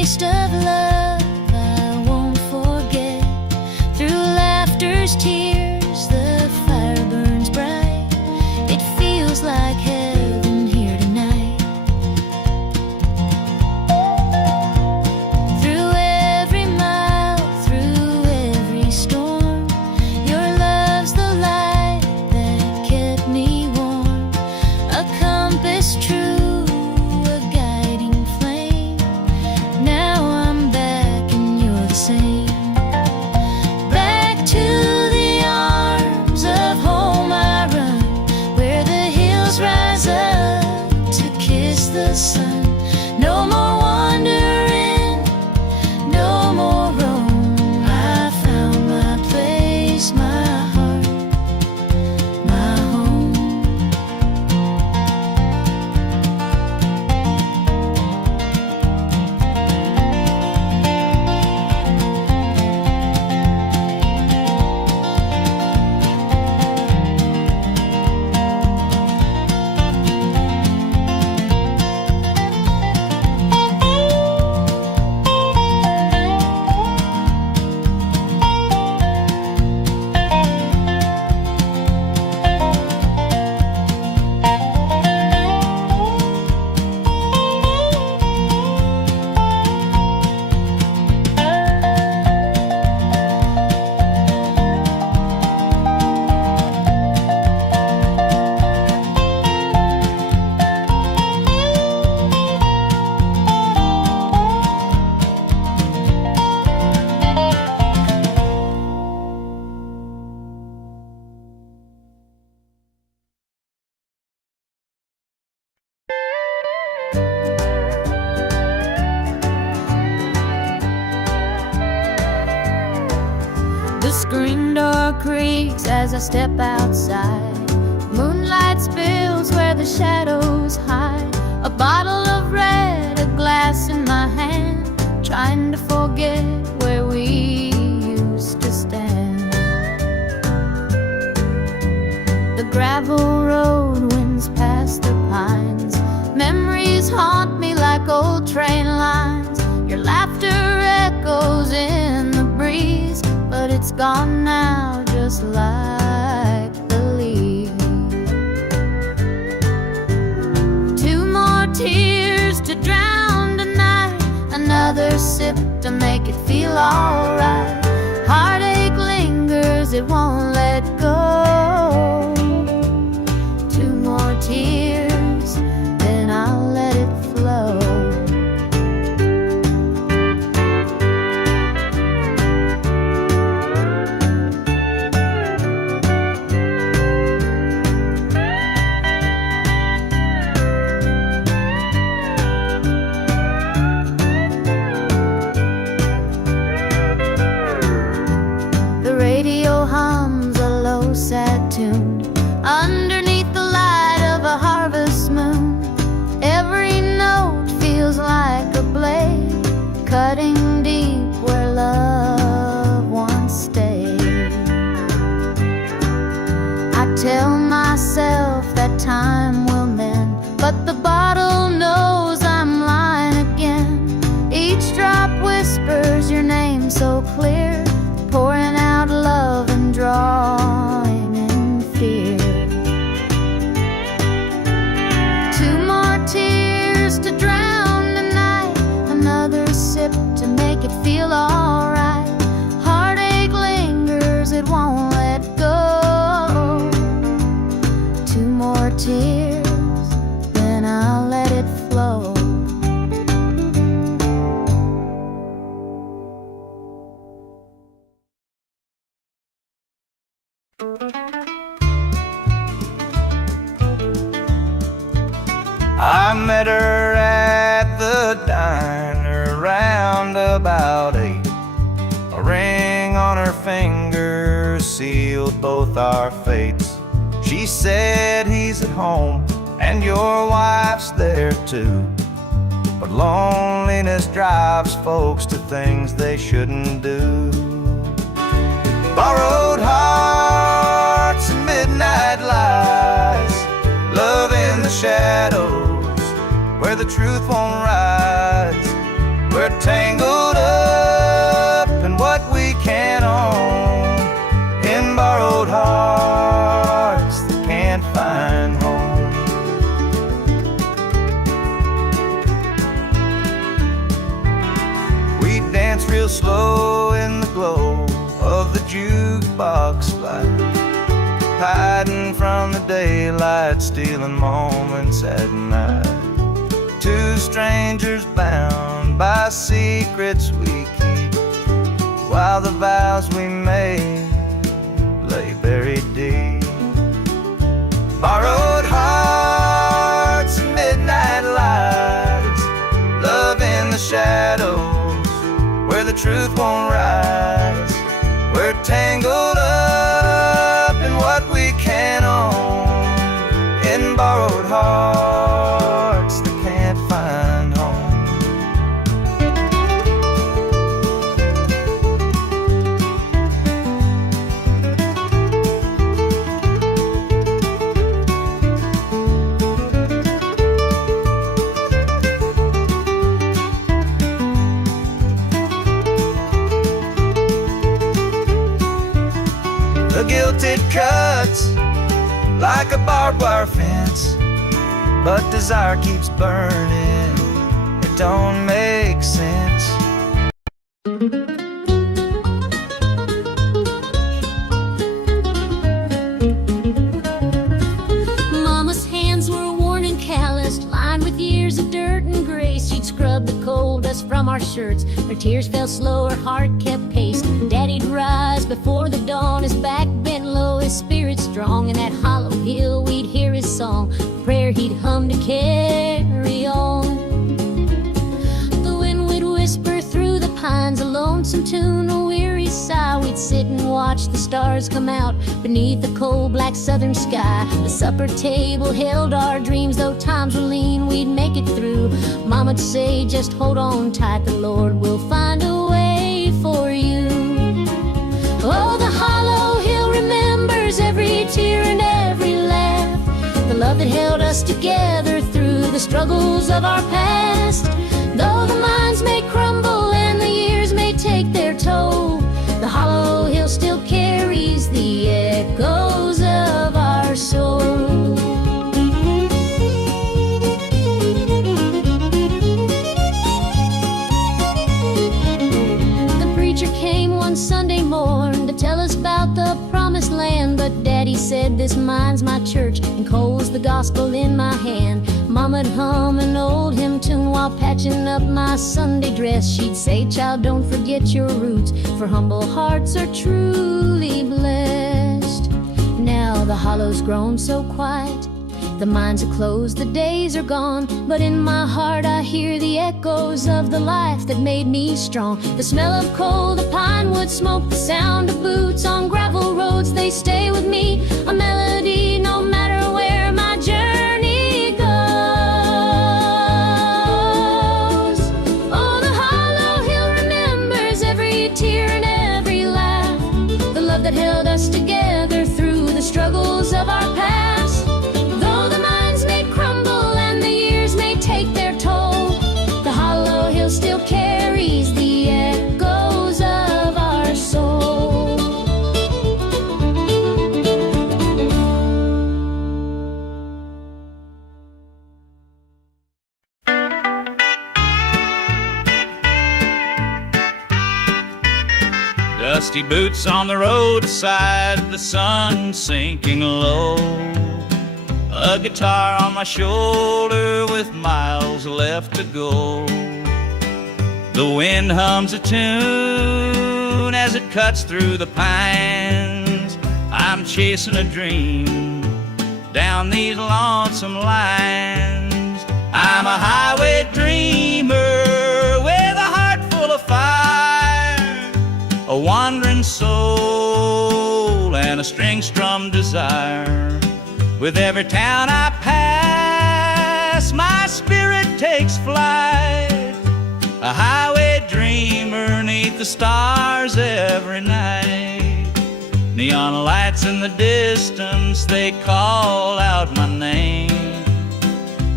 taste of love I won't forget. Through laughter's tears, the fire burns bright. It feels like heaven here tonight. Through every mile, through every storm, your love's the light that kept me warm. A compass true, a guiding flame. Now I'm back and you're the same. Back to the arms of home I run, where the hills rise up to kiss the sun. No more wandering, no more roam. I found my place, my heart, my home. The screen door creaks as I step outside. Moonlight spills where the shadows hide. A bottle of red, a glass in my hand, trying to forget where we used to stand. The gravel road winds past the pines. Memories haunt me like old train lines. Your laughter echoes in the breeze, but it's gone now, just like the leaves. Two more tears to drown tonight, another sip to make it feel alright. Heartache lingers, it won't let go. Two more tears, then I'll let it flow. The radio hums a low, sad tune underneath the light of a harvest moon. Every note feels like a blade, cutting deep where love once stayed. I tell myself that time will mend, but the bottle knows I'm lying again. Each drop whispers your name so clear, pouring out love and drawing in fear. Two more tears to drown tonight, another sip to make it feel alright. Heartache lingers, it won't let go. Two more tears, then I'll let it flow. I met her at the diner round about 8. A ring on her finger sealed both our fates. She said he's at home and your wife's there too, but loneliness drives folks to things they shouldn't do. Borrowed hearts and midnight lies, love in the shadows where the truth won't rise, We're tangled up in what we can't own, in borrowed hearts that can't find home. We dance real slow in the glow of the jukebox light, hiding from the daylight, stealing moments at night. Two strangers bound by secrets we keep, while the vows we made lay buried deep. Borrowed hearts and midnight lights, love in the shadows where the truth won't rise. We're tangled up in what we can't own, in borrowed hearts that can't find home. The guilt it cuts like a barbed wire fence, but desire keeps burning, it don't make sense. Mama's hands were worn and calloused, lined with years of dirt and grace. She'd scrub the coal dust from our shirts. Her tears fell slow, her heart kept pace. Daddy'd rise before the dawn, his back bent low, his spirit strong. In that hollow hill we'd hear his song, a prayer he'd hum to carry on. The wind would whisper through the pines, a lonesome tune, a weary sigh. We'd sit and watch the stars come out beneath the cold black southern sky. The supper table held our dreams, though times were lean, we'd make it through. Mama'd say, just hold on tight, the Lord will find a way for you. Oh, the hollow hill remembers every tear and every laugh, the love that held us together through the struggles of our past. Though the minds may crumble and the years may take their toll, the hollow hill still carries the echoes of our soul. The preacher came one Sunday morn to tell us about the promised land, but Daddy said, this mine's my church and coal's the gospel in my hand. Mama'd hum an old hymn tune while patching up my Sunday dress. She'd say, child, don't forget your roots, for humble hearts are truly blessed. Now the hollow's grown so quiet, the mines are closed, the days are gone, but in my heart I hear the echoes of the life that made me strong. The smell of coal, the pine wood smoke, the sound of boots on gravel roads, they stay with me, a melody no matter where my journey goes. Oh, the hollow hill remembers every tear and every laugh, the love that held us together through the struggles of our past. Though the minds may crumble and the years may take their toll, the hollow hill still carries the echoes of our soul. Dusty boots on the roadside, the sun sinking low. A guitar on my shoulder with miles left to go. The wind hums a tune as it cuts through the pines. I'm chasing a dream down these lonesome lines. I'm a highway dreamer with a heart full of fire, a wandering soul and a string-strummed desire. With every town I pass, my spirit takes flight, a highway dreamer 'neath the stars every night. Neon lights in the distance, they call out my name.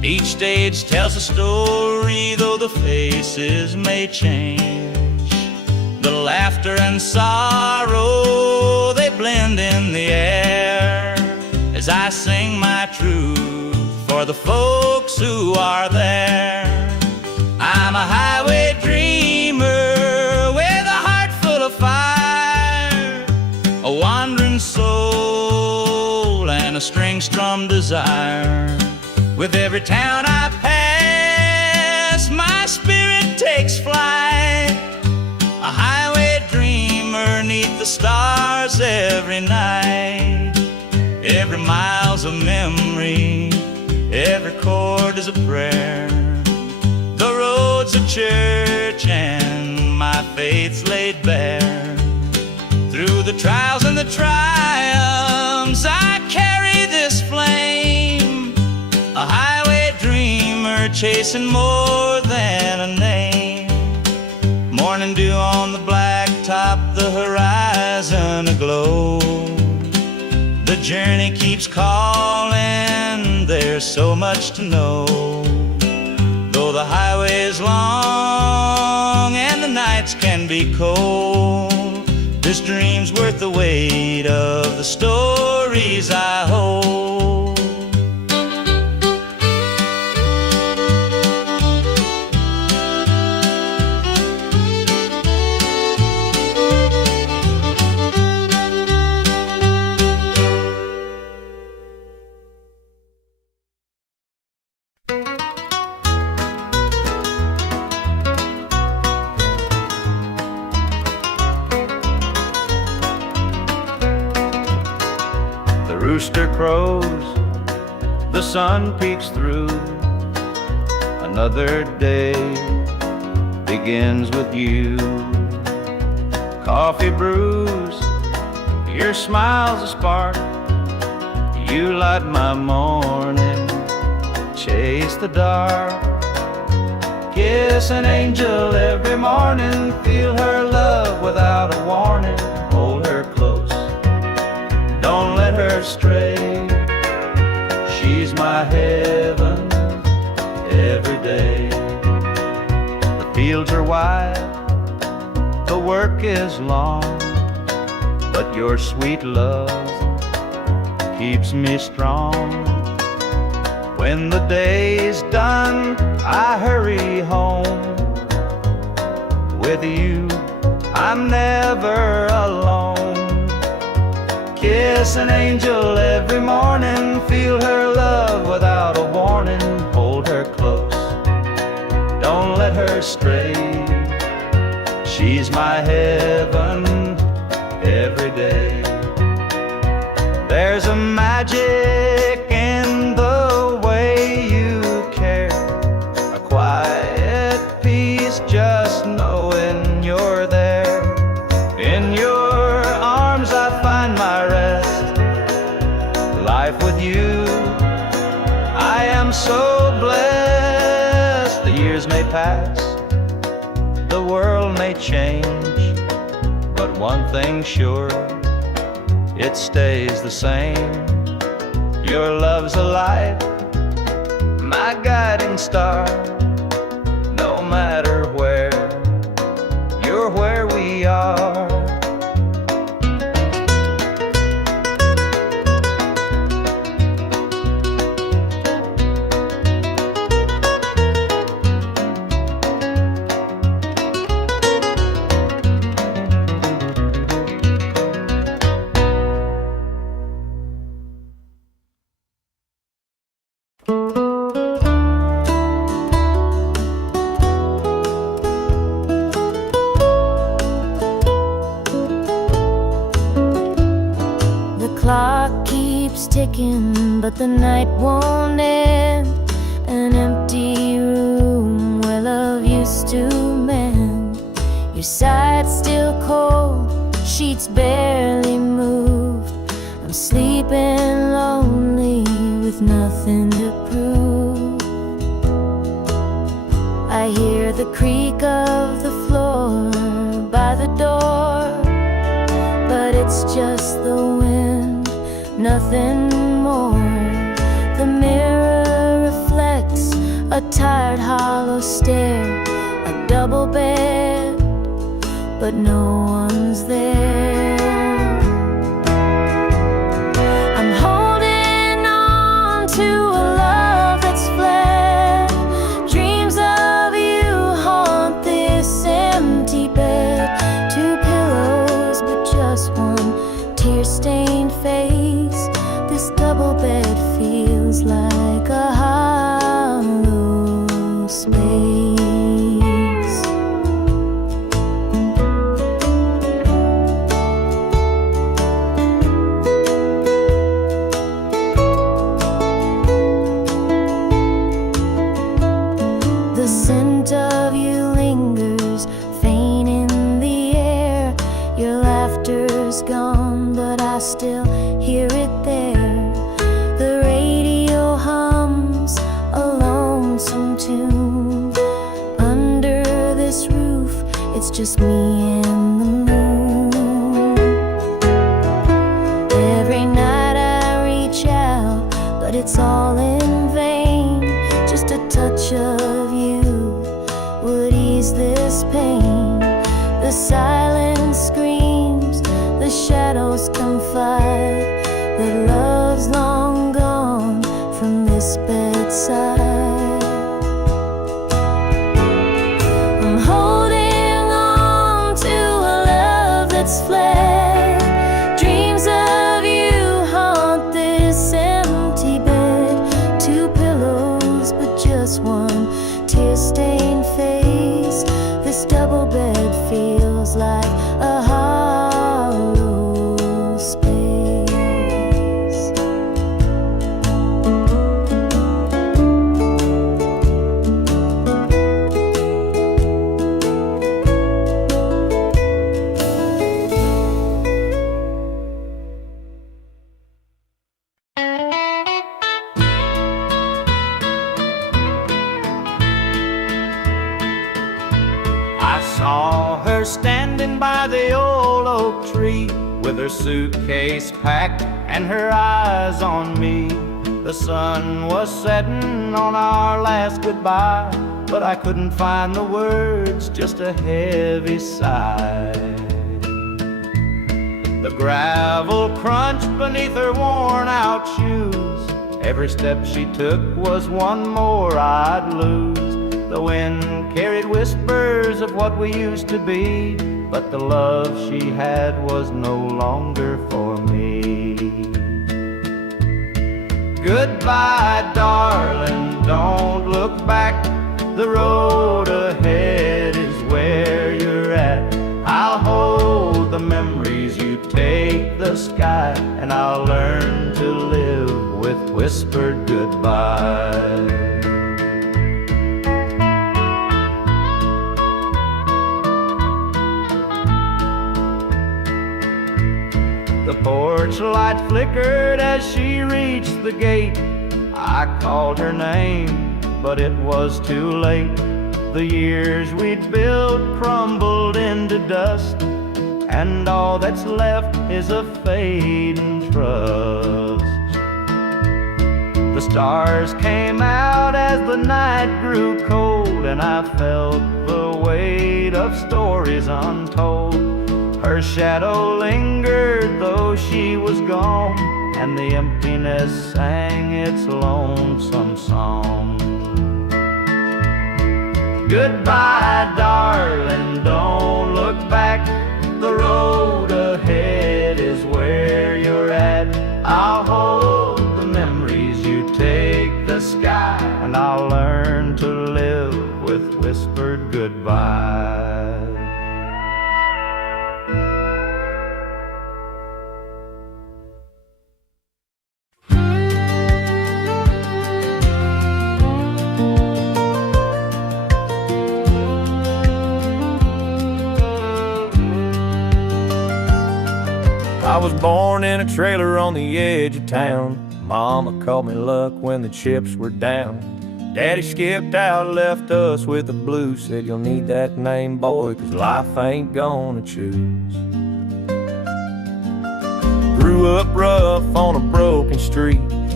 Each stage tells a story, though the faces may change. The laughter and sorrow, they blend in the air, as I sing my truth for the folks who are there. I'm a highway dreamer with a heart full of fire, a wandering soul and a string-strummed desire. With every town I pass, my spirit takes flight, a highway dreamer 'neath the stars every night. Every mile's a memory, every chord is a prayer. The road's a church and my faith's laid bare. Through the trials and the triumphs, I carry this flame, a highway dreamer chasing more than a name. Morning dew on the blacktop, the horizon aglow. The journey keeps calling, there's so much to know. Though the highway is long and the nights can be cold, this dream's worth the weight of the stories I hold. Rooster crows, the sun peeks through. Another day begins with you. Coffee brews, your smile's a spark. You light my morning, chase the dark. Kiss an angel every morning, feel her love without a warning. Hold her close, don't let her stray. She's my heaven every day. The fields are wide, the work is long, but your sweet love keeps me strong. When the day's done, I hurry home. With you, I'm never alone. Kiss an angel every morning, feel her love without a warning. Hold her close, don't let her stray. She's my heaven every day. There's a magic in the way you care, a quiet peace just knowing you're there. In your arms I find my rest. Life with you, I am so blessed. The years may pass, the world may change, but one thing's sure, it stays the same. Your love's a light, my guiding star. No matter where, you're where we are. Clock keeps ticking, but the night won't end. An empty room where love used to mend. Your side's still cold, sheets barely moved. I'm sleeping lonely with nothing to prove. I hear the creak of the floor by the door, but it's just the wind, nothing more. The mirror reflects a tired hollow stare, a double bed, but no one's there. I'm holding on to a love that's fled. Dreams of you haunt this empty bed. Two pillows, but just one tear-stained face. This double bed feels like a hollow space. The scent of you lingers, faint in the air. Your laughter's gone, but I still hear it there. The radio hums a lonesome tune. Under this roof, it's just me and the moon. Every night I reach out, but it's all in vain. Just a touch of you would ease this pain. The silence screams, the shadows confide that love's long gone from this bedside. I'm holding on to a love that's fled. Dreams of you haunt this empty bed. Two pillows, but just one tear-stained face. This double bed feels like a hollow space. I saw her standing by the old oak tree, with her suitcase packed and her eyes on me. The sun was setting on our last goodbye, but I couldn't find the words, just a heavy sigh. The gravel crunched beneath her worn out shoes. Every step she took was one more I'd lose. The wind carried whispers of what we used to be, but the love she had was no longer for me. Goodbye, darling, don't look back. The road ahead is where you're at. I'll hold the memories, you take the sky, and I'll learn to live with whispered goodbye. The porch light flickered as she reached the gate. I called her name, but it was too late. The years we'd built crumbled into dust, and all that's left is a fading trust. The stars came out as the night grew cold, and I felt the weight of stories untold. Her shadow lingered though she was gone, and the emptiness sang its lonesome song. Goodbye, darling, don't look back. The road ahead is where you're at. I'll hold the memories, you take the sky, and I'll learn to live with whispered goodbye. I was born in a trailer on the edge of town. Mama called me luck when the chips were down. Daddy skipped out, left us with the blues. Said you'll need that name, boy, 'cause life ain't gonna choose. Grew up rough on a broken street.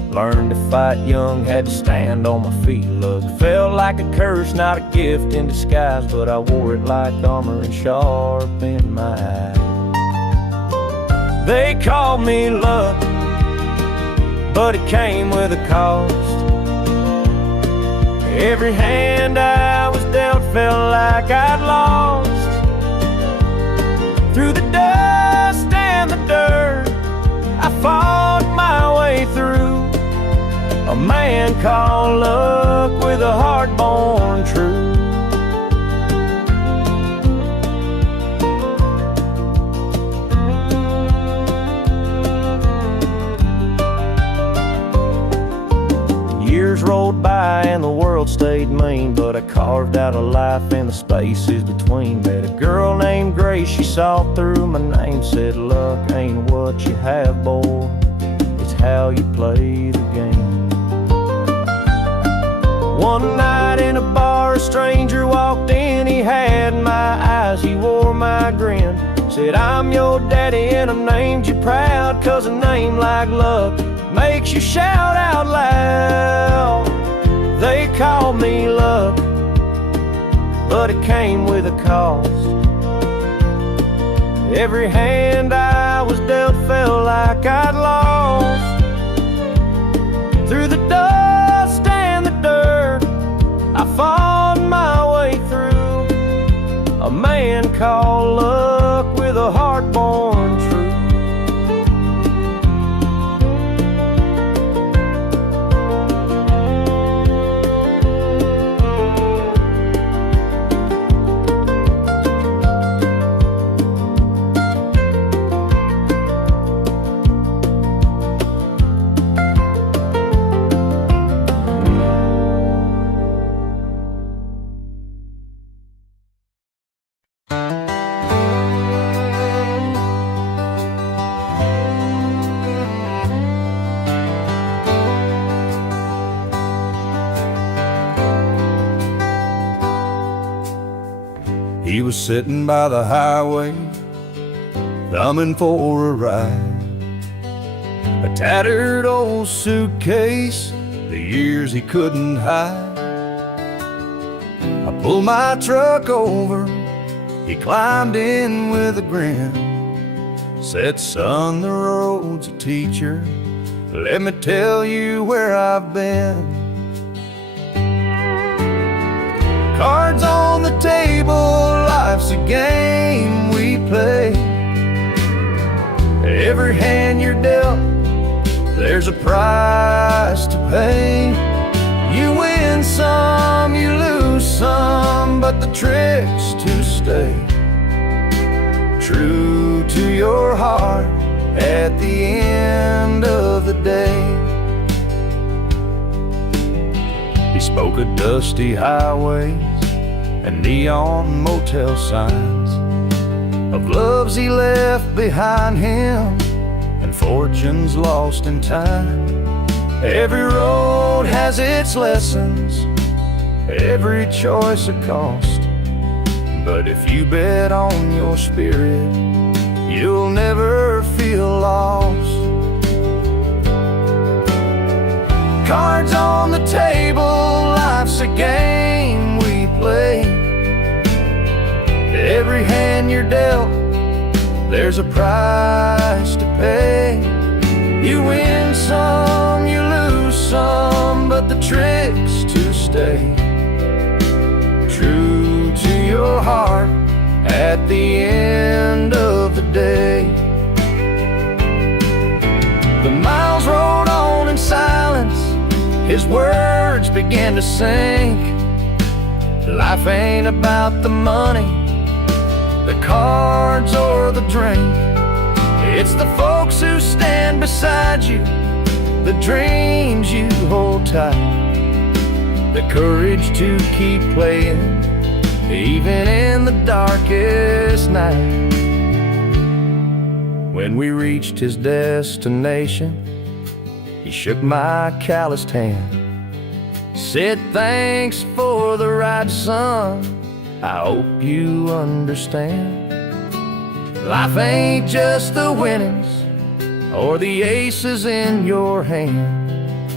Learned to fight young, had to stand on my feet. Look, felt like a curse, not a gift in disguise, but I wore it like armor and sharp in my eye. They called me luck, but it came with a cost. Every hand I was dealt felt like I'd lost. Through the dust and the dirt, I fought my way through. A man called luck with a heart born true. Years rolled by and the world stayed mean, but I carved out a life in the spaces between. Met a girl named Grace, she saw through my name, said luck ain't what you have, boy, it's how you play the game. One night in a bar, a stranger walked in. He had my eyes, he wore my grin. Said, I'm your daddy and I've named you proud, 'cause a name like luck makes you shout out loud. They called me luck, but it came with a cost. Every hand I was dealt felt like I'd lost. Through the dust and the dirt, I fought my way through. A man called luck with a heart born true. He was sitting by the highway, thumbing for a ride. A tattered old suitcase, the years he couldn't hide. I pulled my truck over, he climbed in with a grin. Said, son, the road's a teacher, let me tell you where I've been. Cards on the table, life's a game we play. Every hand you're dealt, there's a price to pay. You win some, you lose some, but the trick's to stay true to your heart at the end of the day. He spoke of dusty highways and neon motel signs, of loves he left behind him and fortunes lost in time. Every road has its lessons, every choice a cost, but if you bet on your spirit, you'll never feel lost. Cards on the table, life's a game we play. Every hand you're dealt, there's a price to pay. You win some, you lose some, but the trick's to stay true to your heart at the end of the day. The miles rolled on in silence, his words began to sink. Life ain't about the money, the cards or the drink. It's the folks who stand beside you, the dreams you hold tight, the courage to keep playing even in the darkest night. When we reached his destination, he shook my calloused hand, said, thanks for the ride, son, I hope you understand. Life ain't just the winnings or the aces in your hand.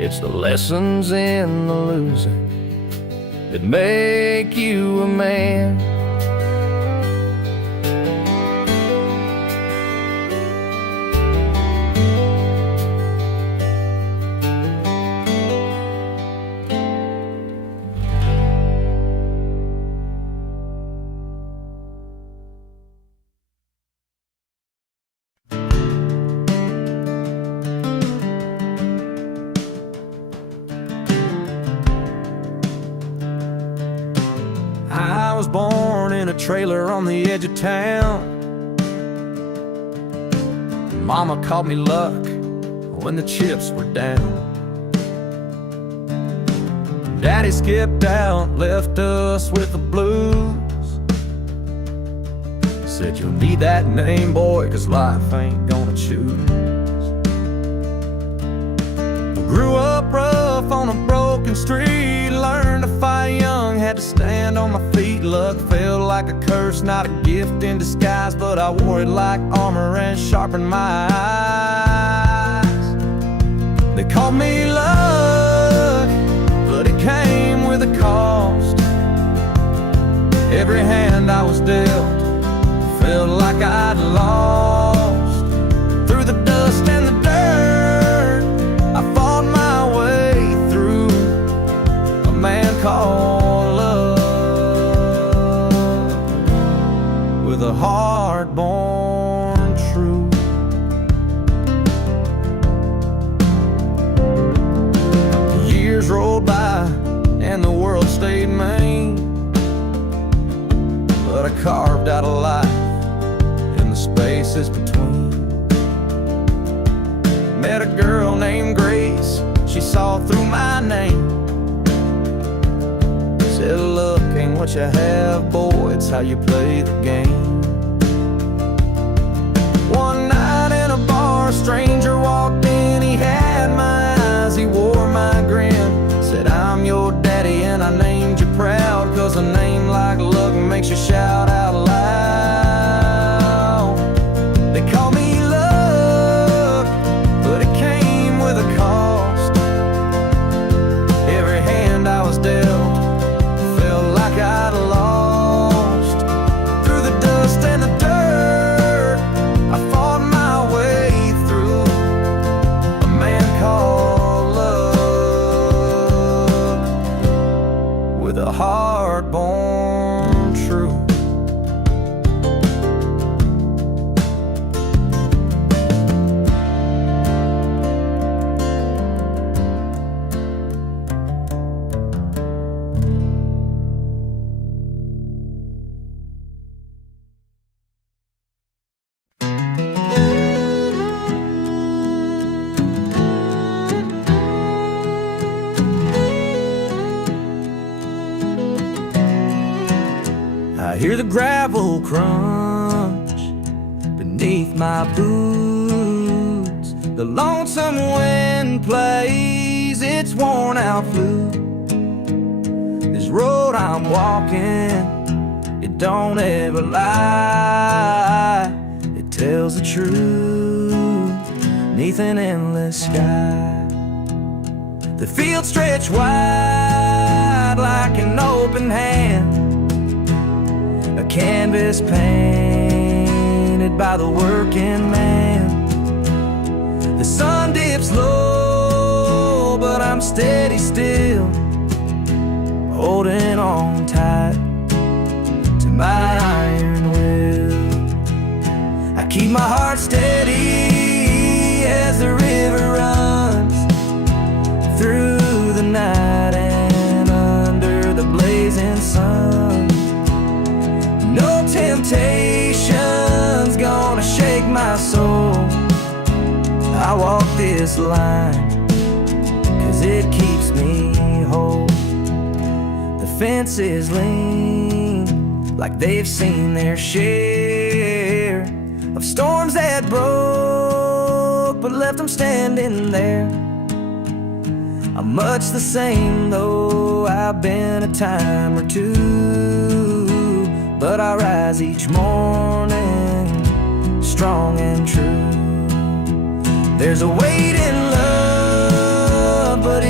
It's the lessons in the losing that make you a man. I was born in a trailer on the edge of town. Mama called me luck when the chips were down. Daddy skipped out, left us with the blues. Said you'll need that name, boy, 'cause life ain't gonna choose. Grew up rough on a broken street, learned to fight young, had to stand on my feet. Luck felt like a curse, not a gift in disguise, but I wore it like armor and sharpened my eyes. They called me luck, but it came with a cost. Every hand I was dealt felt like I'd lost. Through the dust and the dirt, I fought my way through a man called love, with a heart born true. Years rolled by and the world stayed mean, but I carved out a life in the spaces between. Met a girl named Grace, she saw through my name. Said, look, ain't what you have, boy, it's how you play the game. One night in a bar, a stranger walked in, he had my eyes, he wore my grin. Said, I'm your daddy and I named you proud, 'cause a name like luck makes you shout out loud. They call me luck, but it came with a cost. Every hand I was dealt felt like I'd lost. Through the dust and the dirt, I fought my way through a man called love, with a heart born true. I hear the gravel crunch beneath my boots. The lonesome wind plays its worn out flute. This road I'm walking, it don't ever lie. It tells the truth neath an endless sky. The fields stretch wide like an open hand, a canvas painted by the working man. The sun dips low, but I'm steady still, holding on tight to my iron will. I keep my heart steady as the river runs through the night and under the blazing sun. No temptation's gonna shake my soul. I walk this line 'cause it keeps me whole. The fences lean like they've seen their share of storms that broke but left them standing there. I'm much the same though I've been a time or two, but I rise each morning strong and true. There's a weight in love, but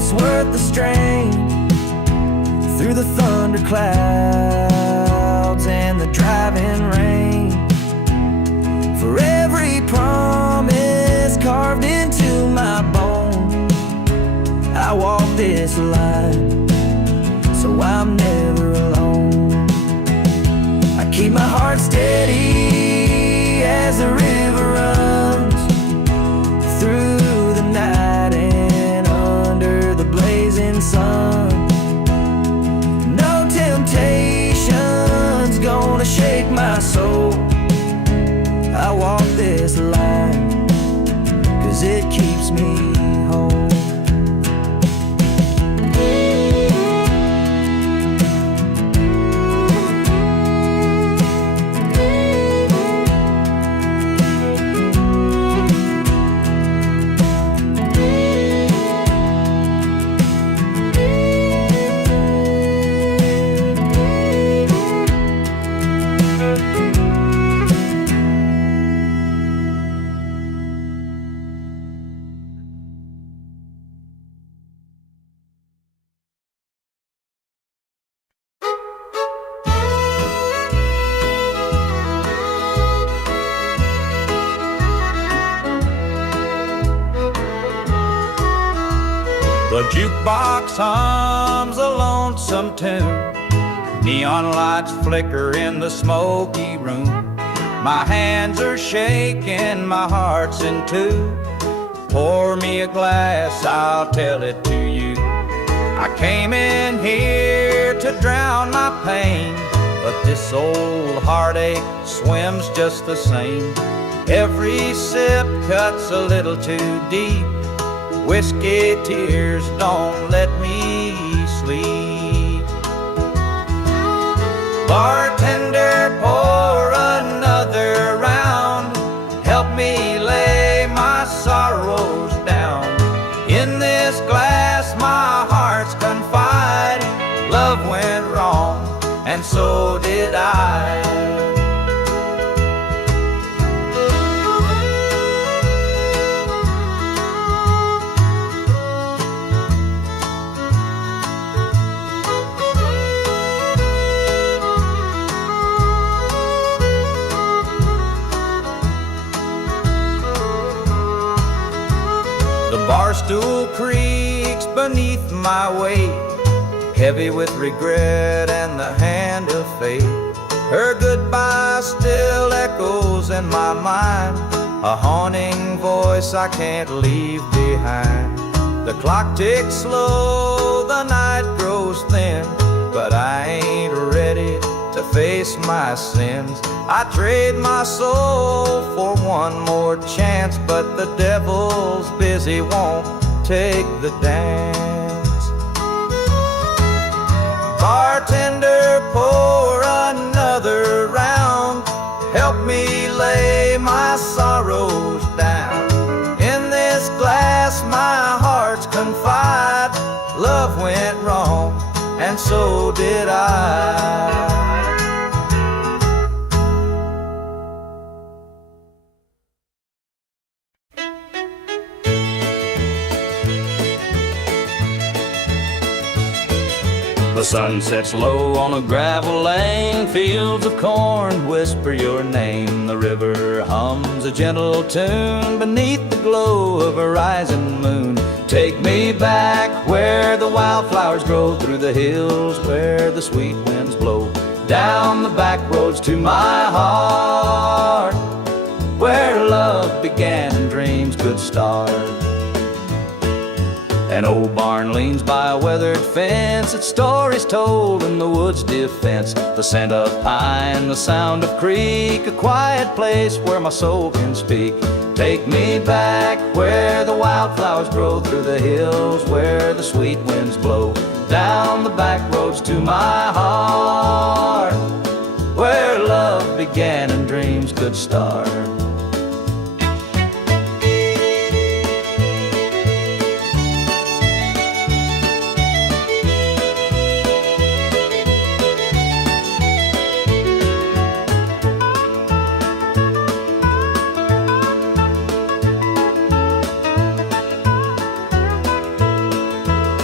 it's worth the strain. Through the thunderclouds and the driving rain, for every promise carved into my bone, I walk this line, so I'm never alone. I keep my heart steady as the river runs through the night and under the blazing sun. No temptation's gonna shake my soul. I walk this line 'cause it keeps me whole. The jukebox hums a lonesome tune. Neon lights flicker in the smoky room. My hands are shaking, my heart's in two. Pour me a glass, I'll tell it to you. I came in here to drown my pain, but this old heartache swims just the same. Every sip cuts a little too deep. Whiskey tears don't let me sleep. Bartender, pour another round. Help me lay my sorrows down. In this glass my heart's confide. Love went wrong, and so did I. Barstool creaks beneath my weight, heavy with regret and the hand of fate. Her goodbye still echoes in my mind, a haunting voice I can't leave behind. The clock ticks slow, the night grows thin, but I ain't ready to face my sins. I trade my soul for one more chance, but the devil's busy, won't take the dance. Bartender, pour another round. Help me lay my sorrows down. In this glass my heart's confide. Love went wrong, and so did I. The sun sets low on a gravel lane. Fields of corn whisper your name. The river hums a gentle tune beneath the glow of a rising moon. Take me back where the wildflowers grow, through the hills where the sweet winds blow, down the back roads to my heart, where love began and dreams could start. An old barn leans by a weathered fence, its stories told in the woods' defense. The scent of pine, the sound of creek, a quiet place where my soul can speak. Take me back where the wildflowers grow, through the hills where the sweet winds blow, down the back roads to my heart, where love began and dreams could start.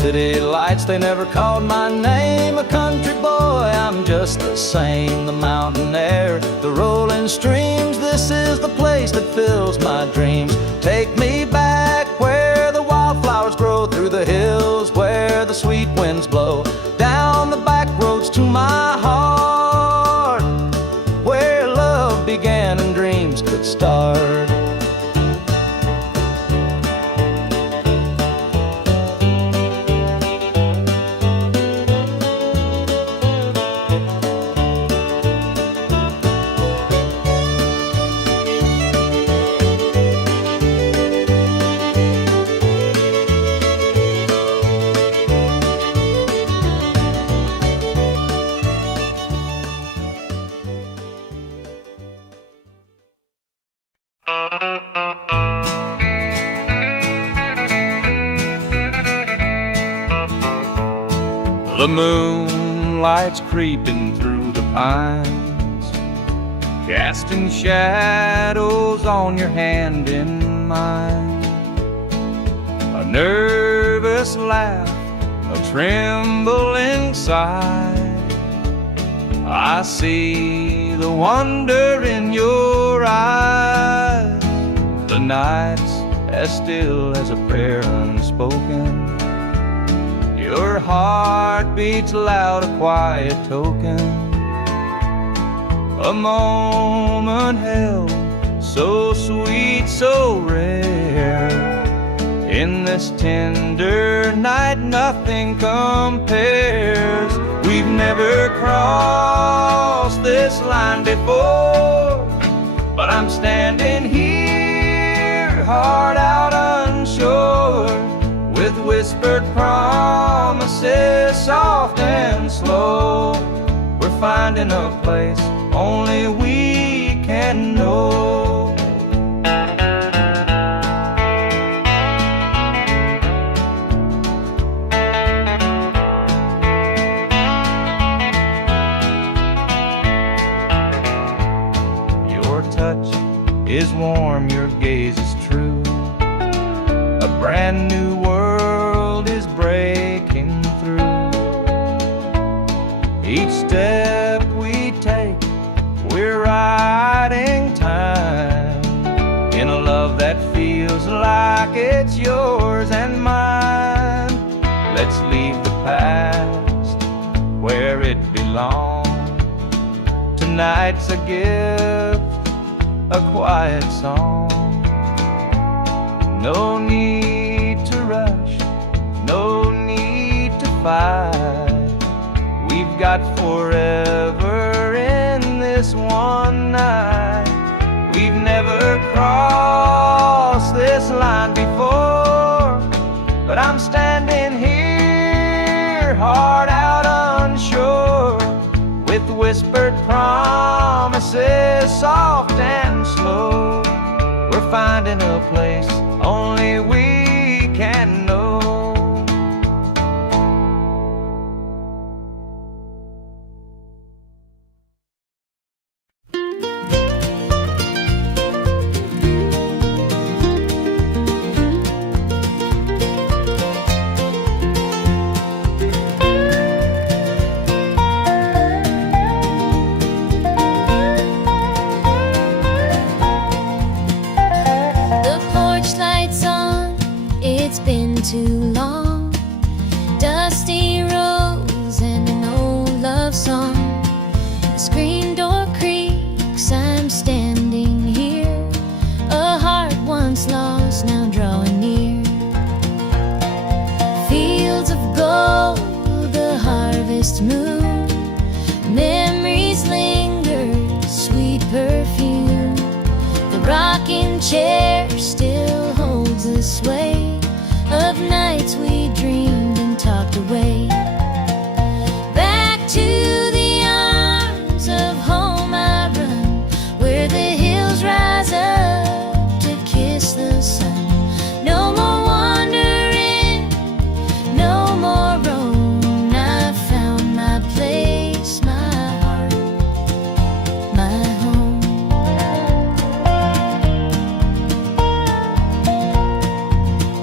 city lights, they never called my name a country boy. I'm just the same, the mountain air, the rolling streams. This is the place that fills my dreams. Take me back where the wildflowers grow, through the hills where the sweet winds blow, down the back roads to my heart, where love began and dreams could start. The moonlight's creeping through the pines, casting shadows on your hand in mine. A nervous laugh, a trembling sigh. I see the wonder in your eyes. The night's as still as a prayer unspoken. Your heart beats loud, a quiet token. A moment held, so sweet, so rare. In this tender night, nothing compares. We've never crossed this line before, but I'm standing here, heart out unsure, with whispered promises, soft and slow. We're finding a place only we can know. Your touch is warm, your gaze is true. A brand new world is breaking through. Each step we take, we're riding time in a love that feels like it's yours and mine. Let's leave the past where it belongs. Tonight's a gift, a quiet song. No need to rush, no need to fight. We've got forever in this one night. We've never crossed this line before, but I'm standing here, heart out unsure, with whispered promises, soft and slow. We're finding a place only we can know. Too long, dusty rose and an old love song. The screen door creaks, I'm standing here, a heart once lost now drawing near. Fields of gold, the harvest moon, memories linger, sweet perfume. The rocking chair still holds the sway of nights we dreamed and talked away. Back to the arms of home I run, where the hills rise up to kiss the sun. No more wandering, no more roam. I found my place, my heart, my home.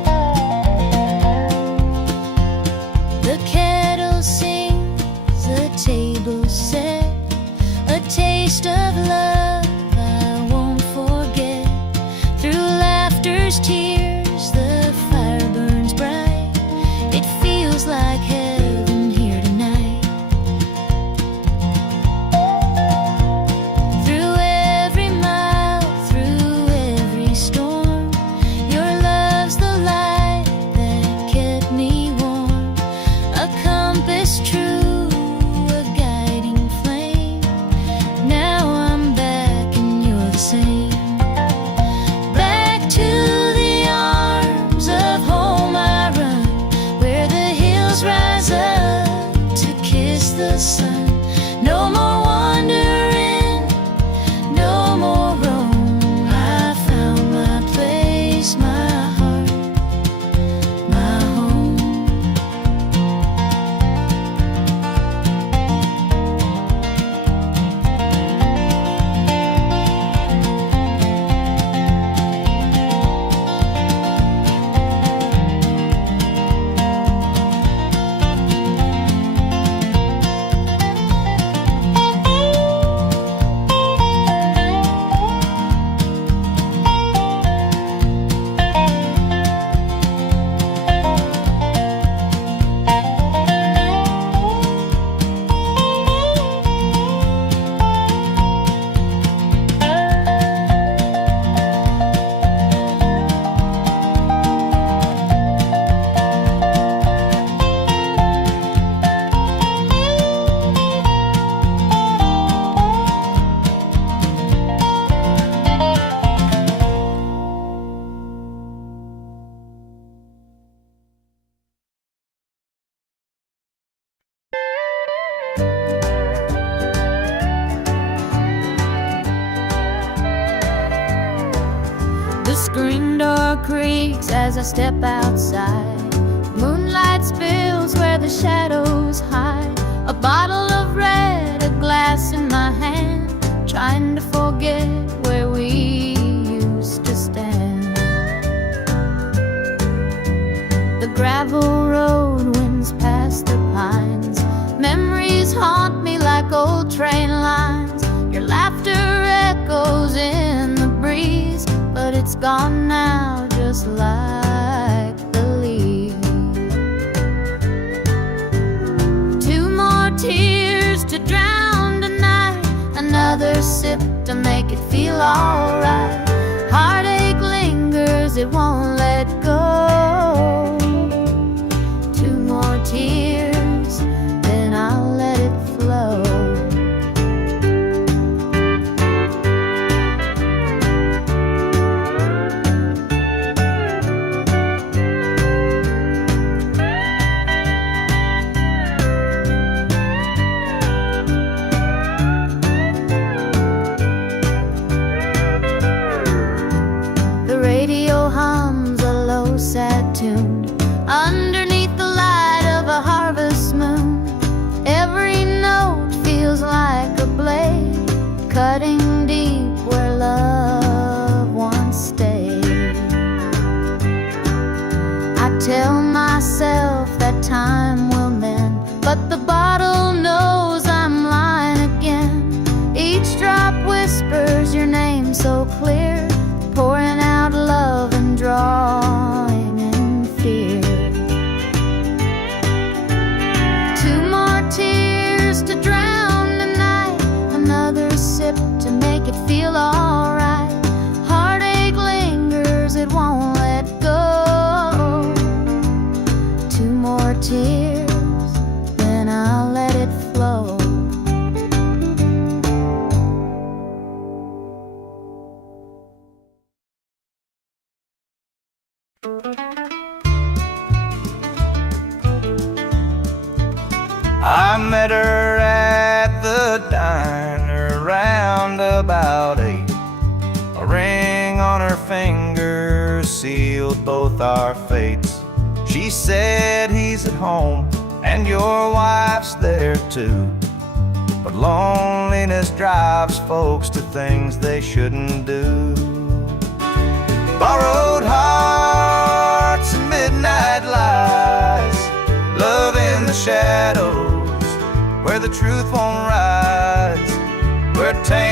taste of love I won't forget. Through laughter's tears, the fire burns bright. It feels like heaven here tonight. Through every mile, through every storm, your love's the light that kept me warm. A compass true, a guiding flame. Now I'm back and you're the same. Back to the arms of home I run, where the hills rise up to kiss the sun. No more wandering, no more roam. I found my place, my heart, my home. The screen door creaks as I step outside. Moonlight spills where the shadows hide. A bottle of red, a glass in my hand, trying to forget where we used to stand. The gravel road winds past the pines. Memories haunt me like old train lines. Your laughter echoes in the breeze, but it's gone now, just like the leaves. Two more tears to drown tonight, another sip to make it feel alright. Heartache lingers, it won't let go. Two more tears, then I'll let it flow. The radio hums a low, sad tune underneath the light of a harvest moon. Every note feels like a blade, cutting deep where love once stayed. I tell myself that time will mend, but the bottle knows I'm lying again. Each drop whispers your name so clear, pouring out love and drawing in fear. Two more tears to drown tonight, another sip to make it feel alright. Heartache lingers, it won't let go. Two more tears, then I'll let it flow. I met her at the diner round about 8. A ring on her finger sealed both our fates. She said he's at home and your wife's there too, but loneliness drives folks to things they shouldn't do. Borrowed hearts and midnight lies, love in the shadows where the truth won't rise, where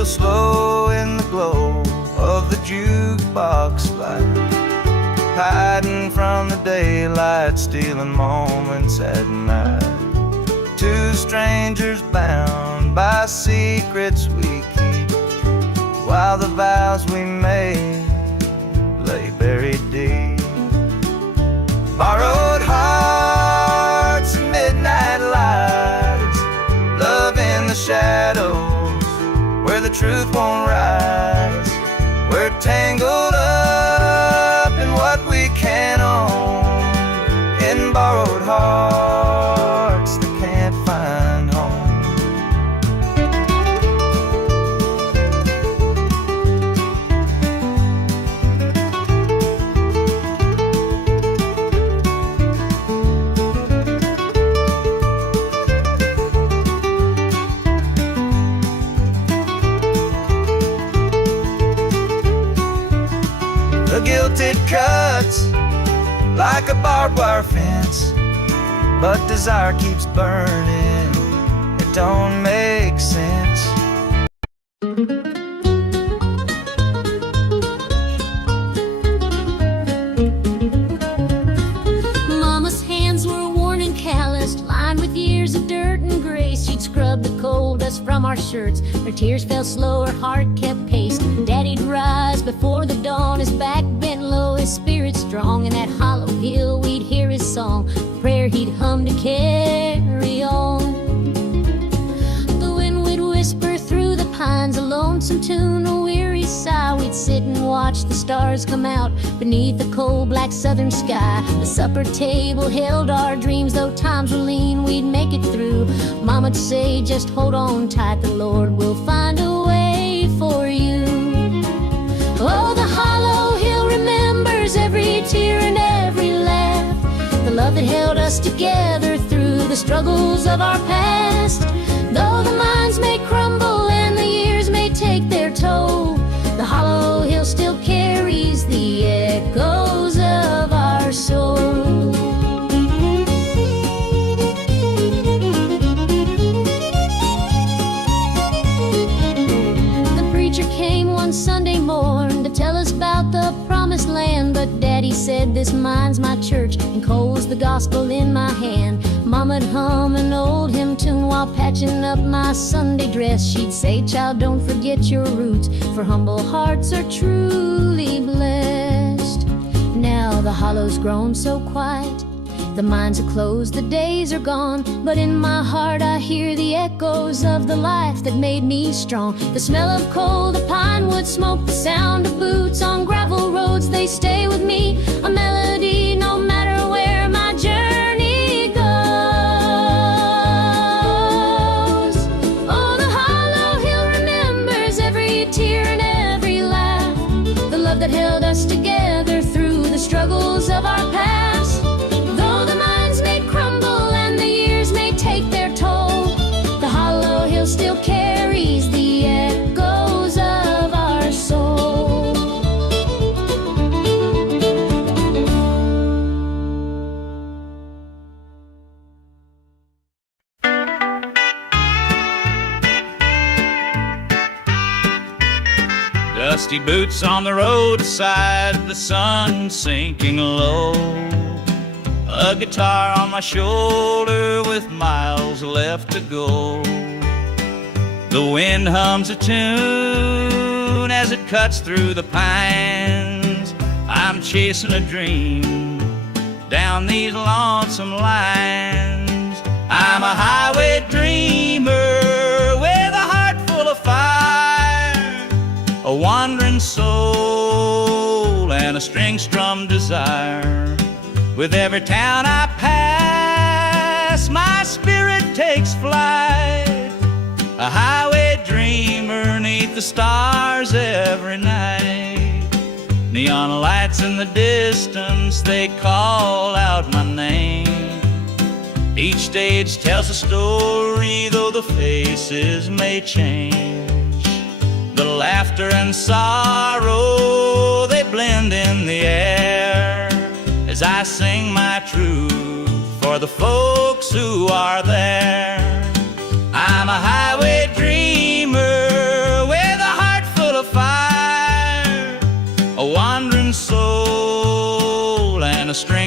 real slow in the glow of the jukebox light, hiding from the daylight, stealing moments at night. Two strangers bound by secrets we keep, while the vows we made lay buried deep. Borrowed hearts and midnight lights, love in the shadows where the truth won't rise. We're tangled up in what we can't own, in borrowed hearts that can't find home. The guilt it cuts like a barbed wire fence, but desire keeps burning, it don't make sense. Mama's hands were worn and calloused, lined with years of dirt and grace. She'd scrub the coal dust from our shirts. Her tears fell slow, her heart kept pace. Daddy'd rise before the dawn, his back bent low, his spirit strong. In that hollow hill we'd hear his song, prayer he'd hum to carry on. The wind would whisper through the pines, a lonesome tune, a weary sigh. We'd sit and watch the stars come out beneath the cold black southern sky. The supper table held our dreams, though times were lean, we'd make it through. Mama'd say, just hold on tight, the Lord will find a way for you. Oh, the hollow hill remembers every tear and every laugh, the love that held us together through the struggles of our past. Though the minds may crumble and the years may take their toll, the hollow hill still carries the echoes of our soul. The preacher came one Sunday morn to tell us about the promised land, but Daddy said, this mine's my church, and coal's the gospel in my hand. Mama'd hum an old hymn tune while patching up my Sunday dress. She'd say, child, don't forget your roots, for humble hearts are truly blessed. Now the hollow's grown so quiet, the mines are closed, the days are gone, but in my heart I hear the echoes of the life that made me strong. The smell of coal, the pine wood smoke, the sound of boots on gravel roads, they stay with me, a melody no matter where my journey goes. Oh, the hollow hill remembers every tear and every laugh, the love that held us together through the struggles of our past. Though the minds may crumble and the years may take their toll, the hollow hill still carries the echoes of our soul. Dusty boots on the roadside, the sun sinking low, a guitar on my shoulder with miles left to go. The wind hums a tune as it cuts through the pines. I'm chasing a dream down these lonesome lines. I'm a highway dreamer with a heart full of fire, a wandering soul and a string-strummed desire. With every town I pass, my spirit takes flight, a highway dreamer 'neath the stars every night. Neon lights in the distance, they call out my name. Each stage tells a story, though the faces may change. The laughter and sorrow, they blend in the air, as I sing my truth for the folks who are there. I'm a highway dreamer with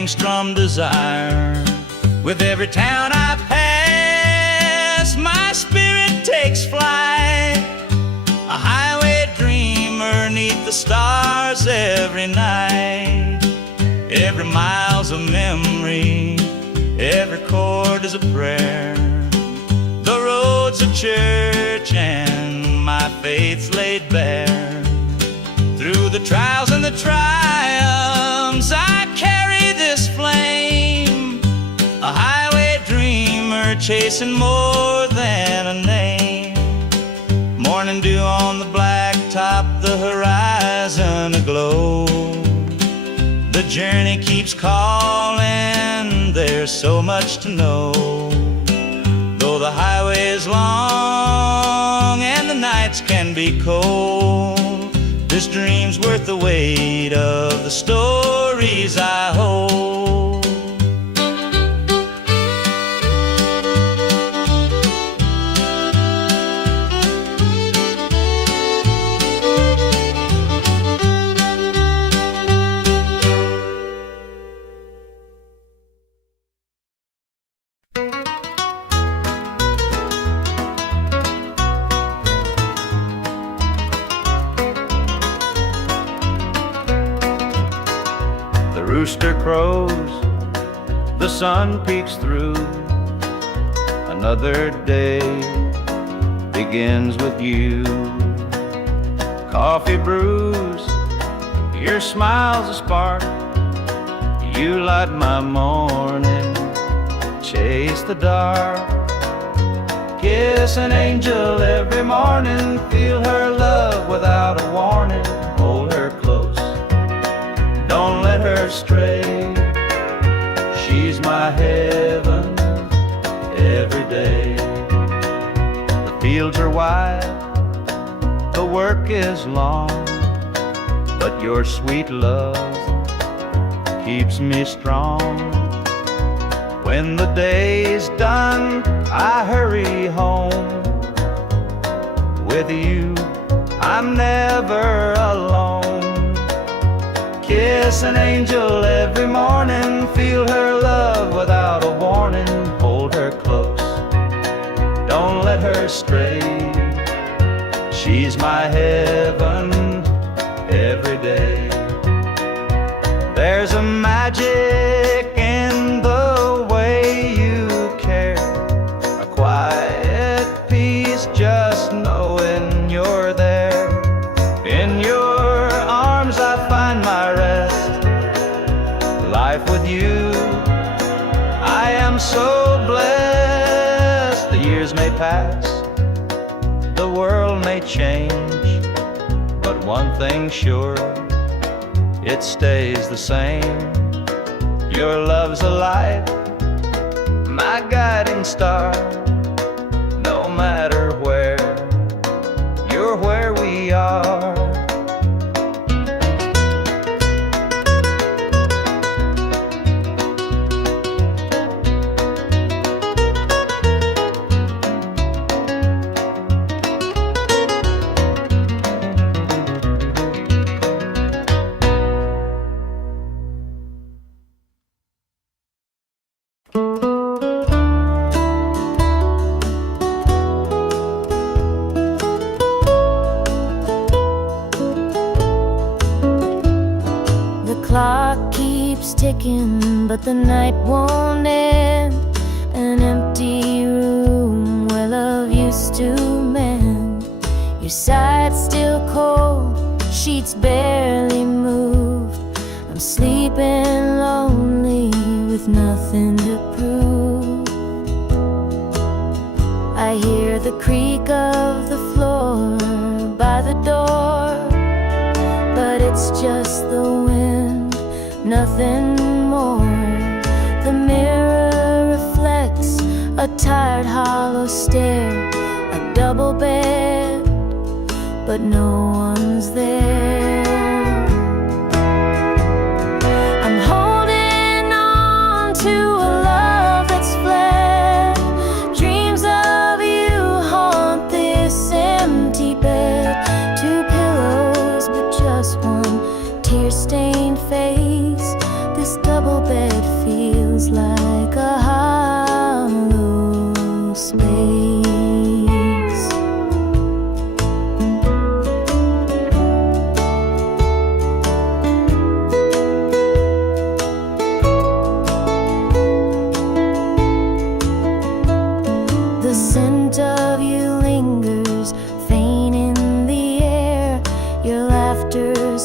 string-strummed desire. With every town I pass, my spirit takes flight. A highway dreamer 'neath the stars every night. Every mile's a memory, every chord is a prayer. The road's a church and my faith's laid bare. Through the trials and the triumphs I carry this flame. A highway dreamer chasing more than a name. Morning dew on the blacktop, the horizon aglow. The journey keeps calling, there's so much to know. Though the highway is long and the nights can be cold, this dream's worth the weight of the stories I hold. Rooster crows, the sun peeks through. Another day begins with you. Coffee brews, your smile's a spark. You light my morning, chase the dark. Kiss an angel every morning, feel her love without a warning. Hold her close, don't let her stray. She's my heaven every day. The fields are wide, the work is long, but your sweet love keeps me strong. When the day's done, I hurry home. With you, I'm never alone. Kiss an angel every morning, feel her love without a warning. Hold her close, don't let her stray. She's my heaven every day. There's a magic in the way you care, a quiet peace just knowing you're there. In your arms I find my rest. Life with you, I am so blessed. The years may pass, the world may change, but one thing's sure, it stays the same. Your love's a light, my guiding star. No matter where, you're where we are. Ticking, but the night won't end. An empty room where love used to mend. Your side's still cold, sheets barely moved. I'm sleeping lonely with nothing to prove. I hear the creak of the floor by the door, but it's just the wind, nothing more. The mirror reflects a tired, hollow stare. A double bed, but no one's there. I'm holding on to a love that's fled. Dreams of you haunt this empty bed. Two pillows, but just one tear-stained face. This double bed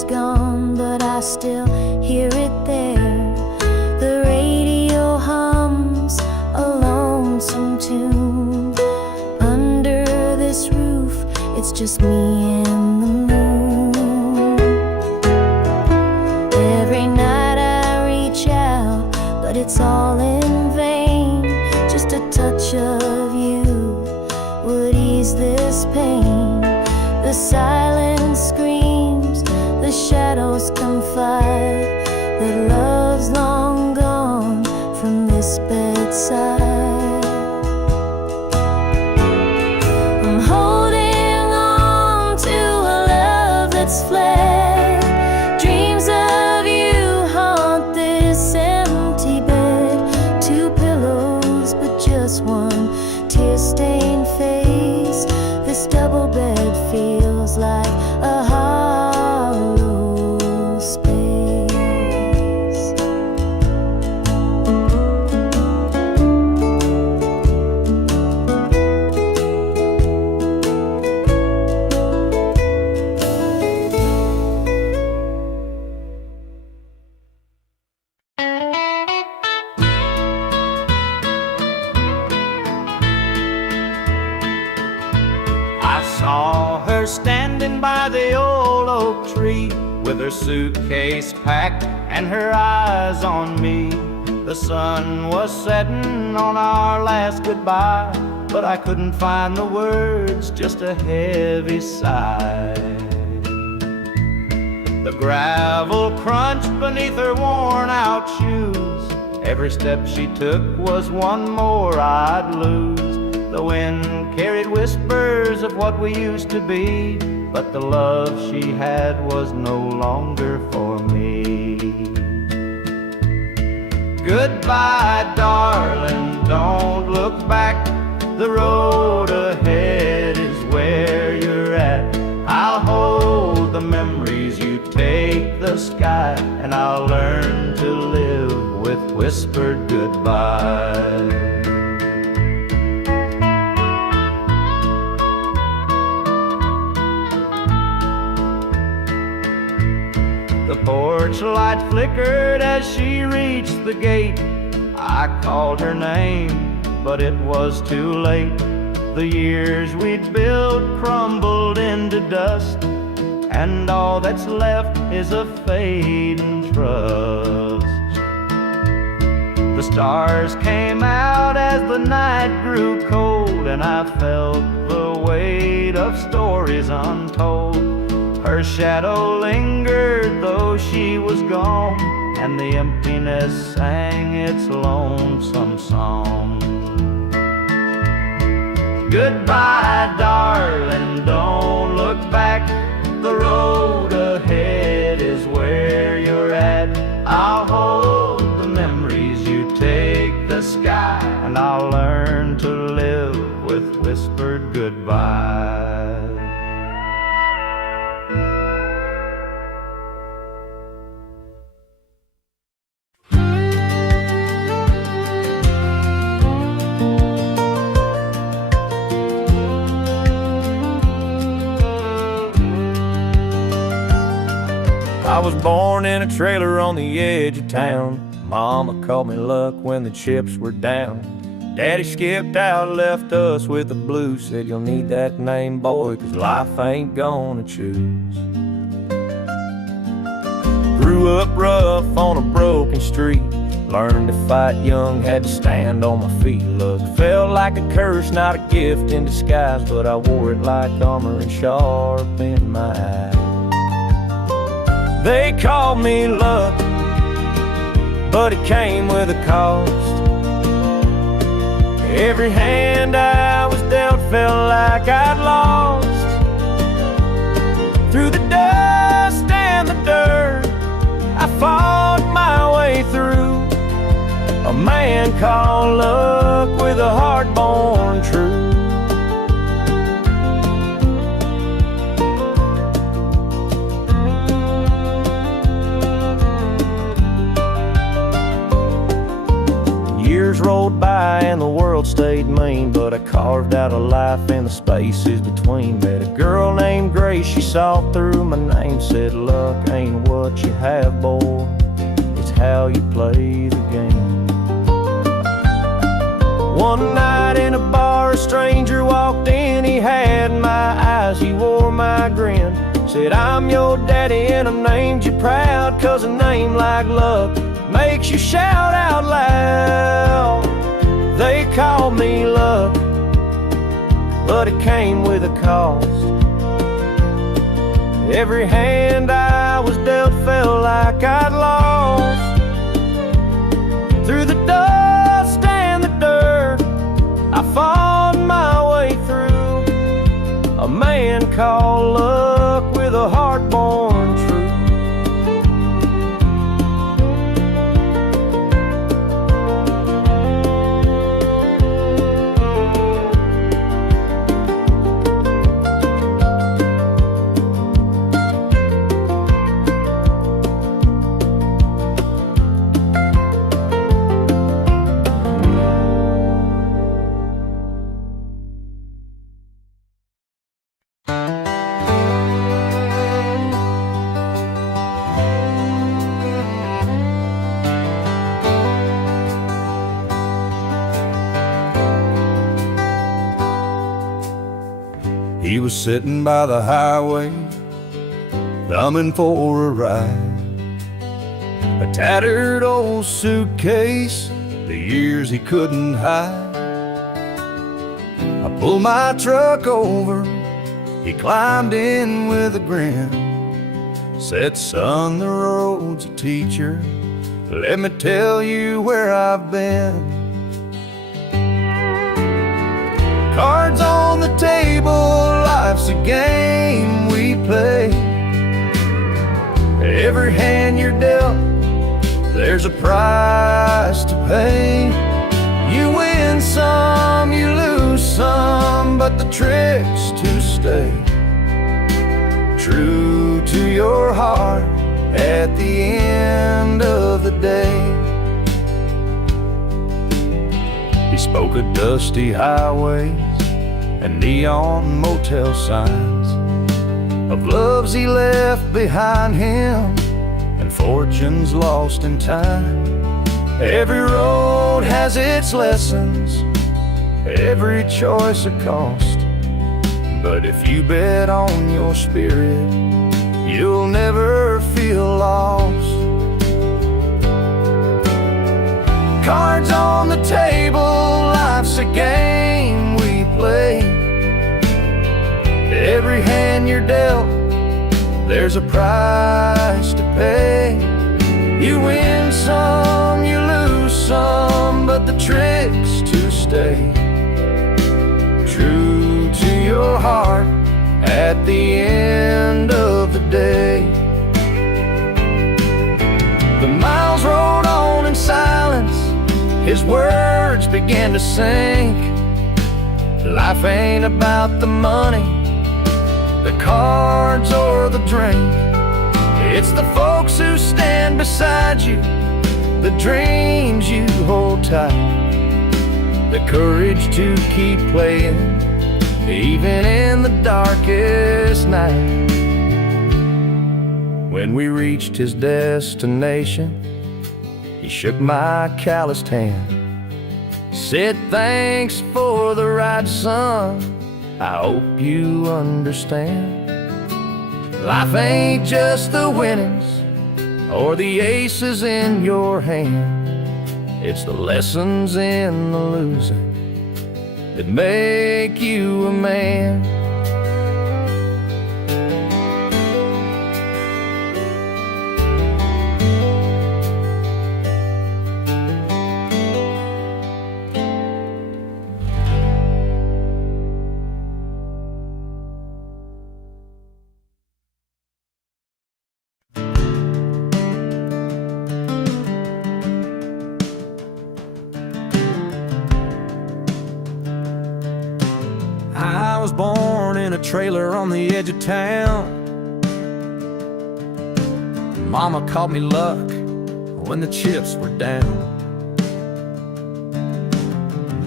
gone, but I still hear it there. The radio hums a lonesome tune. Under this roof, it's just me and the moon. Every night I reach out, but it's all in vain. Just a touch of you would ease this pain. The silence screams, the shadows confide that love's long gone from this bedside. I'm holding on to a love that's fled. Dreams of you haunt this empty bed. Two pillows, but just one tear-stained face. This double bed feels like a hollow space. I saw her standing by the old oak tree, with her suitcase packed and her eyes on me. The sun was setting on our last goodbye, but I couldn't find the words, just a heavy sigh. The gravel crunched beneath her worn out shoes. Every step she took was one more I'd lose. The wind carried whispers of what we used to be, but the love she had was no longer for me. Goodbye, darling, don't look back. The road ahead is where you're at. I'll hold the memories, you take the sky, and I'll learn to live with whispered goodbye. The porch light flickered as she reached the gate. I called her name, but it was too late. The years we'd built crumbled into dust, and all that's left is a fading trust. The stars came out as the night grew cold, and I felt the weight of stories untold. Her shadow lingered though she was gone, and the emptiness sang its lonesome song. Goodbye, darling, don't look back. The road ahead is where you're at. I'll hold the memories, you take the sky, and I'll learn to live with whispered goodbye. I was born in a trailer on the edge of town. Mama called me luck when the chips were down. Daddy skipped out, left us with the blues. Said you'll need that name, boy, 'cause life ain't gonna choose. Grew up rough on a broken street. Learned to fight young, had to stand on my feet. Love felt like a curse, not a gift in disguise, but I wore it like armor and sharp in my eye. They called me luck, but it came with a cost. Every hand I was dealt felt like I'd lost. Through the dust and the dirt, I fought my way through. A man called luck with a heart born true. Years rolled by and the world stayed mean, but I carved out a life in the spaces between. Met a girl named Grace, she saw through my name, said luck ain't what you have, boy, it's how you play the game. One night in a bar, a stranger walked in, he had my eyes, he wore my grin. Said, I'm your daddy and I named you proud, 'cause a name like luck makes you shout out loud. They called me luck, but it came with a cost. Every hand I was dealt felt like I'd lost. Through the dust and the dirt, I fought my way through. A man called luck with a heart born true. He was sitting by the highway, thumbing for a ride. A tattered old suitcase, the years he couldn't hide. I pulled my truck over, he climbed in with a grin. Said, son, the road's a teacher, let me tell you where I've been. Cards on the table, life's a game we play. Every hand you're dealt, there's a price to pay. You win some, you lose some, but the trick's to stay true to your heart at the end of the day. He spoke of dusty highways and neon motel signs, of loves he left behind him and fortunes lost in time. Every road has its lessons, every choice a cost, but if you bet on your spirit, you'll never feel lost. Cards on the table, life's a game we play. Every hand you're dealt, there's a price to pay. You win some, you lose some, but the trick's to stay true to your heart at the end of the day. The miles rolled on in silence, his words began to sink. Life ain't about the money, the cards or the drink. It's the folks who stand beside you, the dreams you hold tight, the courage to keep playing even in the darkest night. When we reached his destination, he shook my calloused hand, said, thanks for the ride, son, I hope you understand. Life ain't just the winnings or the aces in your hand, it's the lessons in the losing that make you a man. I was born in a trailer on the edge of town. Mama called me luck when the chips were down.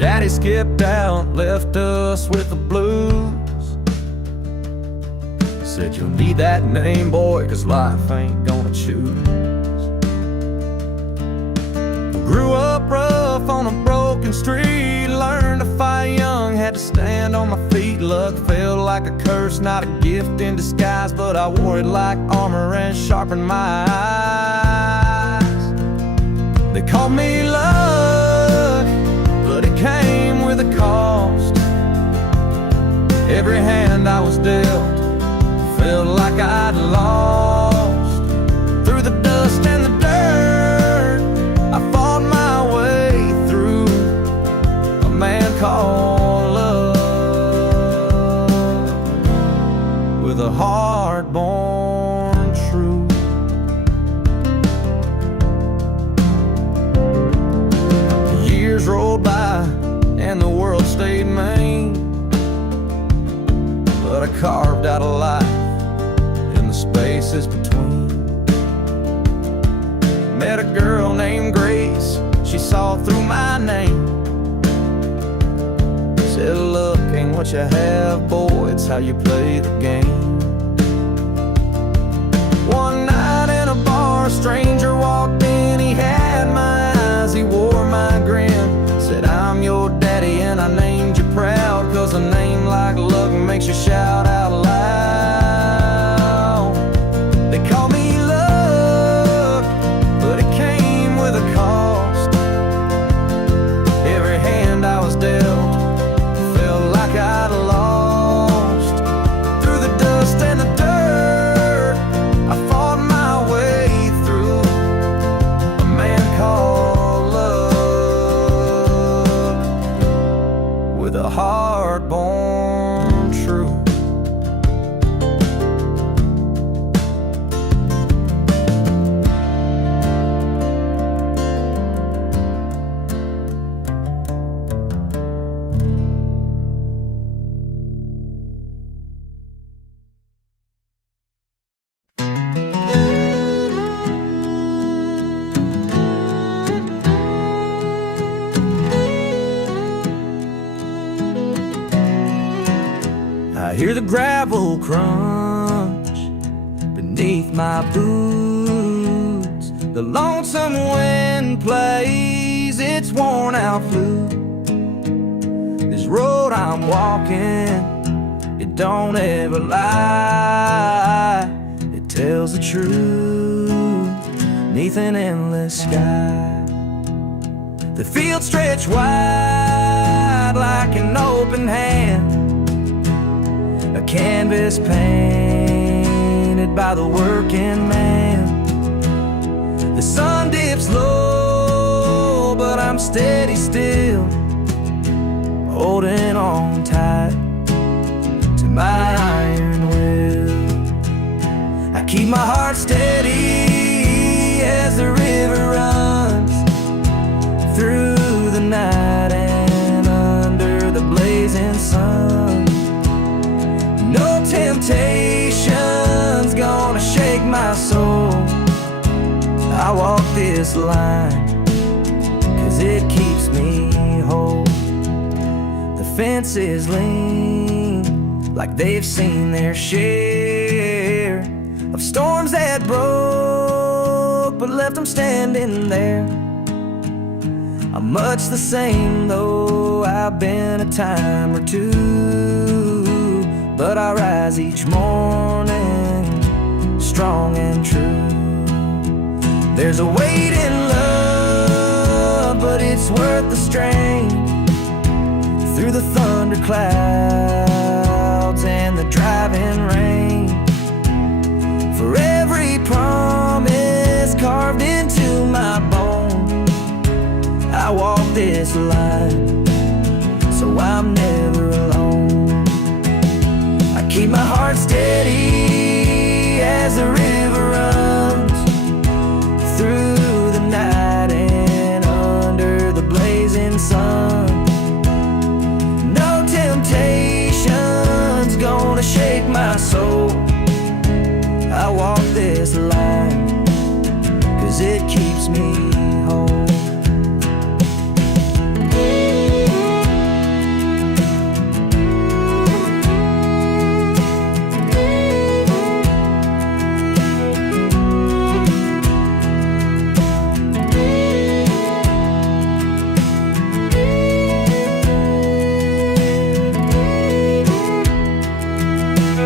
Daddy skipped out, left us with the blues. Said you'll need that name, boy, 'cause life ain't gonna choose. Grew up rough on a broken street, learned to fight young, had to stand on my feet. Luck felt like a curse, not a gift in disguise, but I wore it like armor and sharpened my eyes. They called me luck, but it came with a cost. Every hand I was dealt felt like I'd lost. Through the dust and the dirt, I fought my way through. A man called love, with a heart born true. The years rolled by and the world stayed mean, but I carved out a life in the spaces between. Met a girl named Grace, she saw through my name. Said, look, ain't what you have, boy, it's how you play the game. One night in a bar, a stranger walked in, he had my eyes, he wore my grin. Said, I'm your daddy and I named you proud, 'cause a name like luck makes you shout out loud. They call me luck, but it came with a cost. Every hand I was dealt felt like I'd lost. Through the dust and the dirt, I fought my way through. A man called love, with a heart born true. I hear the gravel crunch beneath my boots. The lonesome wind plays its worn out flute. This road I'm walking, it don't ever lie. It tells the truth neath an endless sky. The fields stretch wide like an open hand, a canvas painted by the working man. The sun dips low, but I'm steady still, holding on tight to my iron will. I keep my heart steady as the river runs through the night and under the blazing sun. No temptation's gonna shake my soul. I walk this line 'cause it keeps me whole. The fences lean like they've seen their share of storms that broke but left them standing there. I'm much the same though I've been a time or two, but I rise each morning strong and true. There's a weight in love, but it's worth the strain. Through the thunder clouds and the driving rain, for every promise carved into my bone, I walk this line so I'm never alone. I keep my heart steady as the river runs through the night and under the blazing sun. No temptation's gonna shake my soul. I walk this line 'cause it keeps me whole.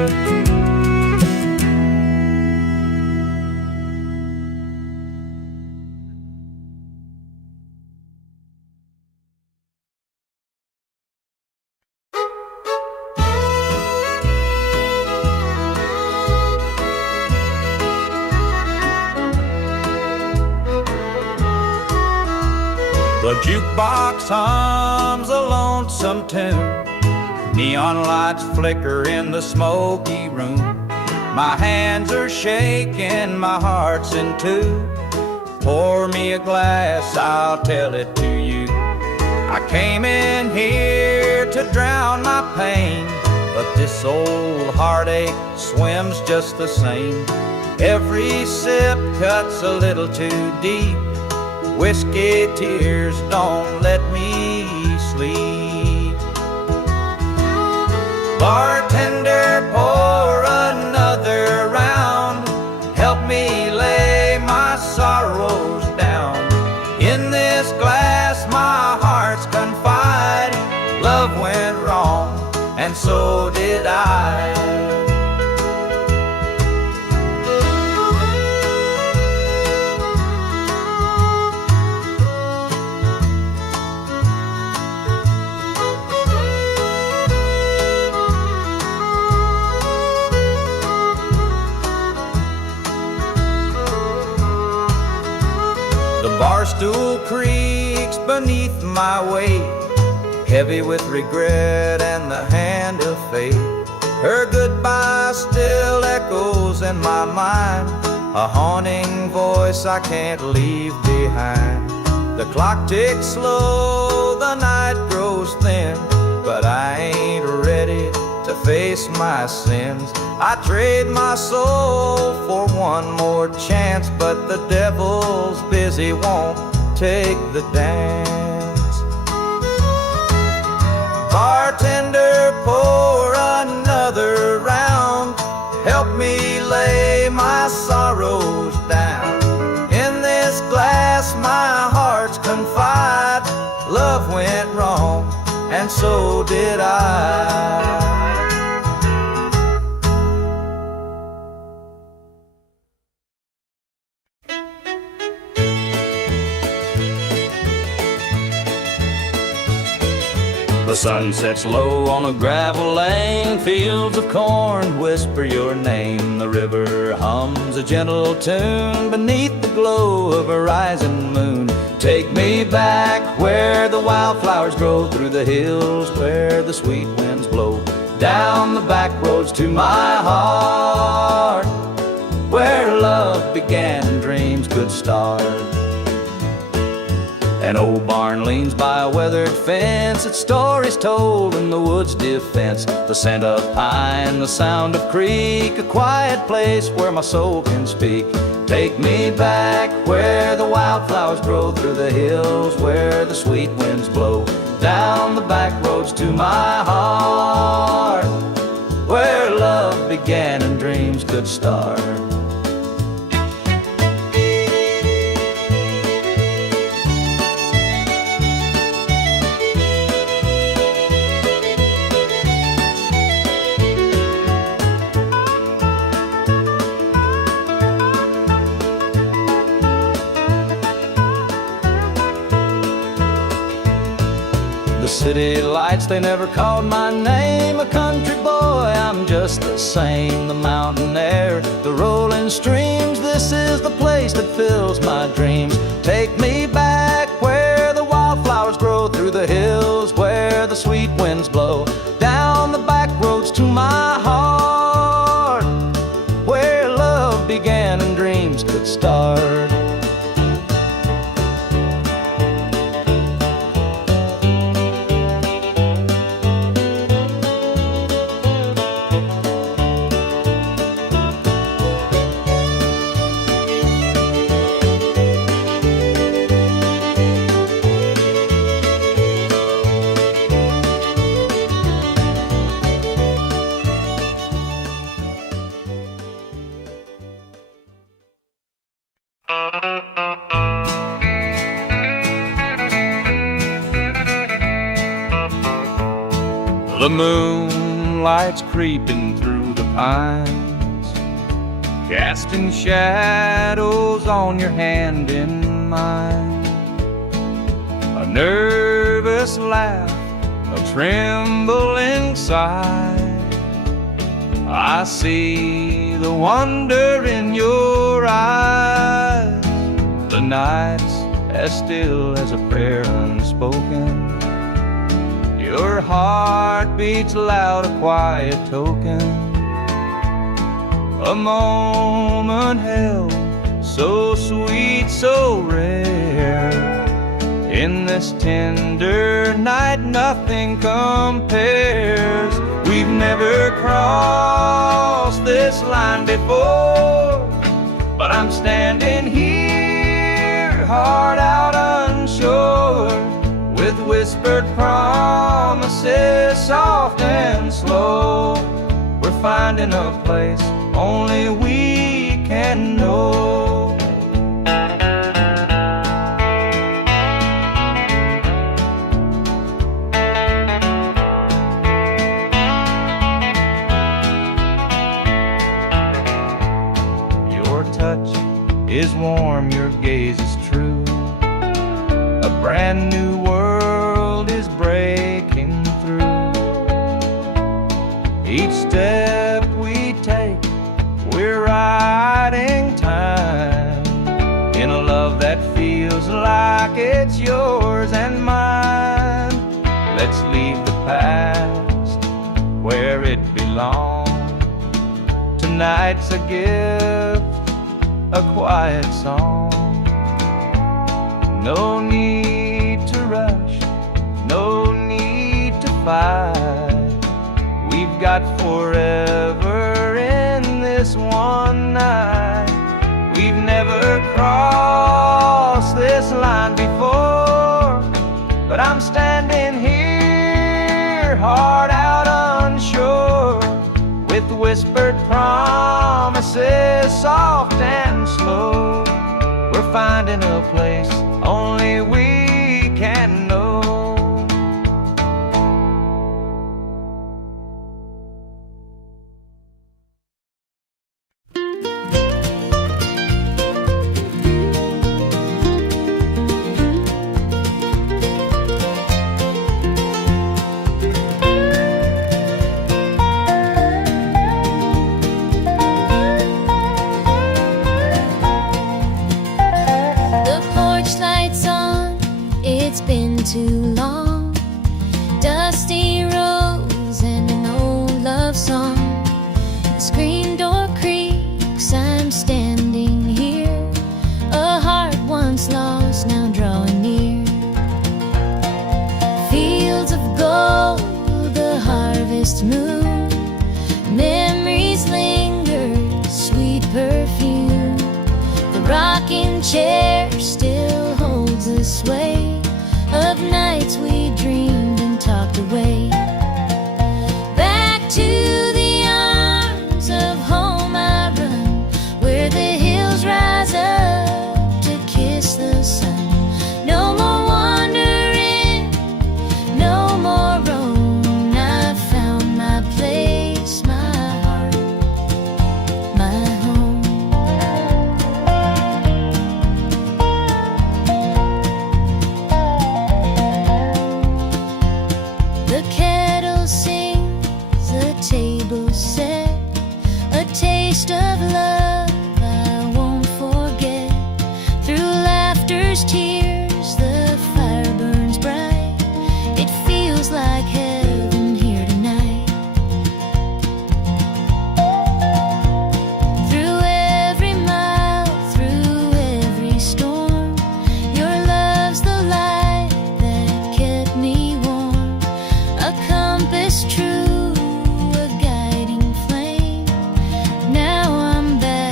The jukebox hums a lonesome tune. Neon lights flicker in the smoky room. My hands are shaking, my heart's in two. Pour me a glass, I'll tell it to you. I came in here to drown my pain, but this old heartache swims just the same. Every sip cuts a little too deep. Whiskey tears don't let me sleep. Bartender, pour another round. Help me lay my sorrows down. In this glass my heart's confide. Love went wrong, and so did I. The bar stool creaks beneath my weight, heavy with regret and the hand of fate. Her goodbye still echoes in my mind, a haunting voice I can't leave behind. The clock ticks slow, the night grows thin, but I ain't ready to face my sins. I trade my soul for one more chance, but the devil's busy, won't take the dance. Bartender, pour another round. Help me lay my sorrows down. In this glass my heart's confide. Love went wrong, and so did I. The sun sets low on a gravel lane. Fields of corn whisper your name. The river hums a gentle tune beneath the glow of a rising moon. Take me back where the wildflowers grow, through the hills where the sweet winds blow, down the back roads to my heart, where love began and dreams could start. An old barn leans by a weathered fence, its stories told in the wood's defense. The scent of pine, the sound of creek, a quiet place where my soul can speak. Take me back where the wildflowers grow, through the hills where the sweet winds blow, down the back roads to my heart, where love began and dreams could start. The city lights, they never called my name. A country boy, I'm just the same. The mountain air, the rolling streams, this is the place that fills my dreams. Take me back where the wildflowers grow, through the hills where the sweet winds blow, down the back roads to my heart, where love began and dreams could start. The moonlight's creeping through the pines, casting shadows on your hand in mine. A nervous laugh, a trembling sigh. I see the wonder in your eyes. The night's as still as a prayer unspoken. Your heart beats loud, a quiet token. A moment held, so sweet, so rare. In this tender night, nothing compares. We've never crossed this line before, but I'm standing here, heart out unsure, with whispered promises, soft and slow. We're finding a place only we can know. Is warm, your gaze is true. A brand new world is breaking through. Each step we take, we're riding time in a love that feels like it's yours and mine. Let's leave the past where it belongs. Tonight's a gift, a quiet song. No need to rush, no need to fight. We've got forever in this one night. We've never crossed this line before, but I'm standing here, heart out unsure, with whispered promises, soft and slow. We're finding a place only we can know. Too long, dusty rose and an old love song. The screen door creaks, I'm standing here, a heart once lost now drawing near. Fields of gold, the harvest moon, memories linger, sweet perfume. The rocking chair still holds the sway of nights we dreamed and talked away. Back to the arms of home I run, where the hills rise up to kiss the sun. No more wandering, no more roam. I've found my place, my heart, my home. The kettle sings, the table set, a taste of love I won't forget. Through laughter's tears, the fire burns bright. It feels like heaven here tonight. Through every mile, through every storm, your love's the light that kept me warm. A compass true, a guiding flame. Now I'm back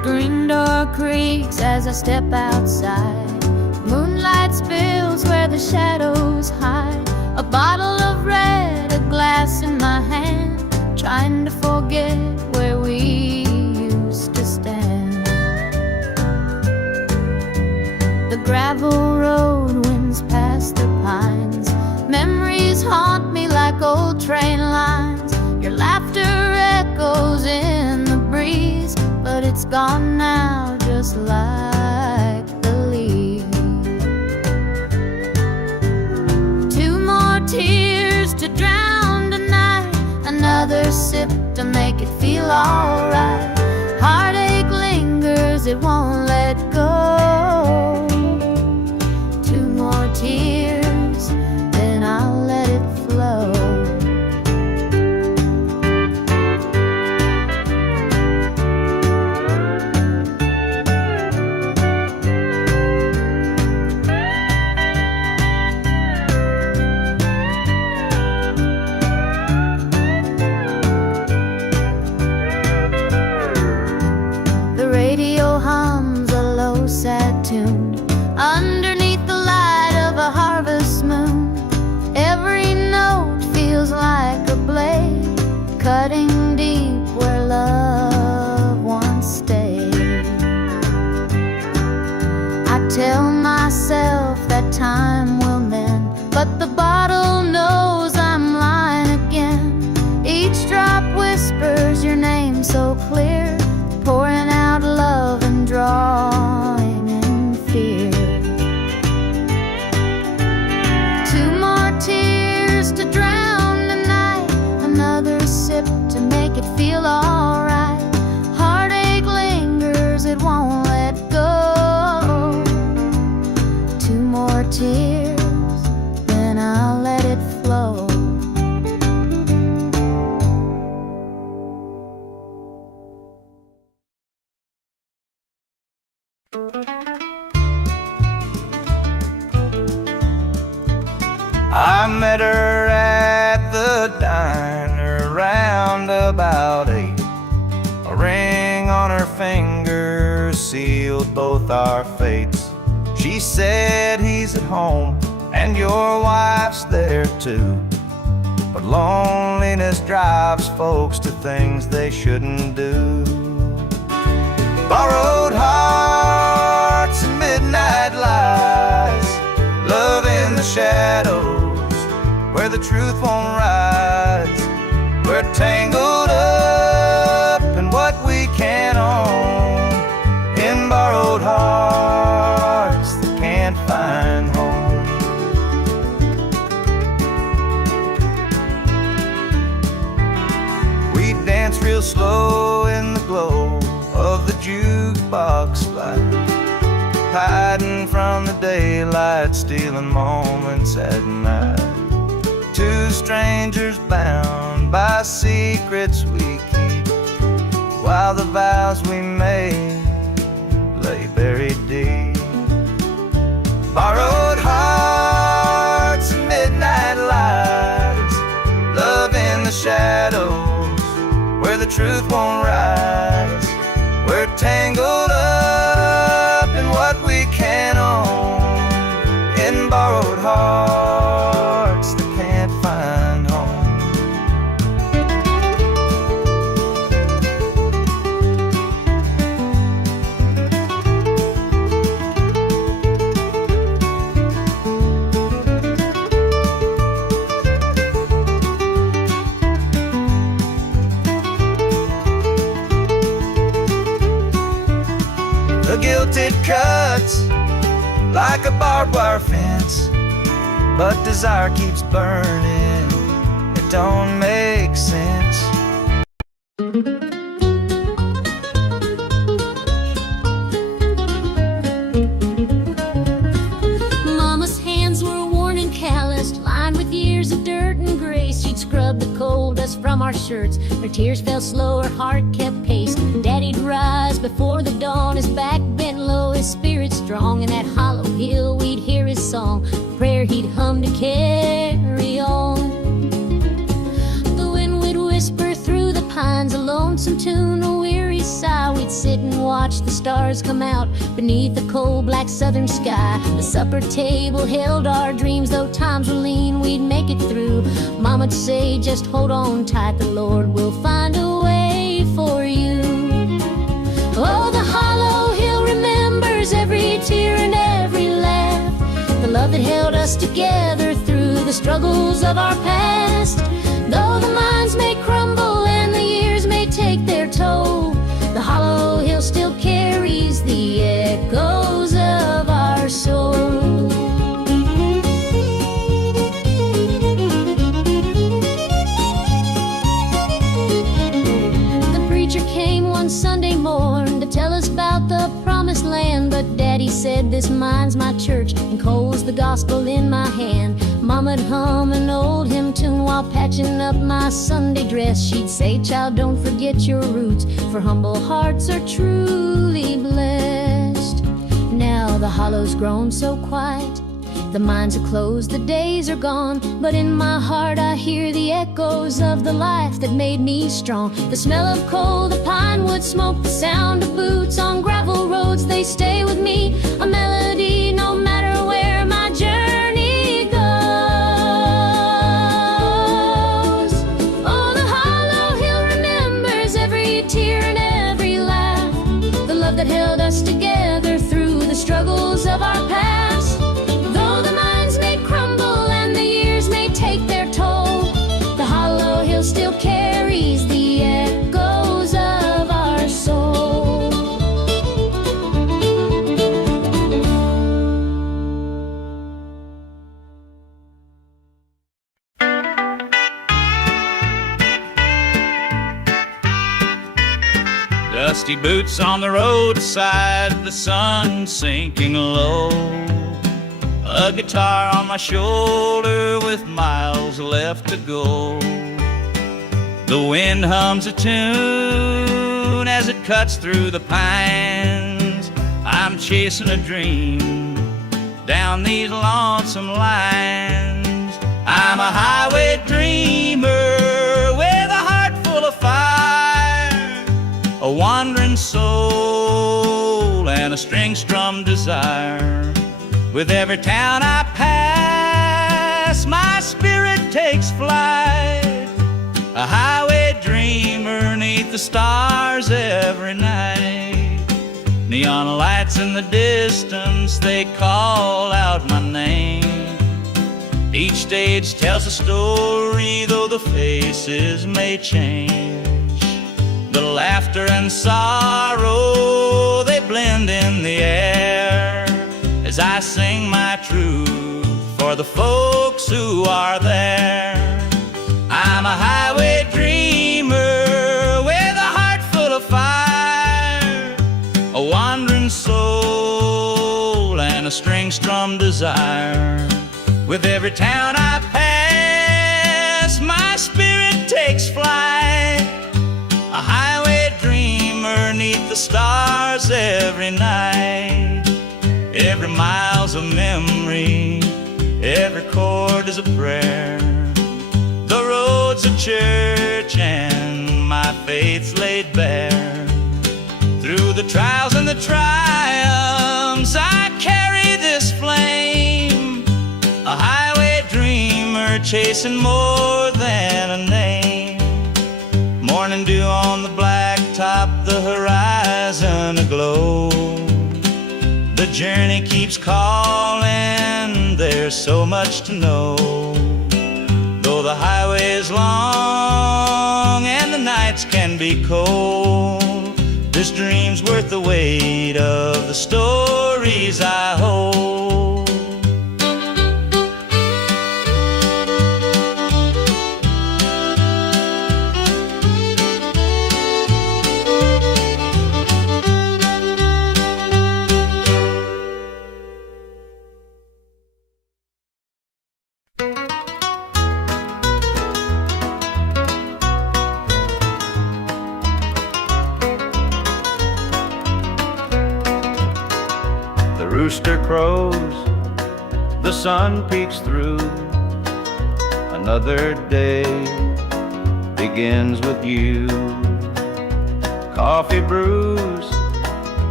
Screen door creaks as I step outside. Moonlight spills where the shadows hide. A bottle of red, a glass in my hand, trying to forget where we used to stand. The gravel road winds past the pines. Memories haunt me like old train lines. Your laughter echoes in the breeze, but it's gone now, just like the leaves. Two more tears to drown tonight, another sip to make it feel alright. Heartache lingers, it won't let go. Two more tears, then I'll let it flow. Sad tune underneath the light of a harvest moon. Every note feels like a blade, cutting deep where love once stayed. I tell myself that time will mend, but the bottle knows I'm lying again. Each drop whispers your name so clear, pouring out love and drawing in fear. Two more tears to drown the night, another sip to make it feel alright. Heartache lingers, it won't let go. Two more tears, then I'll let it flow. I met her at the diner round about 8. A ring on her finger sealed both our fates. She said he's at home and your wife's there too, but loneliness drives folks to things they shouldn't do. Borrowed hearts and midnight lies, love in the shadows where the truth won't rise. We're tangled up in what we can't own, in borrowed hearts that can't find home. We dance real slow in the glow of the jukebox light, hiding from the daylight, stealing moments at night. Two strangers bound by secrets we keep, while the vows we made lay buried deep. Borrowed hearts and midnight lies, love in the shadows where the truth won't rise. We're tangled up in what we can't own, in borrowed hearts that can't find home. The guilt it cuts like a barbed wire fence, but desire keeps burning, it don't make sense. Mama's hands were worn and calloused, lined with years of dirt and grace. She'd scrub the coal dust from our shirts. Her tears fell slow, her heart kept pace. Daddy'd rise before the dawn, his back bent low, his spirit strong. In that hollow hill we'd hear his song, prayer he'd hum to carry on. The wind would whisper through the pines, a lonesome tune, a weary sigh. We'd sit and watch watched the stars come out beneath the cold black southern sky. The supper table held our dreams, though times were lean, we'd make it through. Mama'd say, just hold on tight, the Lord will find a way for you. Oh, the hollow hill remembers every tear and every laugh, the love that held us together through the struggles of our past. Though the minds may crumble and the years may take their toll, the hollow hill still carries the echoes of our soul. The preacher came one Sunday morn to tell us about the promised land, but Daddy said, this mine's my church and Cole's the gospel in my hand. Mama'd hum an old hymn tune while patching up my Sunday dress. She'd say, child, don't forget your roots, for humble hearts are truly blessed. Now the hollow's grown so quiet, the mines are closed, the days are gone, but in my heart I hear the echoes of the life that made me strong. The smell of coal, the pine wood smoke, the sound of boots on gravel roads, they stay with me, a melody no matter where my journey goes. Oh, the hollow hill remembers every tear and every laugh, the love that held us together through the struggles of our past. Though the minds may crumble and the years may take their toll, the hollow hill still carries the echoes of our soul. Dusty boots on the roadside, the sun sinking low, a guitar on my shoulder with miles left to go. The wind hums a tune as it cuts through the pines. I'm chasing a dream down these lonesome lines. I'm a highway dreamer with a heart full of fire, a wandering soul and a string-strummed desire. With every town I pass, my spirit takes flight, a highway dreamer neath the stars every night. Neon lights in the distance, they call out my name. Each stage tells a story, though the faces may change. The laughter and sorrow, they blend in the air, as I sing my truth for the folks who are there. I'm a highway dreamer with a heart full of fire, a wandering soul and a string-strummed desire. With every town I pass, my spirit takes flight, a highway dreamer neath the stars every night. Every mile's a memory, every chord is a prayer. The road's a church and my faith's laid bare. Through the trials and the triumphs, I carry this flame, a highway dreamer chasing more than a name. Morning dew on the blacktop, the horizon aglow. The journey keeps calling, there's so much to know. Though the highway is long and the nights can be cold, this dream's worth the weight of the stories I hold. Rooster crows, the sun peeks through. Another day begins with you. Coffee brews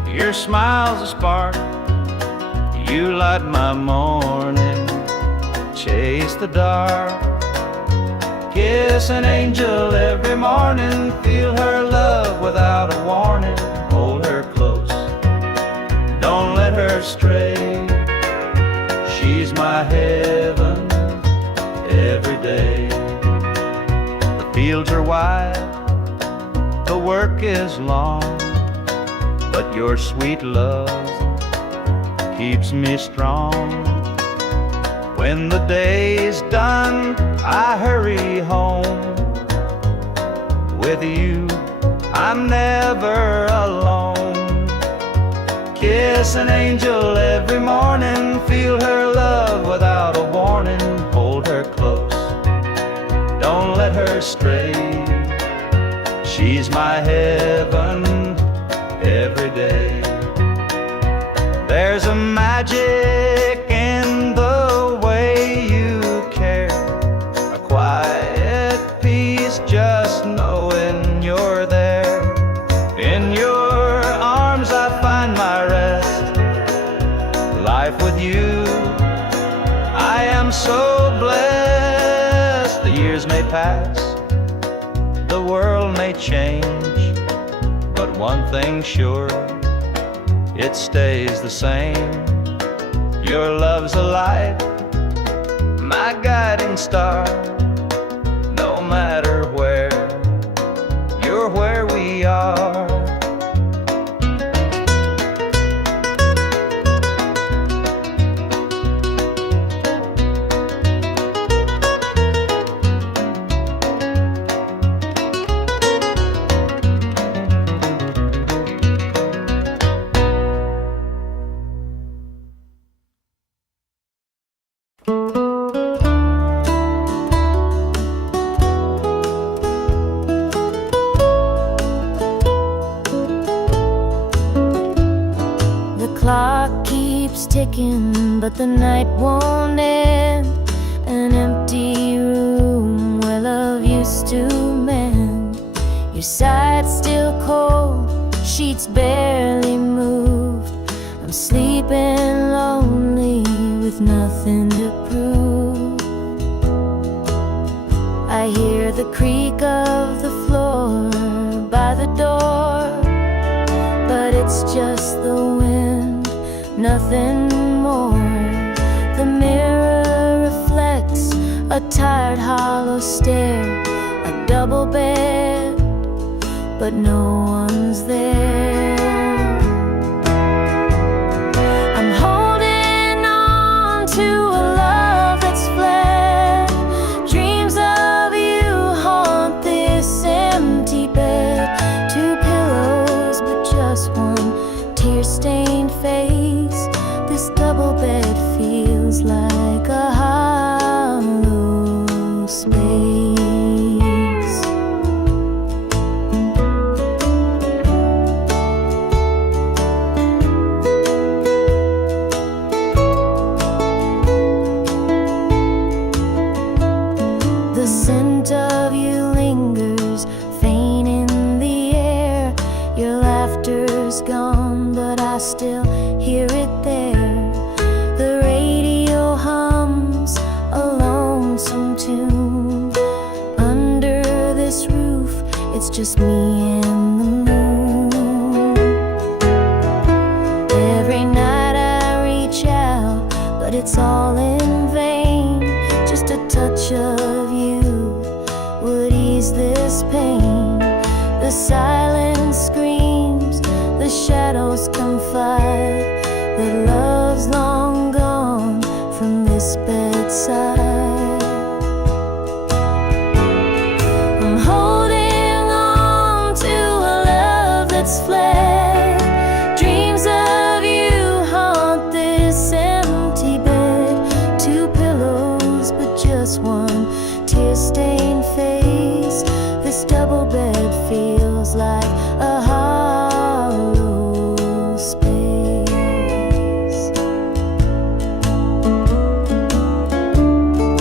Your smile's a spark, you light my morning. Chase the dark, kiss an angel every morning. Feel her love without a warning. Hold her close, don't let her stray. She's my heaven every day. The fields are wide, the work is long, but your sweet love keeps me strong. When the day's done, I hurry home. With you, I'm never alone. Kiss an angel every morning. Feel her love without a warning. Hold her close, don't let her stray. She's my heaven every day. There's a magic in the way you care, a quiet peace just knowing you're there. In your arms I find my rest. Life with you, I am so blessed. The years may pass, the world may change, but one thing's sure, it stays the same. Your love's a light, my guiding star. No matter where, you're where we are. Clock keeps ticking, but the night won't end. An empty room where love used to mend. Your side's still cold, sheets barely moved. I'm sleeping lonely with nothing to prove. I hear the creak of the floor by the door, but it's just the wind, nothing more. The mirror reflects a tired, hollow stare. A double bed, but no one's there. I'm holding on to a love that's fled. Dreams of you haunt this empty bed. Two pillows, but just one tear-stained face. This double bed feels like a hollow space. The scent of you lingers, faint in the air. Your laughter's gone, but I still hear it there. The radio hums a lonesome tune. Under this roof, it's just me and the moon. Every night I reach out, but it's all in vain. Just a touch of you would ease this pain. The silence screams, the shadows confide that love's long gone from this bedside. I'm holding on to a love that's fled. Dreams of you haunt this empty bed. Two pillows, but just one tear-stained face. This double bed feels like a hollow space.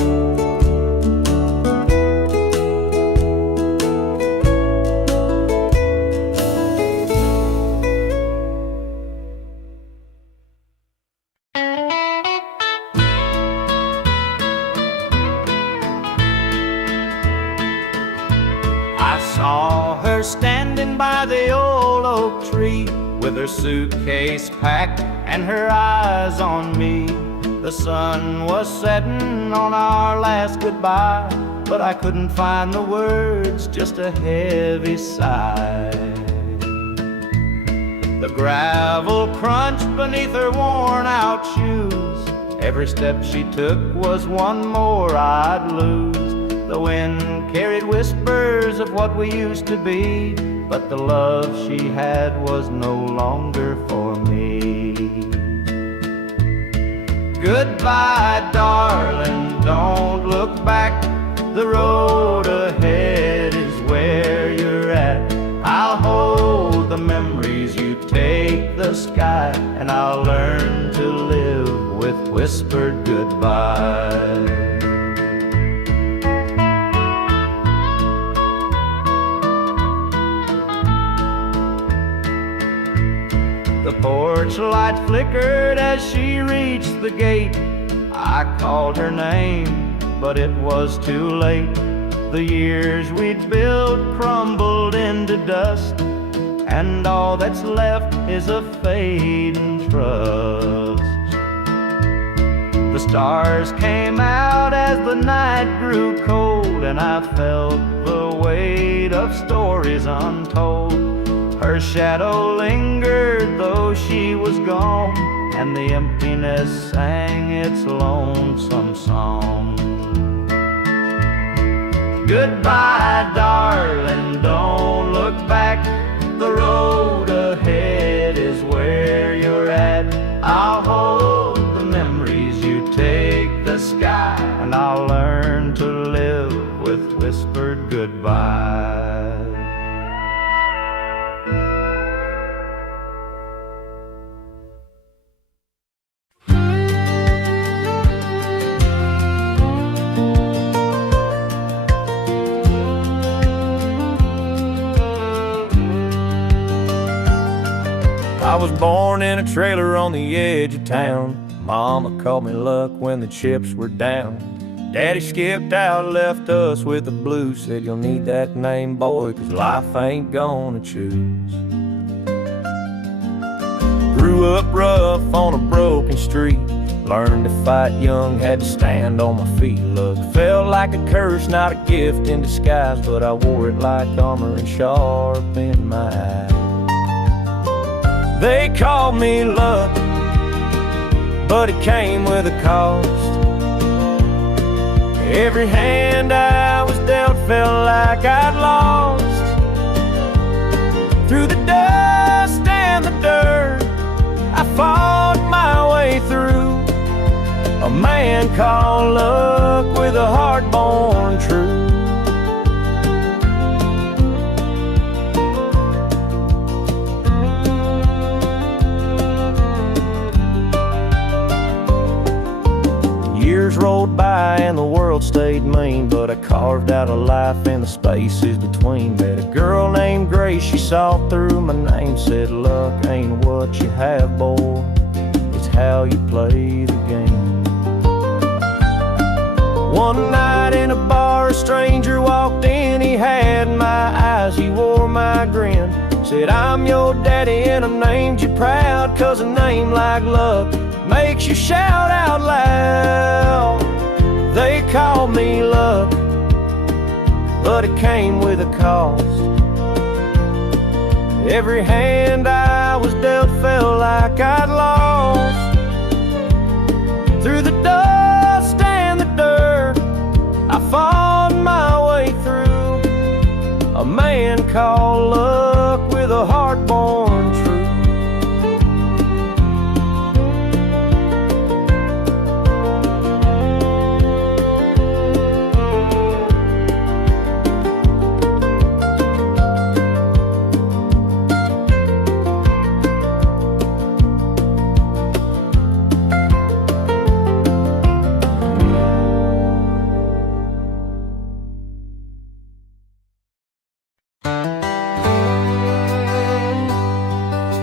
saw her standing by the old oak tree with her suitcase packed and her eyes on me. The sun was setting on our last goodbye, but I couldn't find the words, just a heavy sigh. The gravel crunched beneath her worn-out shoes. Every step she took was one more I'd lose. The wind carried whispers of what we used to be, but the love she had was no longer for me. Goodbye, darling, don't look back. The road ahead is where you're at. I'll hold the memories, you take the sky, and I'll learn to live with whispered goodbye. The porch light flickered as she reached the gate. I called her name, but it was too late. The years we'd built crumbled into dust, and all that's left is a fading trust. The stars came out as the night grew cold, and I felt the weight of stories untold. Her shadow lingered though she was gone, and the emptiness sang its lonesome song. Goodbye, darling, don't look back. The road ahead is where you're at. I'll hold the memories, you take the sky, and I'll learn to live with whispered goodbye. I was born in a trailer on the edge of town. Mama called me luck when the chips were down. Daddy skipped out, left us with the blues. Said you'll need that name, boy, 'cause life ain't gonna choose. Grew up rough on a broken street. Learned to fight young, had to stand on my feet. Luck felt like a curse, not a gift in disguise, but I wore it like armor and sharp in my eye. They called me luck, but it came with a cost. Every hand I was dealt felt like I'd lost. Through the dust and the dirt, I fought my way through. A man called luck with a heart born true. Years rolled by and the world stayed mean, but I carved out a life in the spaces between. Met a girl named Grace, she saw through my name, said luck ain't what you have, boy, it's how you play the game. One night in a bar, a stranger walked in, he had my eyes, he wore my grin. Said, I'm your daddy and I named you proud, 'cause a name like luck makes you shout out loud. They called me luck, but it came with a cost. Every hand I was dealt felt like I'd lost. Through the dust and the dirt, I fought my way through. A man called luck with a heart born true.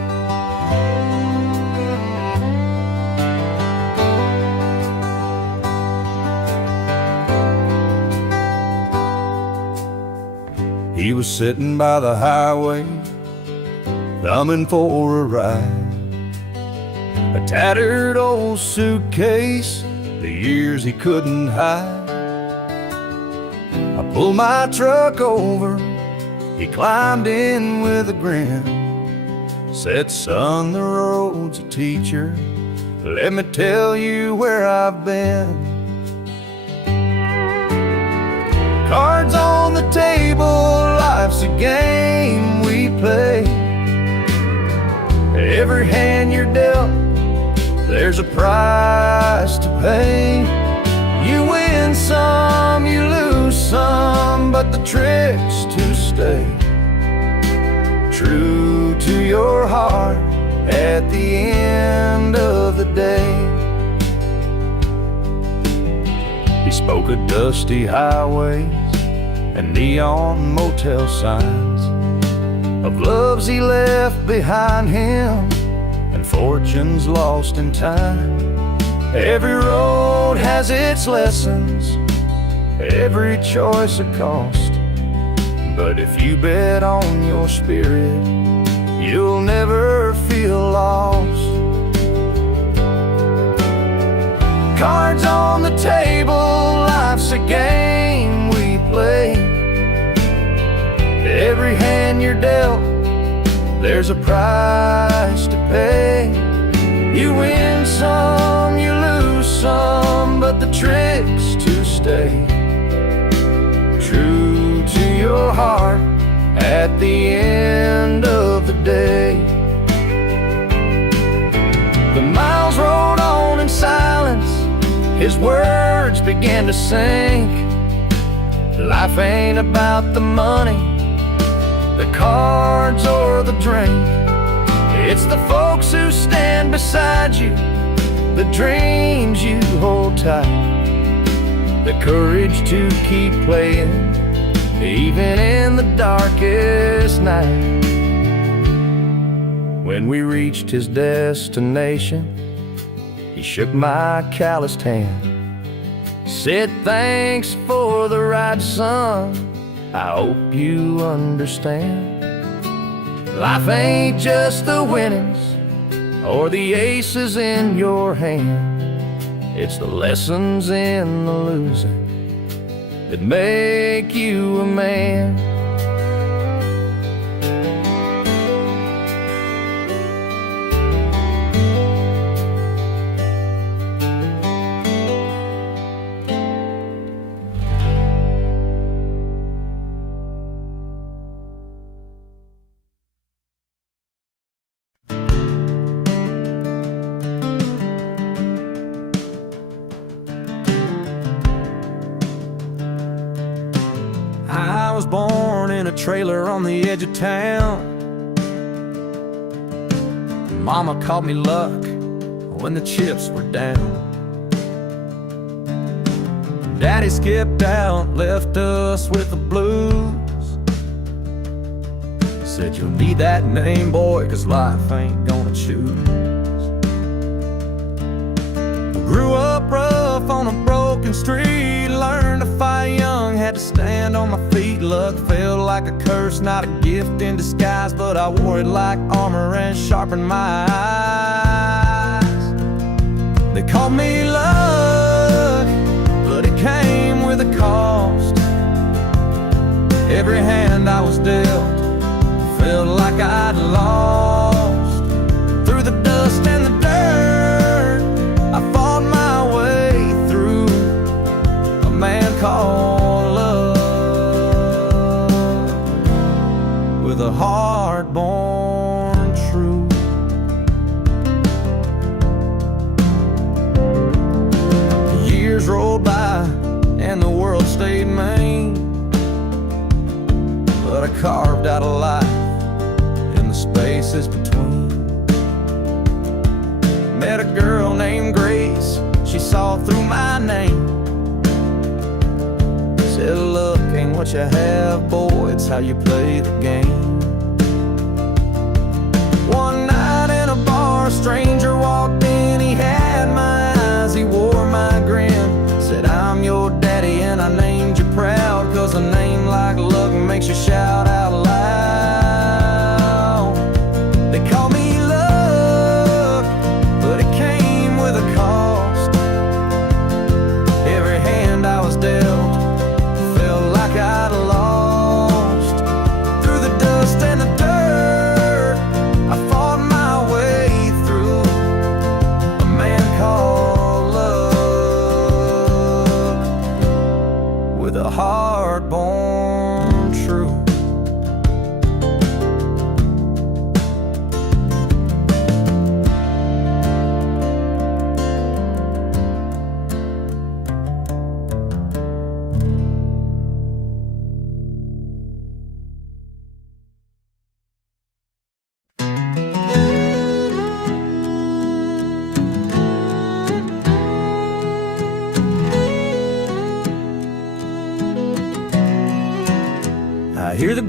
sitting by the highway, thumbing for a ride. A tattered old suitcase, the years he couldn't hide. I pulled my truck over, he climbed in with a grin. Said, son, the road's a teacher, let me tell you where I've been. Cards on the table, life's a game we play. Every hand you're dealt, there's a price to pay. You win some, you lose some, but the trick's to stay true to your heart at the end of the day. He spoke of dusty highways and neon motel signs, of loves he left behind him and fortunes lost in time. Every road has its lessons, every choice a cost, but if you bet on your spirit, you'll never feel lost. Cards on the table, life's a game we play. Every hand you're dealt, there's a price to pay. You win some, you lose some, but the trick's to stay true to your heart at the end of the day. The miles rolled on in silence, his words began to sink. Life ain't about the money, the cards or the drink. It's the folks who stand beside you, the dreams you hold tight, the courage to keep playing even in the darkest night. When we reached his destination, he shook my calloused hand, said, thanks for the ride, son, I hope you understand. Life ain't just the winnings or the aces in your hand, it's the lessons in the losing that make you a man. I was born in a trailer on the edge of town. Mama called me luck when the chips were down. Daddy skipped out, left us with the blues. Said, you'll need that name, boy, 'cause life ain't gonna choose. Grew up rough on a broken street, learned to fight young, had to stand on my feet. Luck felt like a curse, not a gift in disguise, but I wore it like armor and sharpened my eyes. They called me luck, but it came with a cost. Every hand I was dealt felt like I'd lost. Through the dust and the dirt, I fought my way through a man called love, with a heart born true. The years rolled by and the world stayed mean, but I carved out a life in the spaces between. Met a girl named Grace, she saw through my name. Said, look, ain't what you have, boy, it's how you play the game. One night in a bar, a stranger walked in, he had my eyes, he wore my grin. Said, I'm your daddy and I named you proud, 'cause a name like luck makes you shout out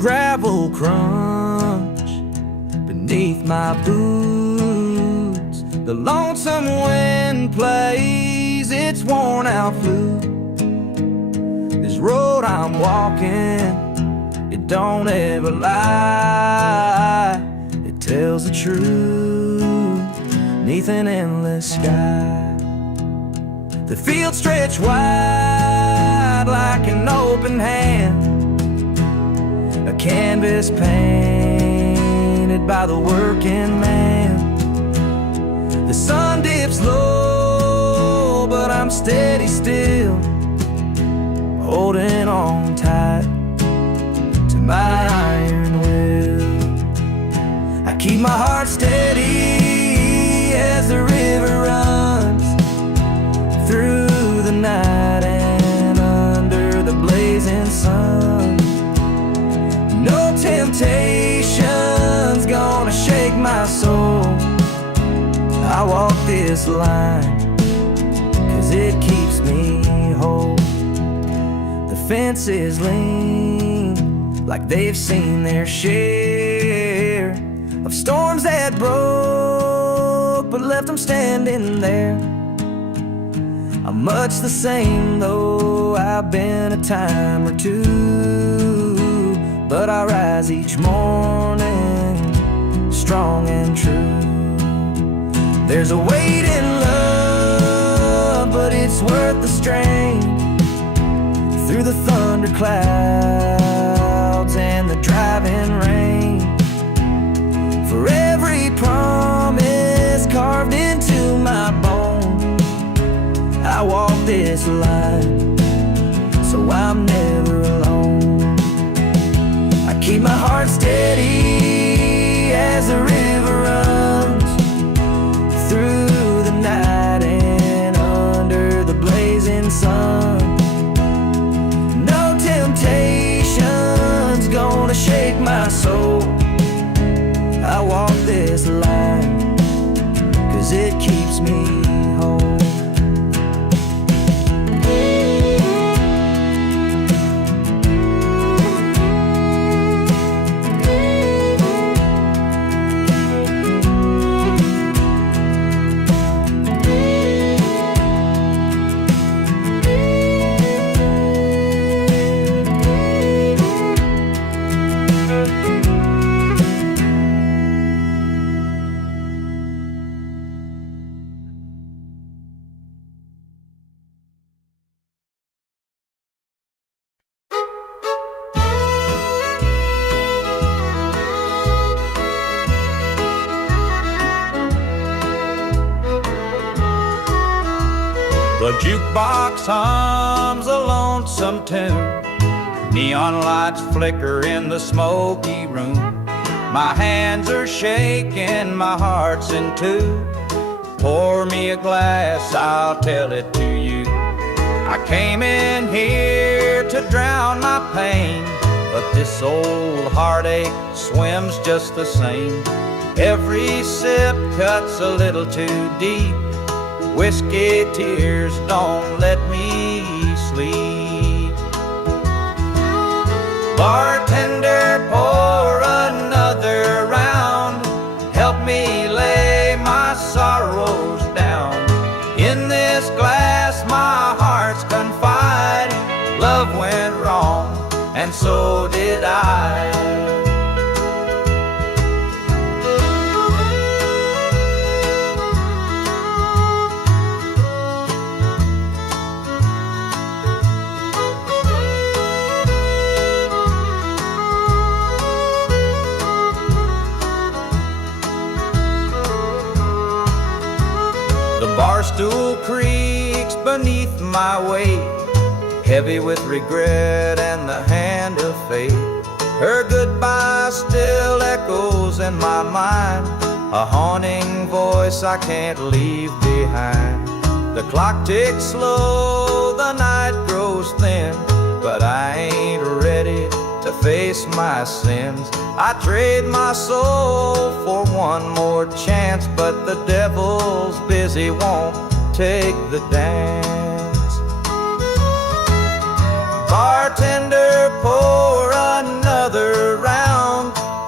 gravel crunch beneath my boots. The lonesome wind plays its worn out flute. This road I'm walking, it don't ever lie. It tells the truth neath an endless sky. The fields stretch wide like an open hand, a canvas painted by the working man. The sun dips low, but I'm steady still, holding on tight to my iron will. I keep my heart steady as the river runs through the night and under the blazing sun. No temptation's gonna shake my soul. I walk this line 'cause it keeps me whole. The fences lean like they've seen their share of storms that broke but left them standing there. I'm much the same though I've been a time or two, but I rise each morning strong and true. There's a weight in love, but it's worth the strain. Through the thunder clouds and the driving rain, for every promise carved into my bone, I walk this line, so I'm never alone. I keep my heart steady as the river runs through the night and under the blazing sun. No temptation's gonna shake my soul. I walk this line 'cause it keeps me whole. The jukebox hums a lonesome tune. Neon lights flicker in the smoky room. My hands are shaking, my heart's in two. Pour me a glass, I'll tell it to you. I came in here to drown my pain, but this old heartache swims just the same. Every sip cuts a little too deep. Whiskey tears don't let me sleep. Bartender, pour another round. Help me lay my sorrows down. In this glass my heart's confide. Love went wrong, and so did I. Barstool creaks beneath my weight, heavy with regret and the hand of fate. Her goodbye still echoes in my mind, a haunting voice I can't leave behind. The clock ticks slow, the night grows thin, but I ain't ready to face my sins. I trade my soul for one more chance, but the devil's busy, won't take the dance. Bartender, pour another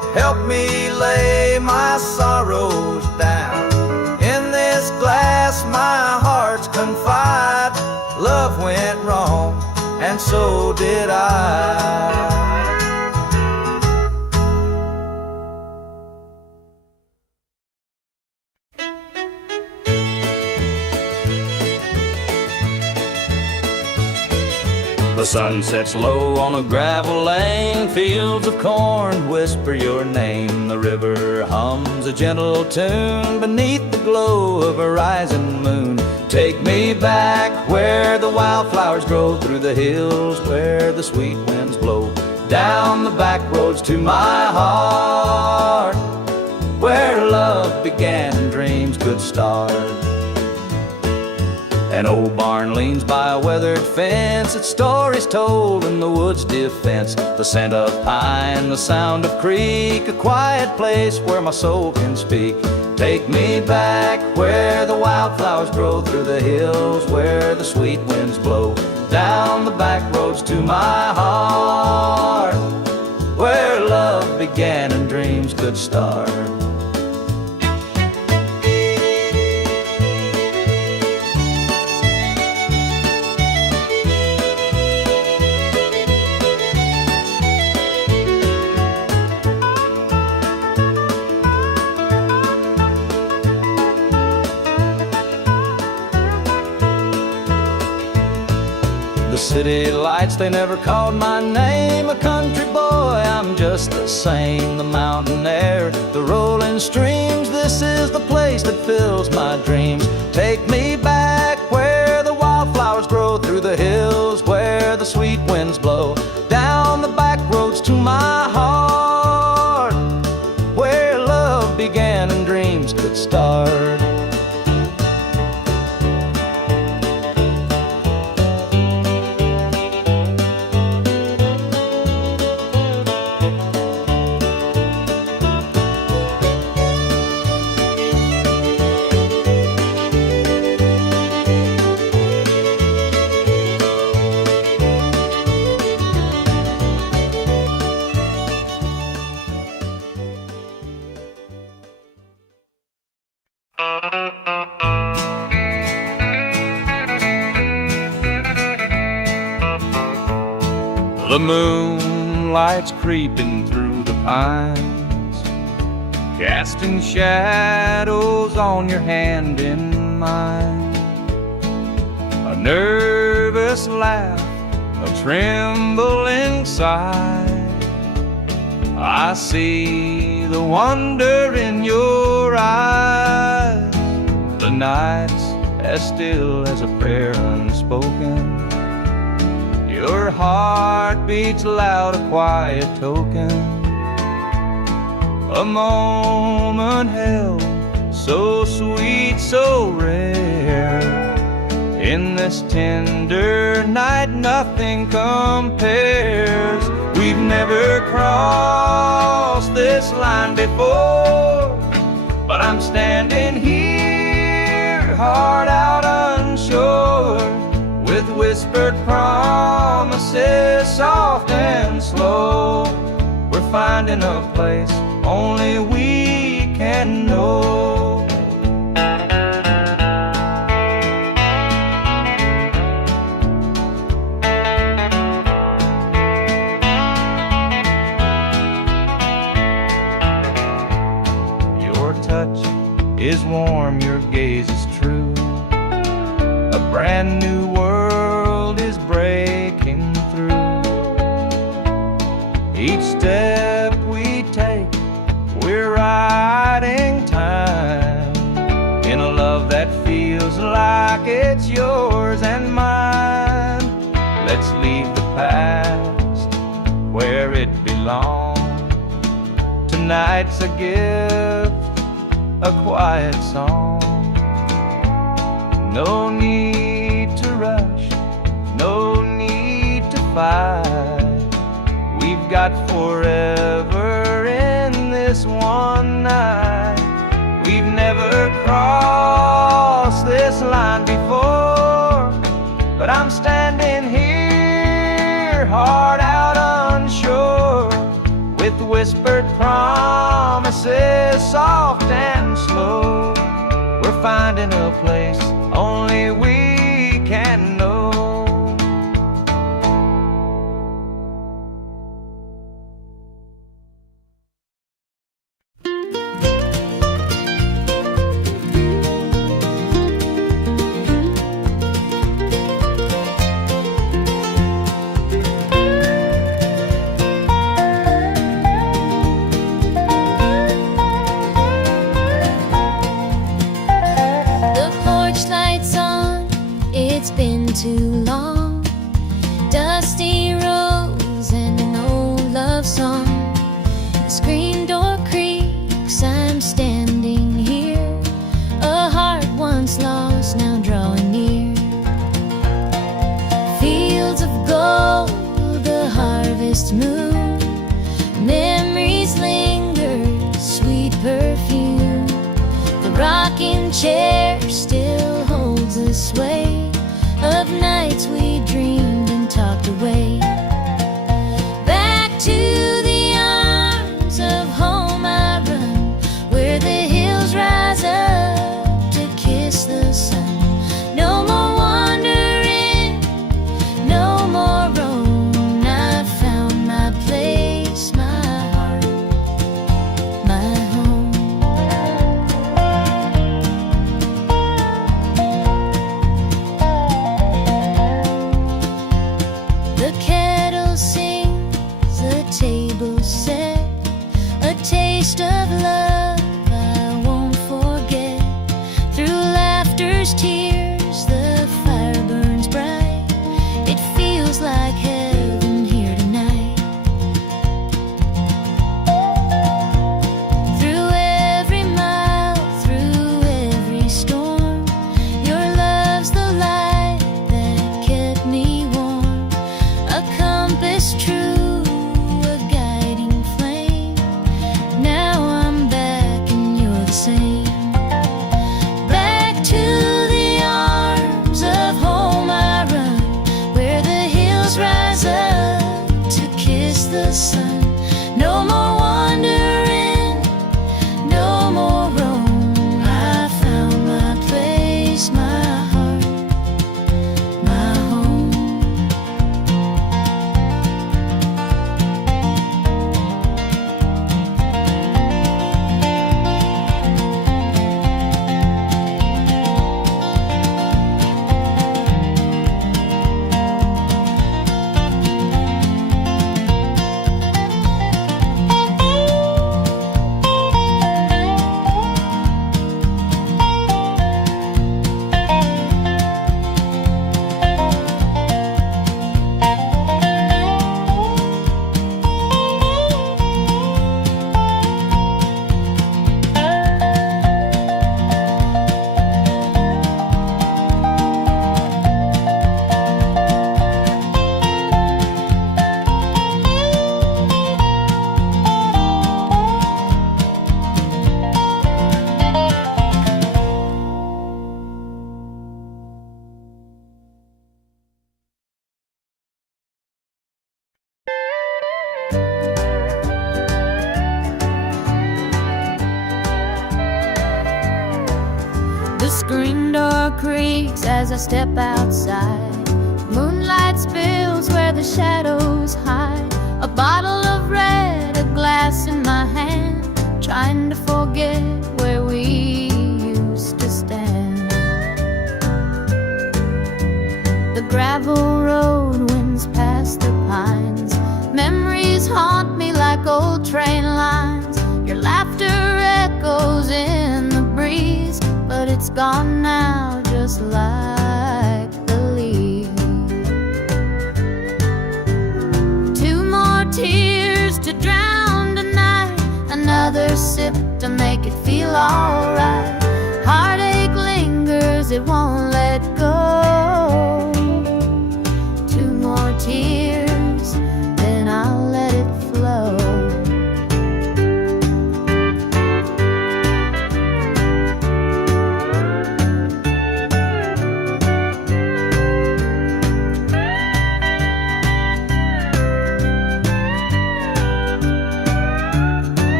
help me lay my sorrows down. In this glass my heart's confide. Love went wrong, and so did I. The sun sets low on a gravel lane. Fields of corn whisper your name. The river hums a gentle tune beneath the glow of a rising moon. Take me back where the wildflowers grow, through the hills where the sweet winds blow, down the back roads to my heart, where love began and dreams could start. An old barn leans by a weathered fence, its stories told in the wood's defense. The scent of pine, the sound of creek, a quiet place where my soul can speak. Take me back where the wildflowers grow, through the hills where the sweet winds blow, down the back roads to my heart, where love began and dreams could start. City lights, they never called my name. A country boy, I'm just the same. The mountain air, the rolling streams, this is the place that fills my dreams. Take me back where the wildflowers grow, through the hills where the sweet winds blow, down the back roads to my heart, where love began and dreams could start. The moonlight's creeping through the pines, casting shadows on your hand in mine. A nervous laugh, a trembling sigh. I see the wonder in your eyes. The night's as still as a prayer unspoken. Your heart beats loud, a quiet token. A moment held, so sweet, so rare. In this tender night, nothing compares. We've never crossed this line before, but I'm standing here, heart out unsure, with whispered promises, soft and slow. We're finding a place only we can know. Your touch is warm, your gaze is true. A brand new world is breaking through. Each step we take, we're riding time in a love that feels like it's yours and mine. Let's leave the past where it belongs. Tonight's a gift, a quiet song. No need to rush, no need to fight. We've got forever in this one night. We've never crossed this line before, but I'm standing here, heart out unsure, with whispered Promises soft and slow. We're finding a place only we can know. Too long, dusty rose and an old love song. The screen door creaks, I'm standing here, a heart once lost now drawing near. Fields of gold, the harvest moon, memories linger, sweet perfume. The rocking chair still holds the sway of nights we dreamed and talked away. Back to the arms of home I run, where the hills rise up to kiss the sun. No more wandering, no more roam. I found my place, my heart, my home. The kettle sings, the table set, a taste of love I won't forget. Through laughter's tears, the fire burns bright. It feels like heaven here tonight. Through every mile, through every storm, your love's the light that kept me warm. A compass true, a guiding flame. Now I'm back and you're the same. Back to the arms of home I run, where the hills rise up to kiss the sun. No more wandering, no more roam. I found my place, my heart, my home. The screen door creaks as I step outside. Moonlight spills where the shadows hide. A bottle of red, a glass in my hand, trying to forget where we used to stand. The gravel road winds past the pines. Memories haunt me like old train lines. Your laughter echoes in the breeze, but it's gone now, just like the leaves. Two more tears to drown tonight, another sip to make it feel alright. Heartache lingers, it won't let go. Two more tears, then I'll let it flow.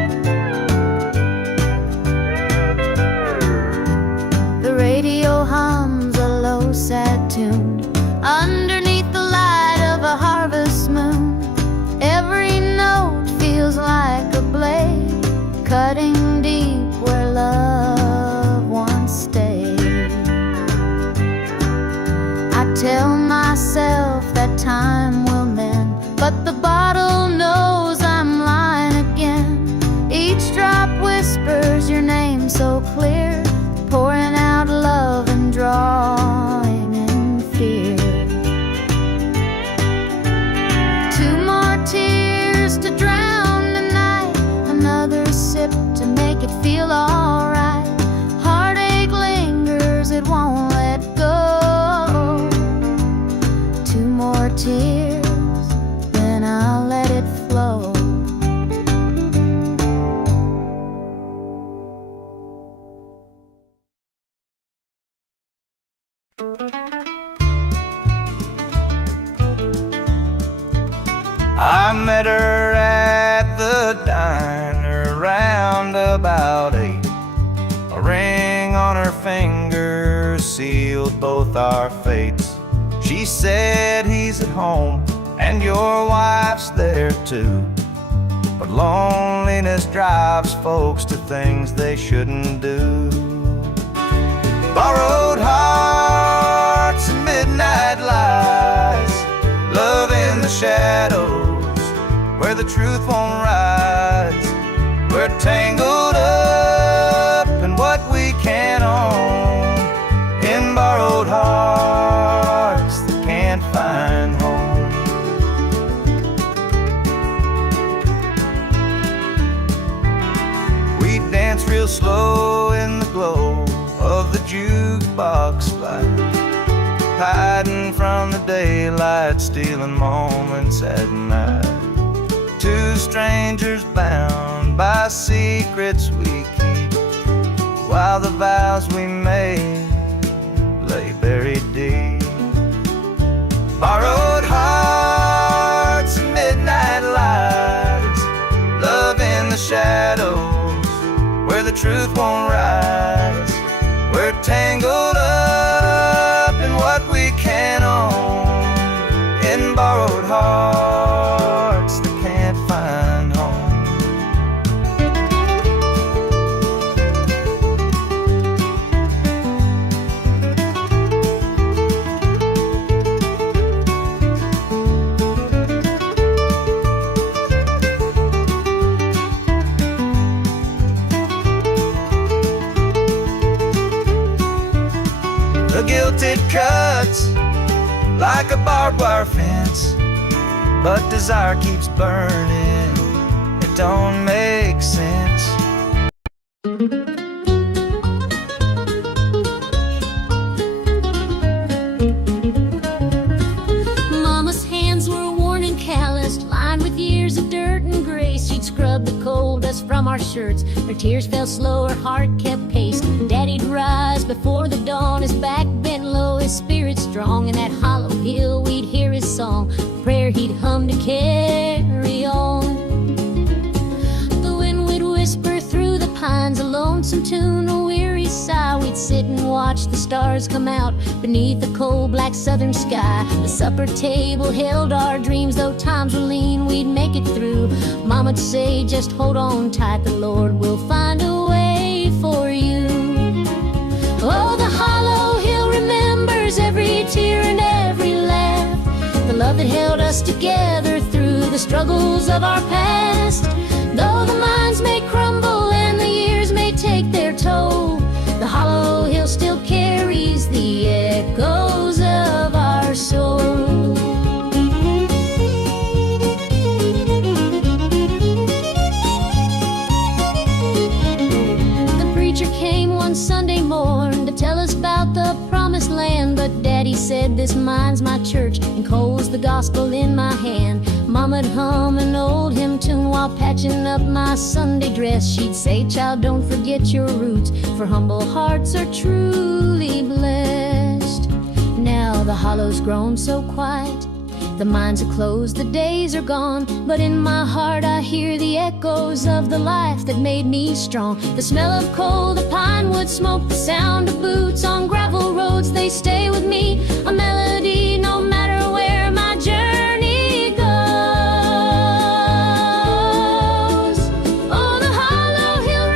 cutting deep where love once stayed. I tell myself that time will mend, but the bottle knows I'm lying again. Each drop whispers your name so clear, pouring out love and drawing in fear. Two more tears to drown the night, another sip to make it feel alright. Heartache lingers, it won't let go. Two more tears, then I'll let it flow. I met her at the diner round about 8. A ring on her finger sealed both our fates. She said he's at home and your wife's there too, but loneliness drives folks to things they shouldn't do. Borrowed hearts and midnight lies, love in the shadows where the truth won't rise. We're tangled up in what we can't own, in borrowed hearts that can't find home. We dance real slow in the glow of the jukebox light, hiding from the daylight, stealing moments at night. Two strangers bound by secrets we keep, while the vows we made lay buried deep. Borrowed hearts and midnight lights, love in the shadows where the truth won't rise. We're tangled up in what we can't own, in borrowed hearts that can't find home. The guilt it cuts like a barbed wire fence, but desire keeps burning, it don't make sense. Mama's hands were worn and calloused, lined with years of dirt and grace. She'd scrub the coal dust from our shirts. Her tears fell slow, her heart kept pace. Daddy'd rise before the dawn, his back bent low, his spirit strong. In that hollow hill we'd hear his song, prayer he'd hum to carry on. The wind would whisper through the pines, a lonesome tune, a weary sigh. We'd sit and watch the stars come out beneath the cold black southern sky. The supper table held our dreams, though times were lean, we'd make it through. Mama'd say, just hold on tight, the Lord will find a way for you. Oh, the hollow hill remembers every tear and every laugh, the love that held us together through the struggles of our past. Though the minds may crumble and the years may take their toll, the hollow hill still carries the echoes of our soul. The preacher came one Sunday morn to tell us about the promised land, but Daddy said, this mine's my church and coal's the gospel in my hand. Mama'd hum an old hymn tune while patching up my Sunday dress. She'd say, child, don't forget your roots, for humble hearts are truly blessed. Now the hollow's grown so quiet, the mines are closed, the days are gone, but in my heart I hear the echoes of the life that made me strong. The smell of coal, the pine wood smoke, the sound of boots on gravel roads, they stay with me, a melody no matter where my journey goes. Oh, the hollow hill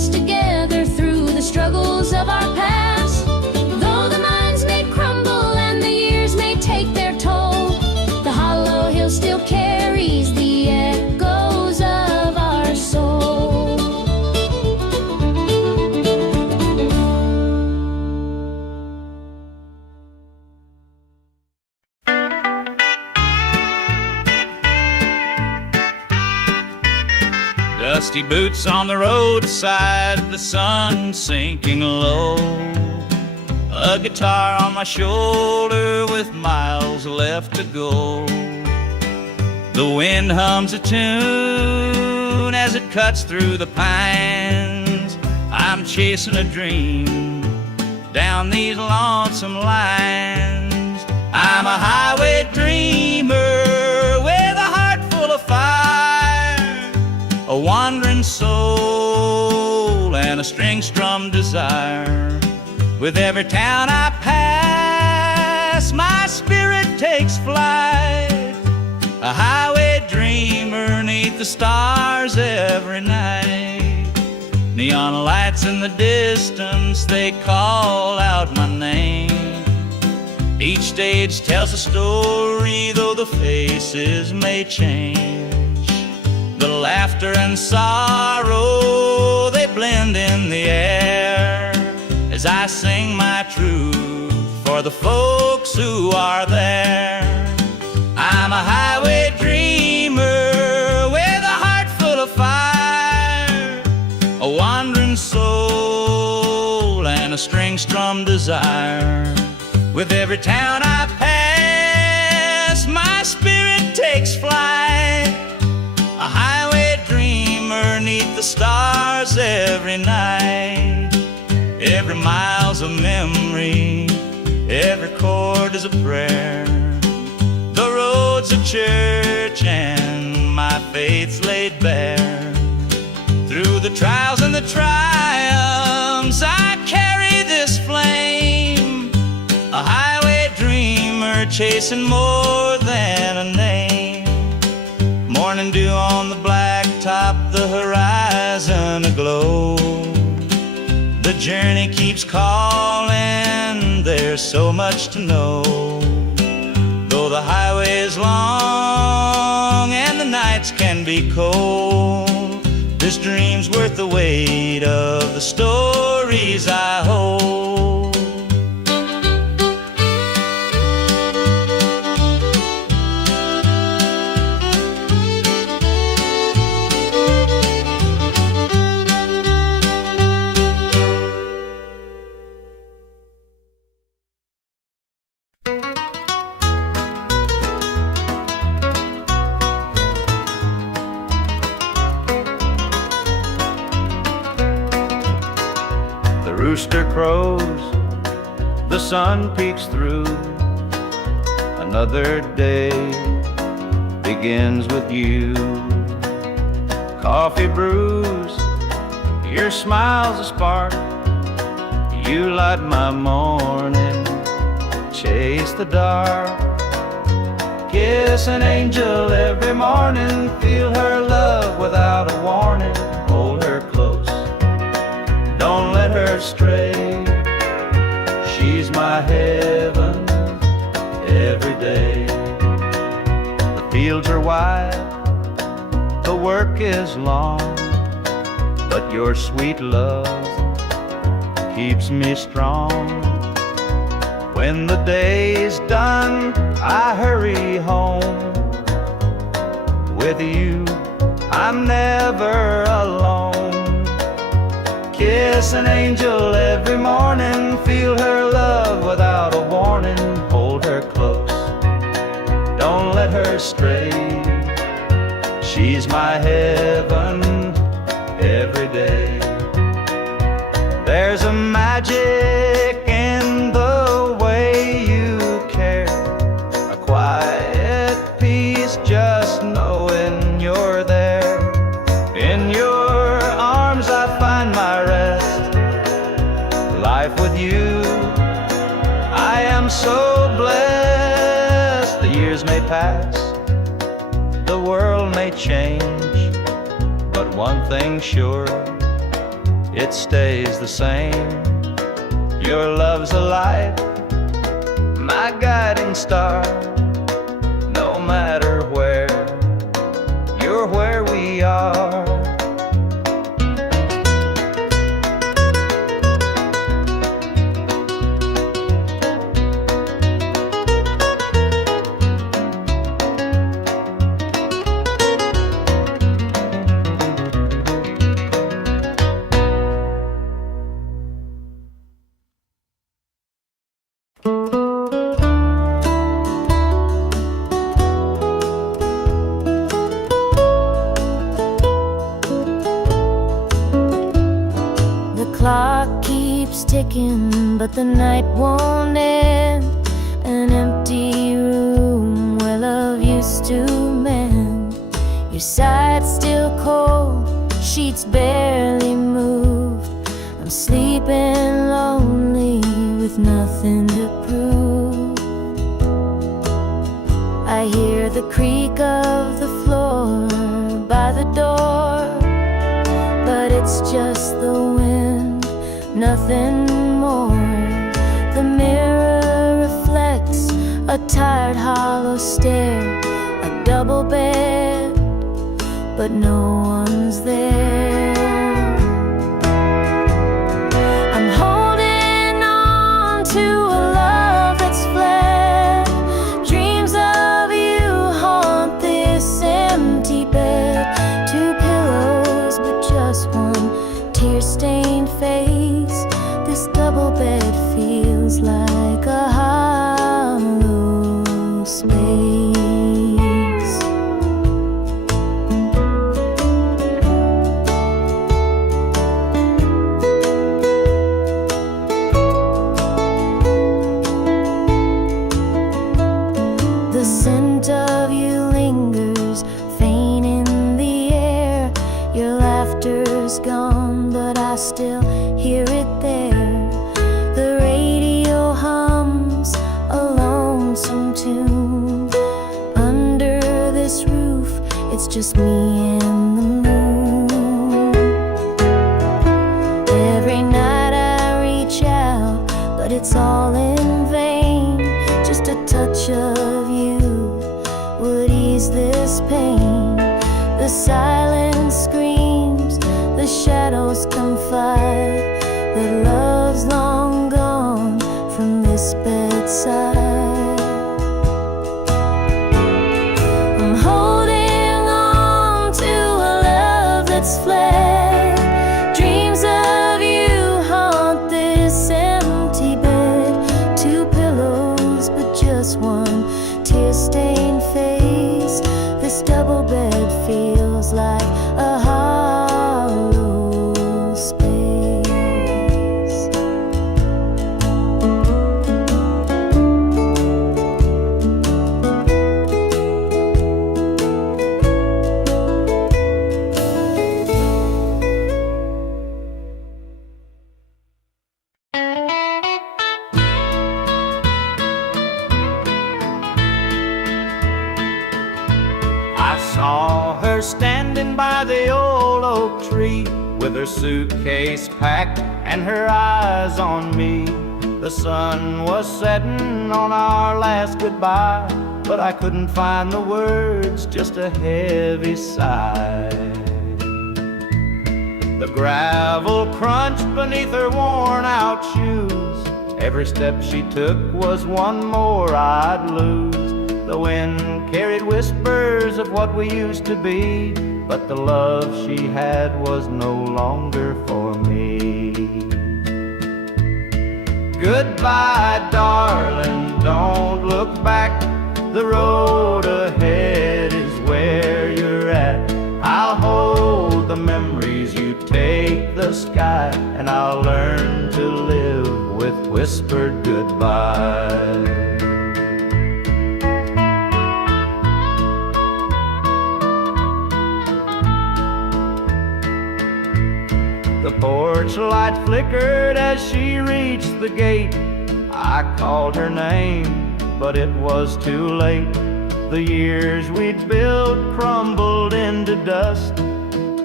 us together through the struggles of our past. Though the minds may crumble and the years may take their toll, the hollow hill still carries the echoes of our soul. Dusty boots on the roadside, the sun sinking low. A guitar on my shoulder with miles left to go. The wind hums a tune as it cuts through the pines. I'm chasing a dream down these lonesome lines. I'm a highway dreamer with a heart full of fire, a wandering soul and a string-strummed desire. With every town I pass, my spirit takes flight, a highway dreamer 'neath the stars every night. Neon lights in the distance, they call out my name. Each stage tells a story, though the faces may change. The laughter and sorrow, they blend in the air as I sing my truth for the folks who are there. I'm a highway dreamer with a heart full of fire, a wandering soul and a string-strummed desire. With every town I pass, my spirit takes flight, a highway dreamer 'neath the stars every night. Every mile's a memory, every chord is a prayer. The road's a church and my faith's laid bare. Through the trials and the triumphs, I carry this flame, a highway dreamer chasing more than a name. Morning dew on the blacktop, the horizon aglow. The journey keeps calling, there's so much to know. Though the highway is long and the nights can be cold, this dream's worth the weight of the stories I hold. Rooster crows, the sun peeks through. Another day begins with you. Coffee brews, your smile's a spark. You light my morning, chase the dark. Kiss an angel every morning, feel her love without a warning. Hold her close, don't let her stray. She's my heaven every day. The fields are wide, the work is long, but your sweet love keeps me strong. When the day's done, I hurry home. With you, I'm never alone. Kiss an angel every morning, feel her love without a warning. Hold her close, don't let her stray. She's my heaven every day. There's a magic in the way you care, a quiet peace just knowing you're there. In your arms I find my rest. Life with you, I am so blessed. The years may pass, the world may change, but one thing's sure, it stays the same. Your love's a light, my guiding star. No matter where, you're where we are. Clock keeps ticking, but the night won't end. An empty room where love used to mend. Your side's still cold, sheets barely moved. I'm sleeping lonely with nothing to prove. I hear the creak of the floor by the door, but it's just the wind, nothing more. The mirror reflects a tired, hollow stare. A double bed, but no one's there. I'm holding on to a love that's fled. Dreams of you haunt this empty bed. Two pillows, but just one tear-stained face. This double bed feels like a hollow space. The scent of you lingers, faint in the air. Your laughter's gone, but I still hear it there. The radio hums a lonesome tune. Under this roof, it's just me and the moon. Every night I reach out, but it's all in vain. Just a touch of you would ease this pain. The silence screams, the shadows confide that love's long gone from this bedside. I'm holding on to a love that's fled. Dreams of you haunt this empty bed. Two pillows, but just one tear-stained face. This double bed feels like a hollow space. I saw her standing by the old oak tree, with her suitcase packed and her eyes on me. The sun was setting on our last goodbye, but I couldn't find the words, just a heavy sigh. The gravel crunched beneath her worn-out shoes. Every step she took was one more I'd lose. The wind carried whispers of what we used to be, but the love she had was no longer for me. Goodbye, darling, don't look back. The road ahead is where you're at. I'll hold the memories, you take the sky, and I'll learn to live with whispered goodbye. The porch light flickered as she reached the gate. I called her name, but it was too late. The years we'd built crumbled into dust,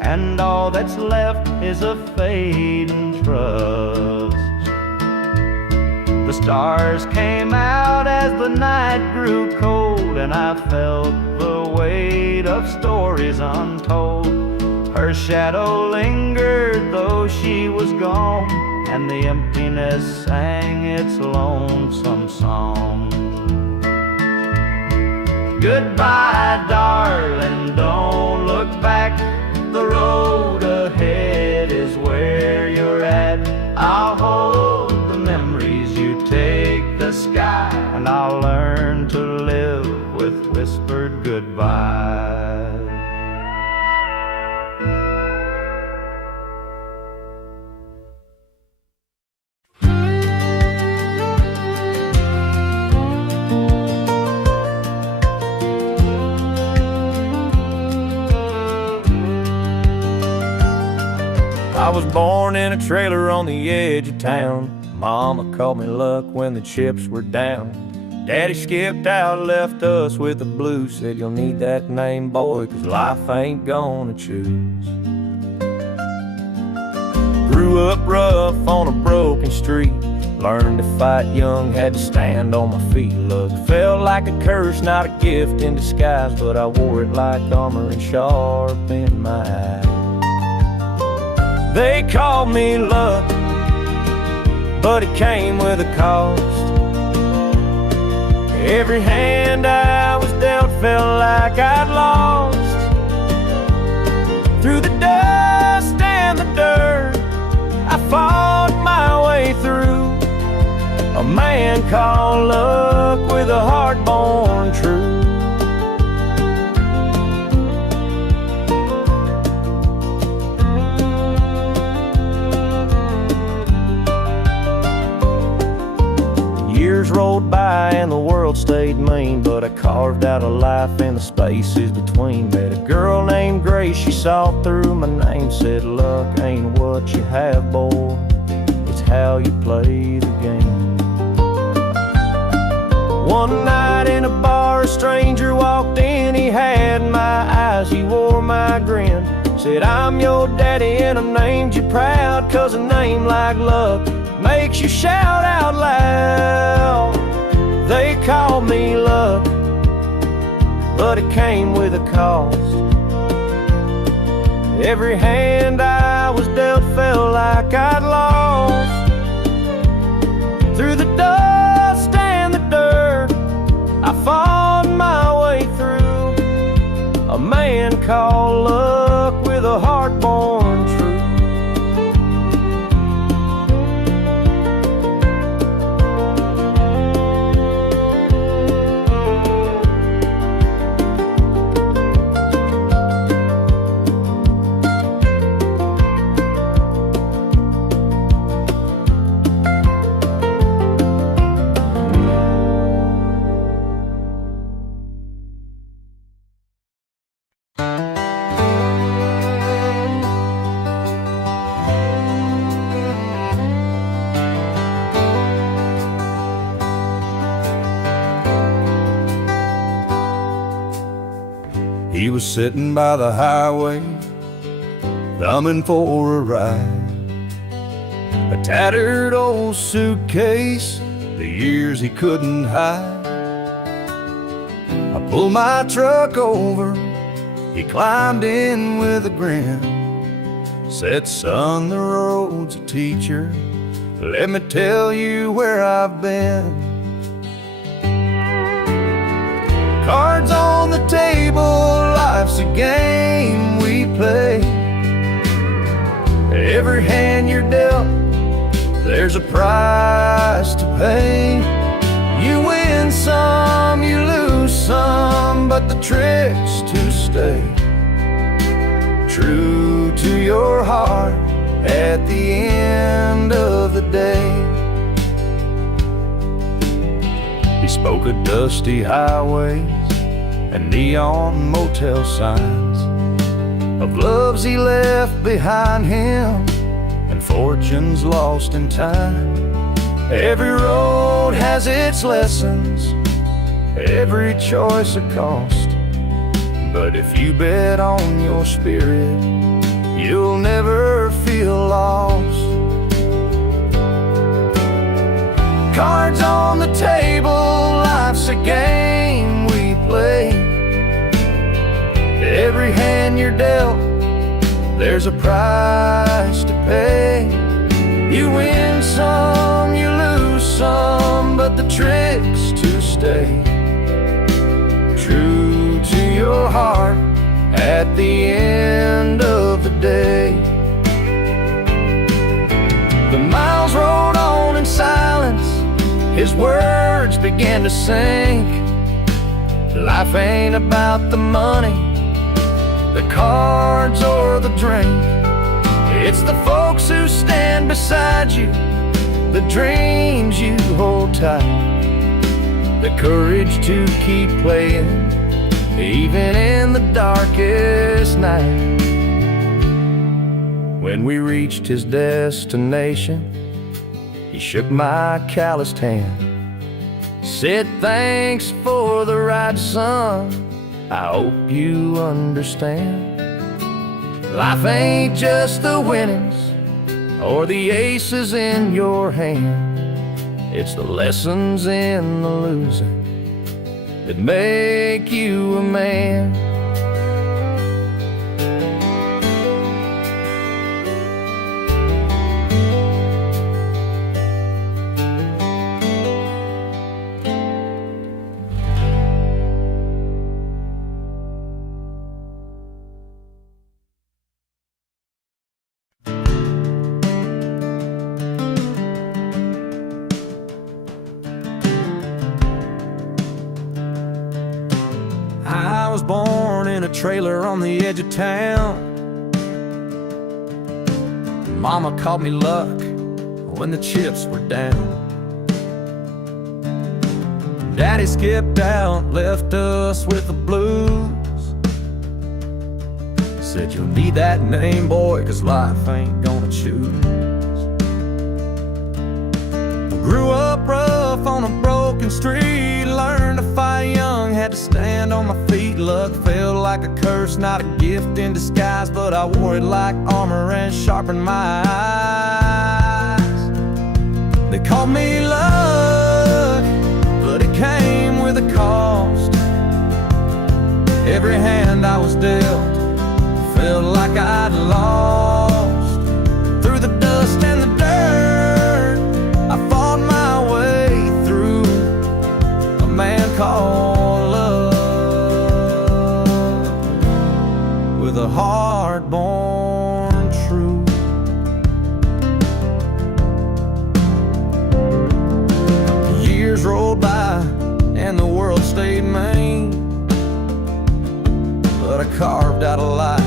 and all that's left is a fading trust. The stars came out as the night grew cold, and I felt the weight of stories untold. Her shadow lingered though she was gone, and the emptiness sang its lonesome song. Goodbye, darling, don't look back. The road ahead is where you're at. I'll hold the memories you take the sky, and I'll learn to live with whispered goodbye. I was born in a trailer on the edge of town. Mama called me luck when the chips were down. Daddy skipped out, left us with the blues. Said you'll need that name, boy, 'cause life ain't gonna choose. Grew up rough on a broken street. Learned to fight young, had to stand on my feet. Look, felt like a curse, not a gift in disguise, but I wore it like armor and sharp in my eye. They called me luck, but it came with a cost. Every hand I was dealt felt like I'd lost. Through the dust and the dirt, I fought my way through. A man called luck with a heart born true. Years rolled by and the world stayed mean, but I carved out a life in the spaces between. Met a girl named Grace, she saw through my name, said luck ain't what you have, boy, it's how you play the game. One night in a bar, a stranger walked in, he had my eyes, he wore my grin. Said, I'm your daddy and I named you proud, 'cause a name like luck makes you shout out loud. They called me luck, but it came with a cost. Every hand I was dealt felt like I'd lost. Through the dust and the dirt, I fought my way through. A man called luck with a heart born true. He was sitting by the highway, thumbing for a ride. A tattered old suitcase, the years he couldn't hide. I pulled my truck over, he climbed in with a grin. Said, son, the road's a teacher, let me tell you where I've been. Cards on the table, life's a game we play. Every hand you're dealt, there's a price to pay. You win some, you lose some, but the trick's to stay true to your heart at the end of the day. He spoke of dusty highways and neon motel signs, of loves he left behind him and fortunes lost in time. Every road has its lessons, every choice a cost, but if you bet on your spirit, you'll never feel lost. Cards on the table, life's a game we play. Every hand you're dealt, there's a price to pay. You win some, you lose some, but the trick's to stay true to your heart at the end of the day. The miles rolled on in silence, his words began to sink. Life ain't about the money, the cards or the drink. It's the folks who stand beside you, the dreams you hold tight, the courage to keep playing even in the darkest night. When we reached his destination, he shook my calloused hand, said thanks for the ride, son, I hope you understand. Life ain't just the winnings or the aces in your hand, it's the lessons in the losing that make you a man. I was born in a trailer on the edge of town. Mama called me luck when the chips were down. Daddy skipped out, left us with the blues. Said you'll need that name, boy, 'cause life ain't gonna choose. Grew up rough on a broken street, learned to fight young, had to stand on my feet. Luck felt like a curse, not a gift in disguise, but I wore it like armor and sharpened my eyes. They called me luck, but it came with a cost. Every hand I was dealt felt like I'd lost. Through the dust and the dirt, I fought my way through a man called love, with a heart born true. Years rolled by and the world stayed mean, but I carved out a life